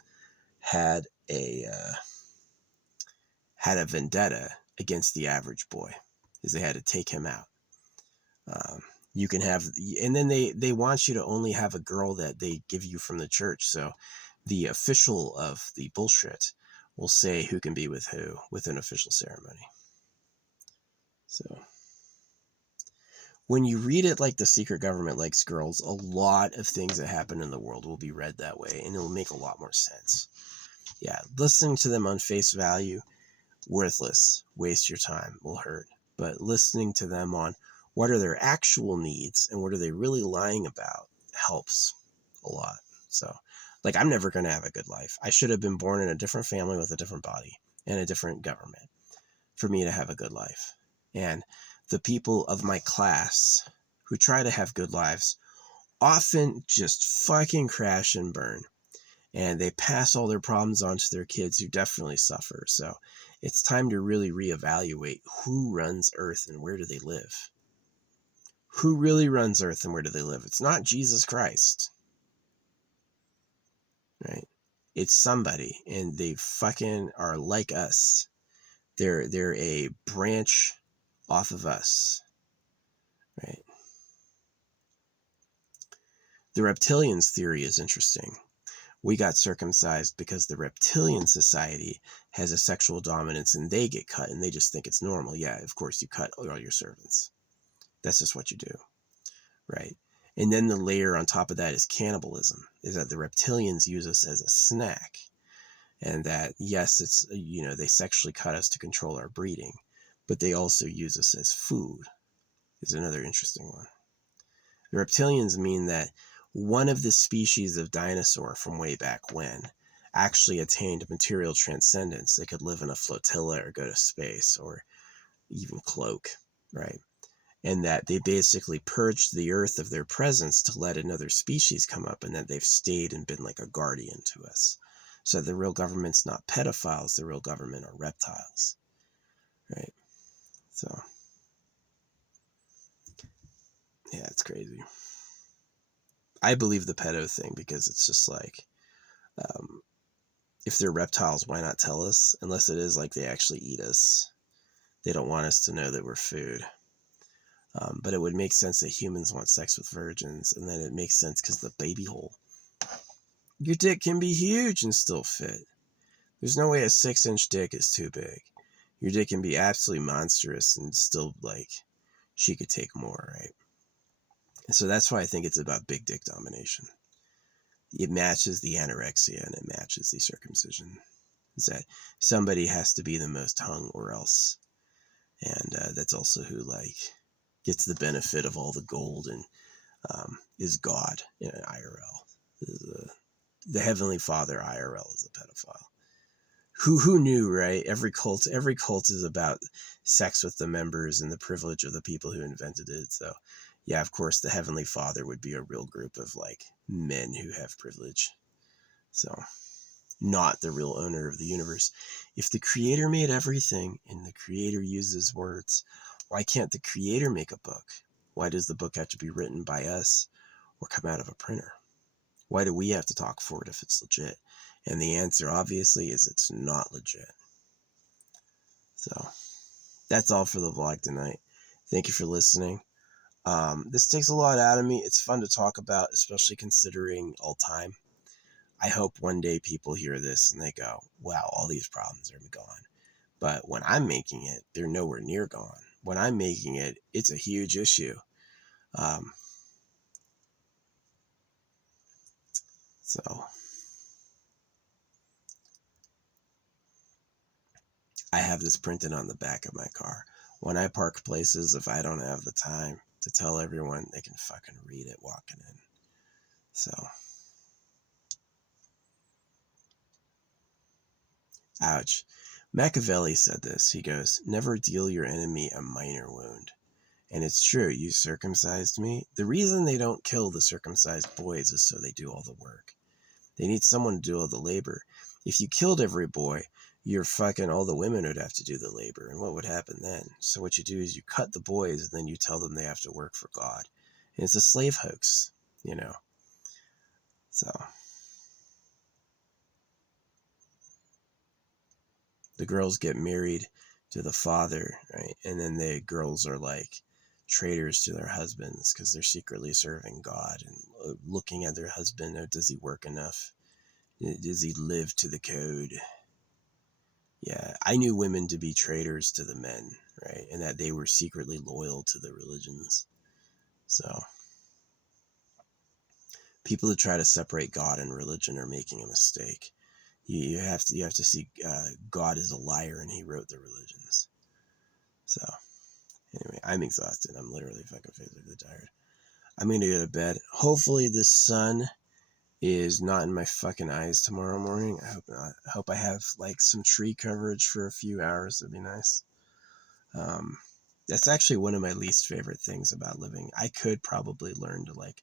had a vendetta against the average boy, because they had to take him out. You can have, and then they want you to only have a girl that they give you from the church. So the official of the bullshit will say who can be with who with an official ceremony. So when you read it like the secret government likes girls, a lot of things that happen in the world will be read that way, and it will make a lot more sense. Yeah, listening to them on face value, worthless, waste your time, will hurt. But listening to them on what are their actual needs and what are they really lying about helps a lot. So, I'm never going to have a good life. I should have been born in a different family with a different body and a different government for me to have a good life. And the people of my class who try to have good lives often just fucking crash and burn. And they pass all their problems on to their kids, who definitely suffer. So it's time to really reevaluate who runs Earth and where do they live. Who really runs Earth and where do they live? It's not Jesus Christ, right? It's somebody, and they fucking are like us. They're a branch off of us, right? The reptilians theory is interesting. We got circumcised because the reptilian society has a sexual dominance and they get cut and they just think it's normal. Yeah, of course you cut all your servants. That's just what you do, right? And then the layer on top of that is cannibalism, is that the reptilians use us as a snack. And that, yes, it's, they sexually cut us to control our breeding, but they also use us as food, is another interesting one. The reptilians mean that one of the species of dinosaur from way back when actually attained material transcendence. They could live in a flotilla or go to space or even cloak, right? And that they basically purged the earth of their presence to let another species come up, and that they've stayed and been like a guardian to us. So the real government's not pedophiles, the real government are reptiles, right? So, yeah, it's crazy. I believe the pedo thing because it's just if they're reptiles, why not tell us? Unless it is they actually eat us. They don't want us to know that we're food. But it would make sense that humans want sex with virgins, and then it makes sense because the baby hole. Your dick can be huge and still fit. There's no way a 6-inch dick is too big. Your dick can be absolutely monstrous and still, like, she could take more, right? And so that's why I think it's about big dick domination. It matches the anorexia and it matches the circumcision. Is that somebody has to be the most hung or else. And that's also who, like, gets the benefit of all the gold and is God in an IRL. The Heavenly Father IRL is a pedophile. Who knew, right? Every cult is about sex with the members and the privilege of the people who invented it. So, yeah, of course, the Heavenly Father would be a real group of, like, men who have privilege. So, not the real owner of the universe. If the Creator made everything and the Creator uses words, why can't the Creator make a book? Why does the book have to be written by us or come out of a printer? Why do we have to talk for it if it's legit? And the answer, obviously, is it's not legit. So that's all for the vlog tonight. Thank you for listening. This takes a lot out of me. It's fun to talk about, especially considering all time. I hope one day people hear this and they go, wow, all these problems are gone. But when I'm making it, they're nowhere near gone. When I'm making it, it's a huge issue. So I have this printed on the back of my car. When I park places, if I don't have the time to tell everyone, they can fucking read it walking in. So, ouch. Machiavelli said this. He goes, never deal your enemy a minor wound. And it's true, you circumcised me. The reason they don't kill the circumcised boys is so they do all the work. They need someone to do all the labor. If you killed every boy, you're fucking all the women would have to do the labor. And what would happen then? So what you do is you cut the boys and then you tell them they have to work for God. And it's a slave hoax, you know. So the girls get married to the father, right? And then the girls are like traitors to their husbands because they're secretly serving God and looking at their husband. Oh, does he work enough? Does he live to the code? Yeah, I knew women to be traitors to the men, right? And that they were secretly loyal to the religions. So people who try to separate God and religion are making a mistake. You have to see God is a liar and he wrote the religions. So anyway, I'm exhausted. I'm literally fucking physically tired. I'm gonna go to bed. Hopefully the sun is not in my fucking eyes tomorrow morning. I hope not. I hope I have like some tree coverage for a few hours. That'd be nice. That's actually one of my least favorite things about living. I could probably learn to like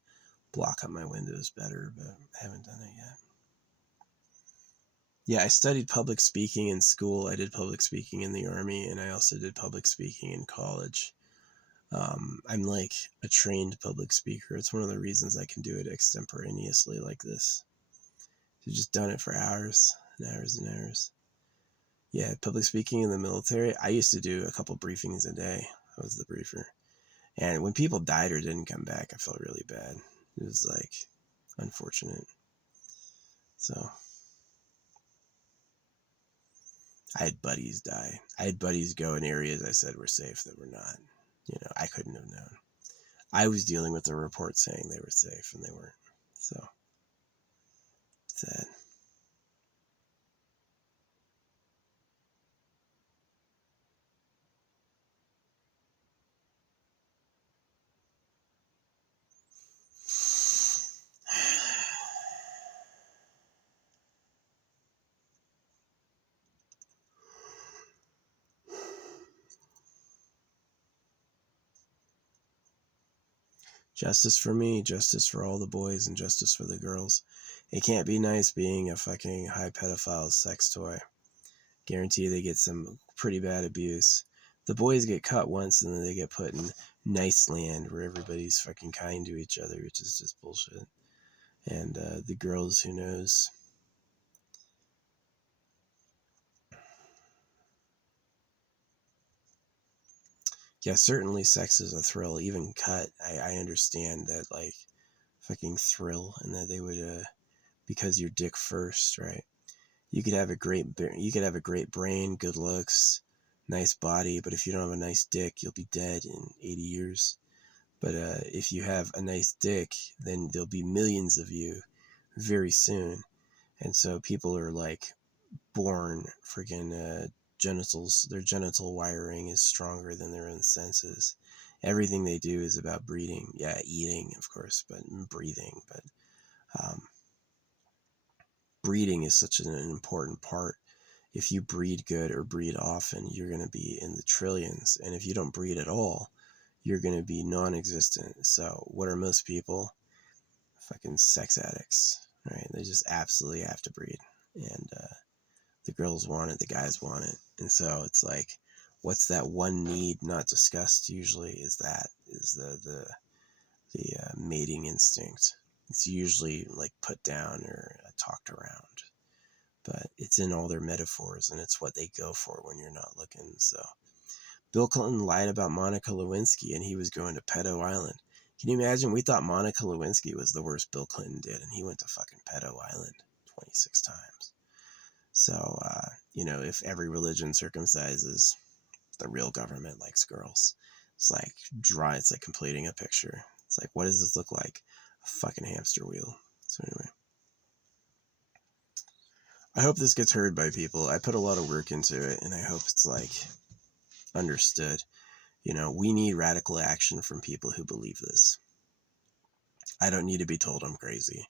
block up my windows better, but I haven't done it yet. Yeah, I studied public speaking in school. I did public speaking in the Army, and I also did public speaking in college. I'm like a trained public speaker. It's one of the reasons I can do it extemporaneously like this. I've just done it for hours and hours and hours. Yeah, public speaking in the military. I used to do a couple briefings a day. I was the briefer. And when people died or didn't come back, I felt really bad. It was like unfortunate. So I had buddies die. I had buddies go in areas I said were safe that were not. You know, I couldn't have known. I was dealing with the report saying they were safe and they weren't. So sad. Justice for me, justice for all the boys, and justice for the girls. It can't be nice being a fucking high pedophile sex toy. Guarantee they get some pretty bad abuse. The boys get cut once and then they get put in nice land where everybody's fucking kind to each other, which is just bullshit. And the girls, who knows? Yeah, certainly sex is a thrill. Even cut, I understand that, like, fucking thrill, and that they would, because you're dick first, right? You could have a great brain, good looks, nice body, but if you don't have a nice dick, you'll be dead in 80 years. But if you have a nice dick, then there'll be millions of you very soon. And so people are like born freaking genitals. Their genital wiring is stronger than their own senses. Everything they do is about breeding. Yeah, eating, of course, but breathing. But um, breeding is such an important part. If you breed good or breed often, you're going to be in the trillions. And if you don't breed at all, you're going to be non-existent. So what are most people? Fucking sex addicts, right? They just absolutely have to breed. And the girls want it, the guys want it. And so it's like, what's that one need not discussed usually is the mating instinct. It's usually like put down or talked around, but it's in all their metaphors, and it's what they go for when you're not looking. So Bill Clinton lied about Monica Lewinsky, and he was going to Pedo Island. Can you imagine? We thought Monica Lewinsky was the worst Bill Clinton did, and he went to fucking Pedo Island 26 times. So, if every religion circumcises, the real government likes girls. It's like it's like completing a picture. It's like, what does this look like? A fucking hamster wheel. So anyway, I hope this gets heard by people. I put a lot of work into it, and I hope it's like understood. We need radical action from people who believe this. I don't need to be told I'm crazy.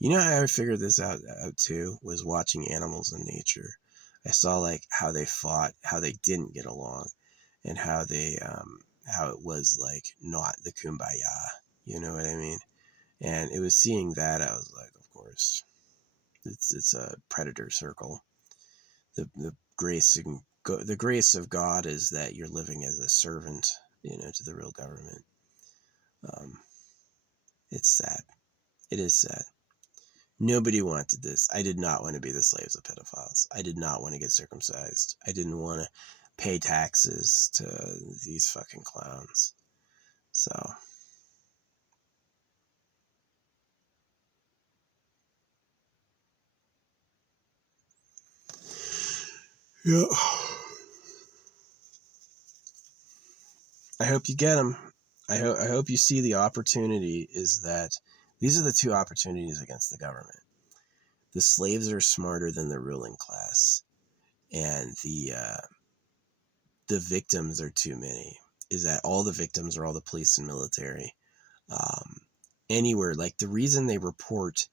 You know how I figured this out too? Was watching animals in nature. I saw like how they fought, how they didn't get along, and how it was like not the kumbaya. You know what I mean? And it was seeing that I was like, of course, it's a predator circle. The grace of God is that you're living as a servant, to the real government. It's sad. It is sad. Nobody wanted this. I did not want to be the slaves of pedophiles. I did not want to get circumcised. I didn't want to pay taxes to these fucking clowns. So, yeah. I hope you get them. I hope you see the opportunity is that these are the two opportunities against the government. The slaves are smarter than the ruling class, and the victims are too many. Is that all the victims are all the police and military? Anywhere, like the reason they report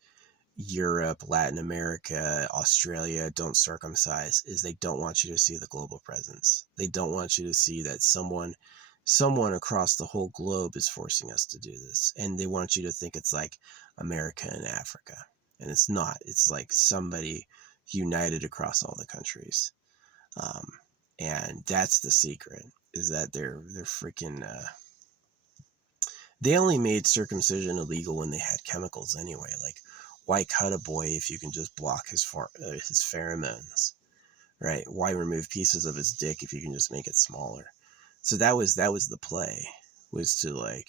Europe, Latin America, Australia don't circumcise is they don't want you to see the global presence. They don't want you to see that someone across the whole globe is forcing us to do this. And they want you to think it's like America and Africa. And it's not. It's like somebody united across all the countries. And that's the secret, is that they're freaking they only made circumcision illegal when they had chemicals anyway. Like, why cut a boy if you can just block his pheromones, right? Why remove pieces of his dick if you can just make it smaller? So that was the play, was to like.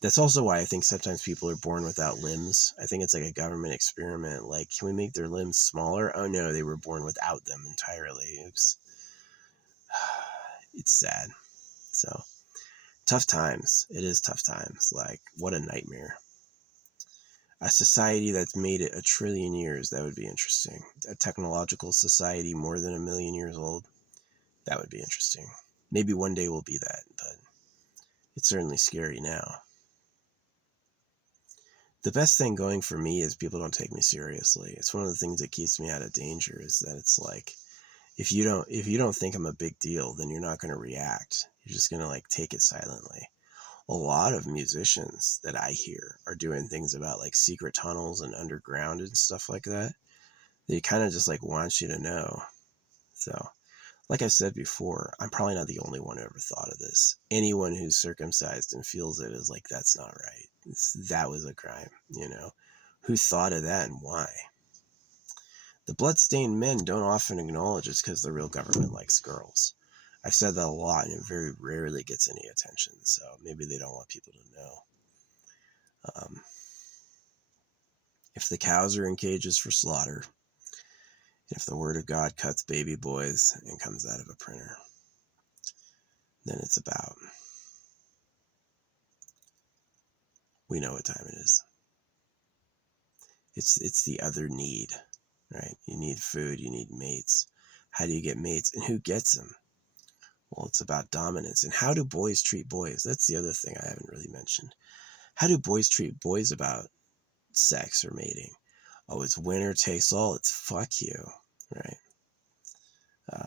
That's also why I think sometimes people are born without limbs. I think it's like a government experiment. Like, can we make their limbs smaller? Oh no, they were born without them entirely. Oops. It's sad. So tough times. It is tough times. Like, what a nightmare. A society that's made it 1 trillion years, that would be interesting. A technological society more than 1 million years old, that would be interesting. Maybe one day we'll be that, but it's certainly scary now. The best thing going for me is people don't take me seriously. It's one of the things that keeps me out of danger, is that it's like, if you don't think I'm a big deal, then you're not going to react. You're just going to like take it silently. A lot of musicians that I hear are doing things about like secret tunnels and underground and stuff like that. They kind of just like want you to know. So, like I said before, I'm probably not the only one who ever thought of this. Anyone who's circumcised and feels it is like, that's not right. That was a crime, Who thought of that and why? The bloodstained men don't often acknowledge it's because the real government likes girls. I've said that a lot, and it very rarely gets any attention, so maybe they don't want people to know. If the cows are in cages for slaughter, if the word of God cuts baby boys and comes out of a printer, then it's about, we know what time it is. It's the other need, right? You need food, you need mates. How do you get mates, and who gets them? Well, it's about dominance. And how do boys treat boys? That's the other thing I haven't really mentioned. How do boys treat boys about sex or mating? Oh, it's winner takes all. It's fuck you, right?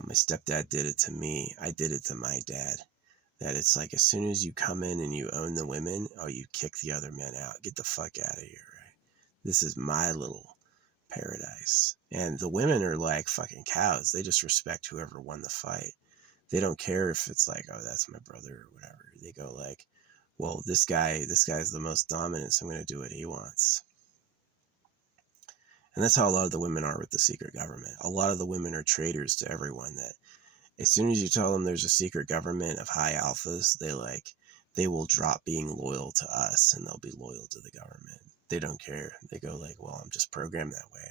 My stepdad did it to me. I did it to my dad. That it's like as soon as you come in and you own the women, oh, you kick the other men out. Get the fuck out of here, right? This is my little paradise. And the women are like fucking cows. They just respect whoever won the fight. They don't care if it's like, oh, that's my brother or whatever. They go like, well, this guy's the most dominant, so I'm going to do what he wants. And that's how a lot of the women are with the secret government. A lot of the women are traitors to everyone. That as soon as you tell them there's a secret government of high alphas, they will drop being loyal to us and they'll be loyal to the government. They don't care. They go like, well, I'm just programmed that way.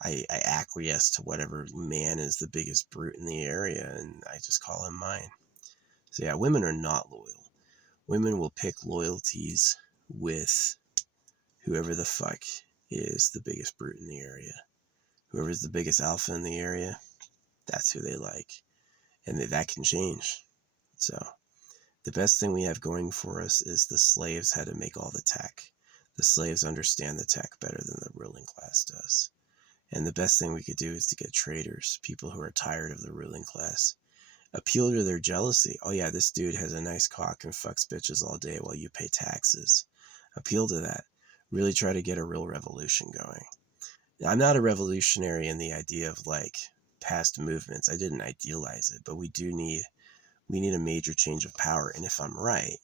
I acquiesce to whatever man is the biggest brute in the area, and I just call him mine. So yeah, women are not loyal. Women will pick loyalties with whoever the fuck is the biggest brute in the area. Whoever's the biggest alpha in the area, that's who they like. And that can change. So the best thing we have going for us is the slaves had to make all the tech. The slaves understand the tech better than the ruling class does. And the best thing we could do is to get traders, people who are tired of the ruling class. Appeal to their jealousy. Oh yeah, this dude has a nice cock and fucks bitches all day while you pay taxes. Appeal to that. Really try to get a real revolution going. Now, I'm not a revolutionary in the idea of like past movements. I didn't idealize it, but we need a major change of power. And if I'm right,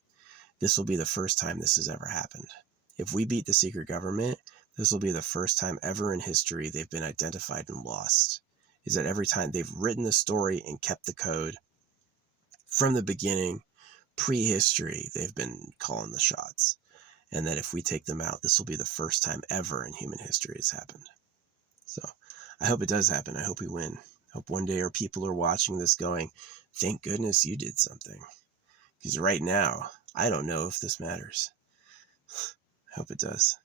this will be the first time this has ever happened. If we beat the secret government, this will be the first time ever in history they've been identified and lost. Is that every time they've written the story and kept the code from the beginning, prehistory, they've been calling the shots. And that if we take them out, this will be the first time ever in human history it's happened. So I hope it does happen. I hope we win. I hope one day our people are watching this going, thank goodness you did something. Because right now, I don't know if this matters. I hope it does.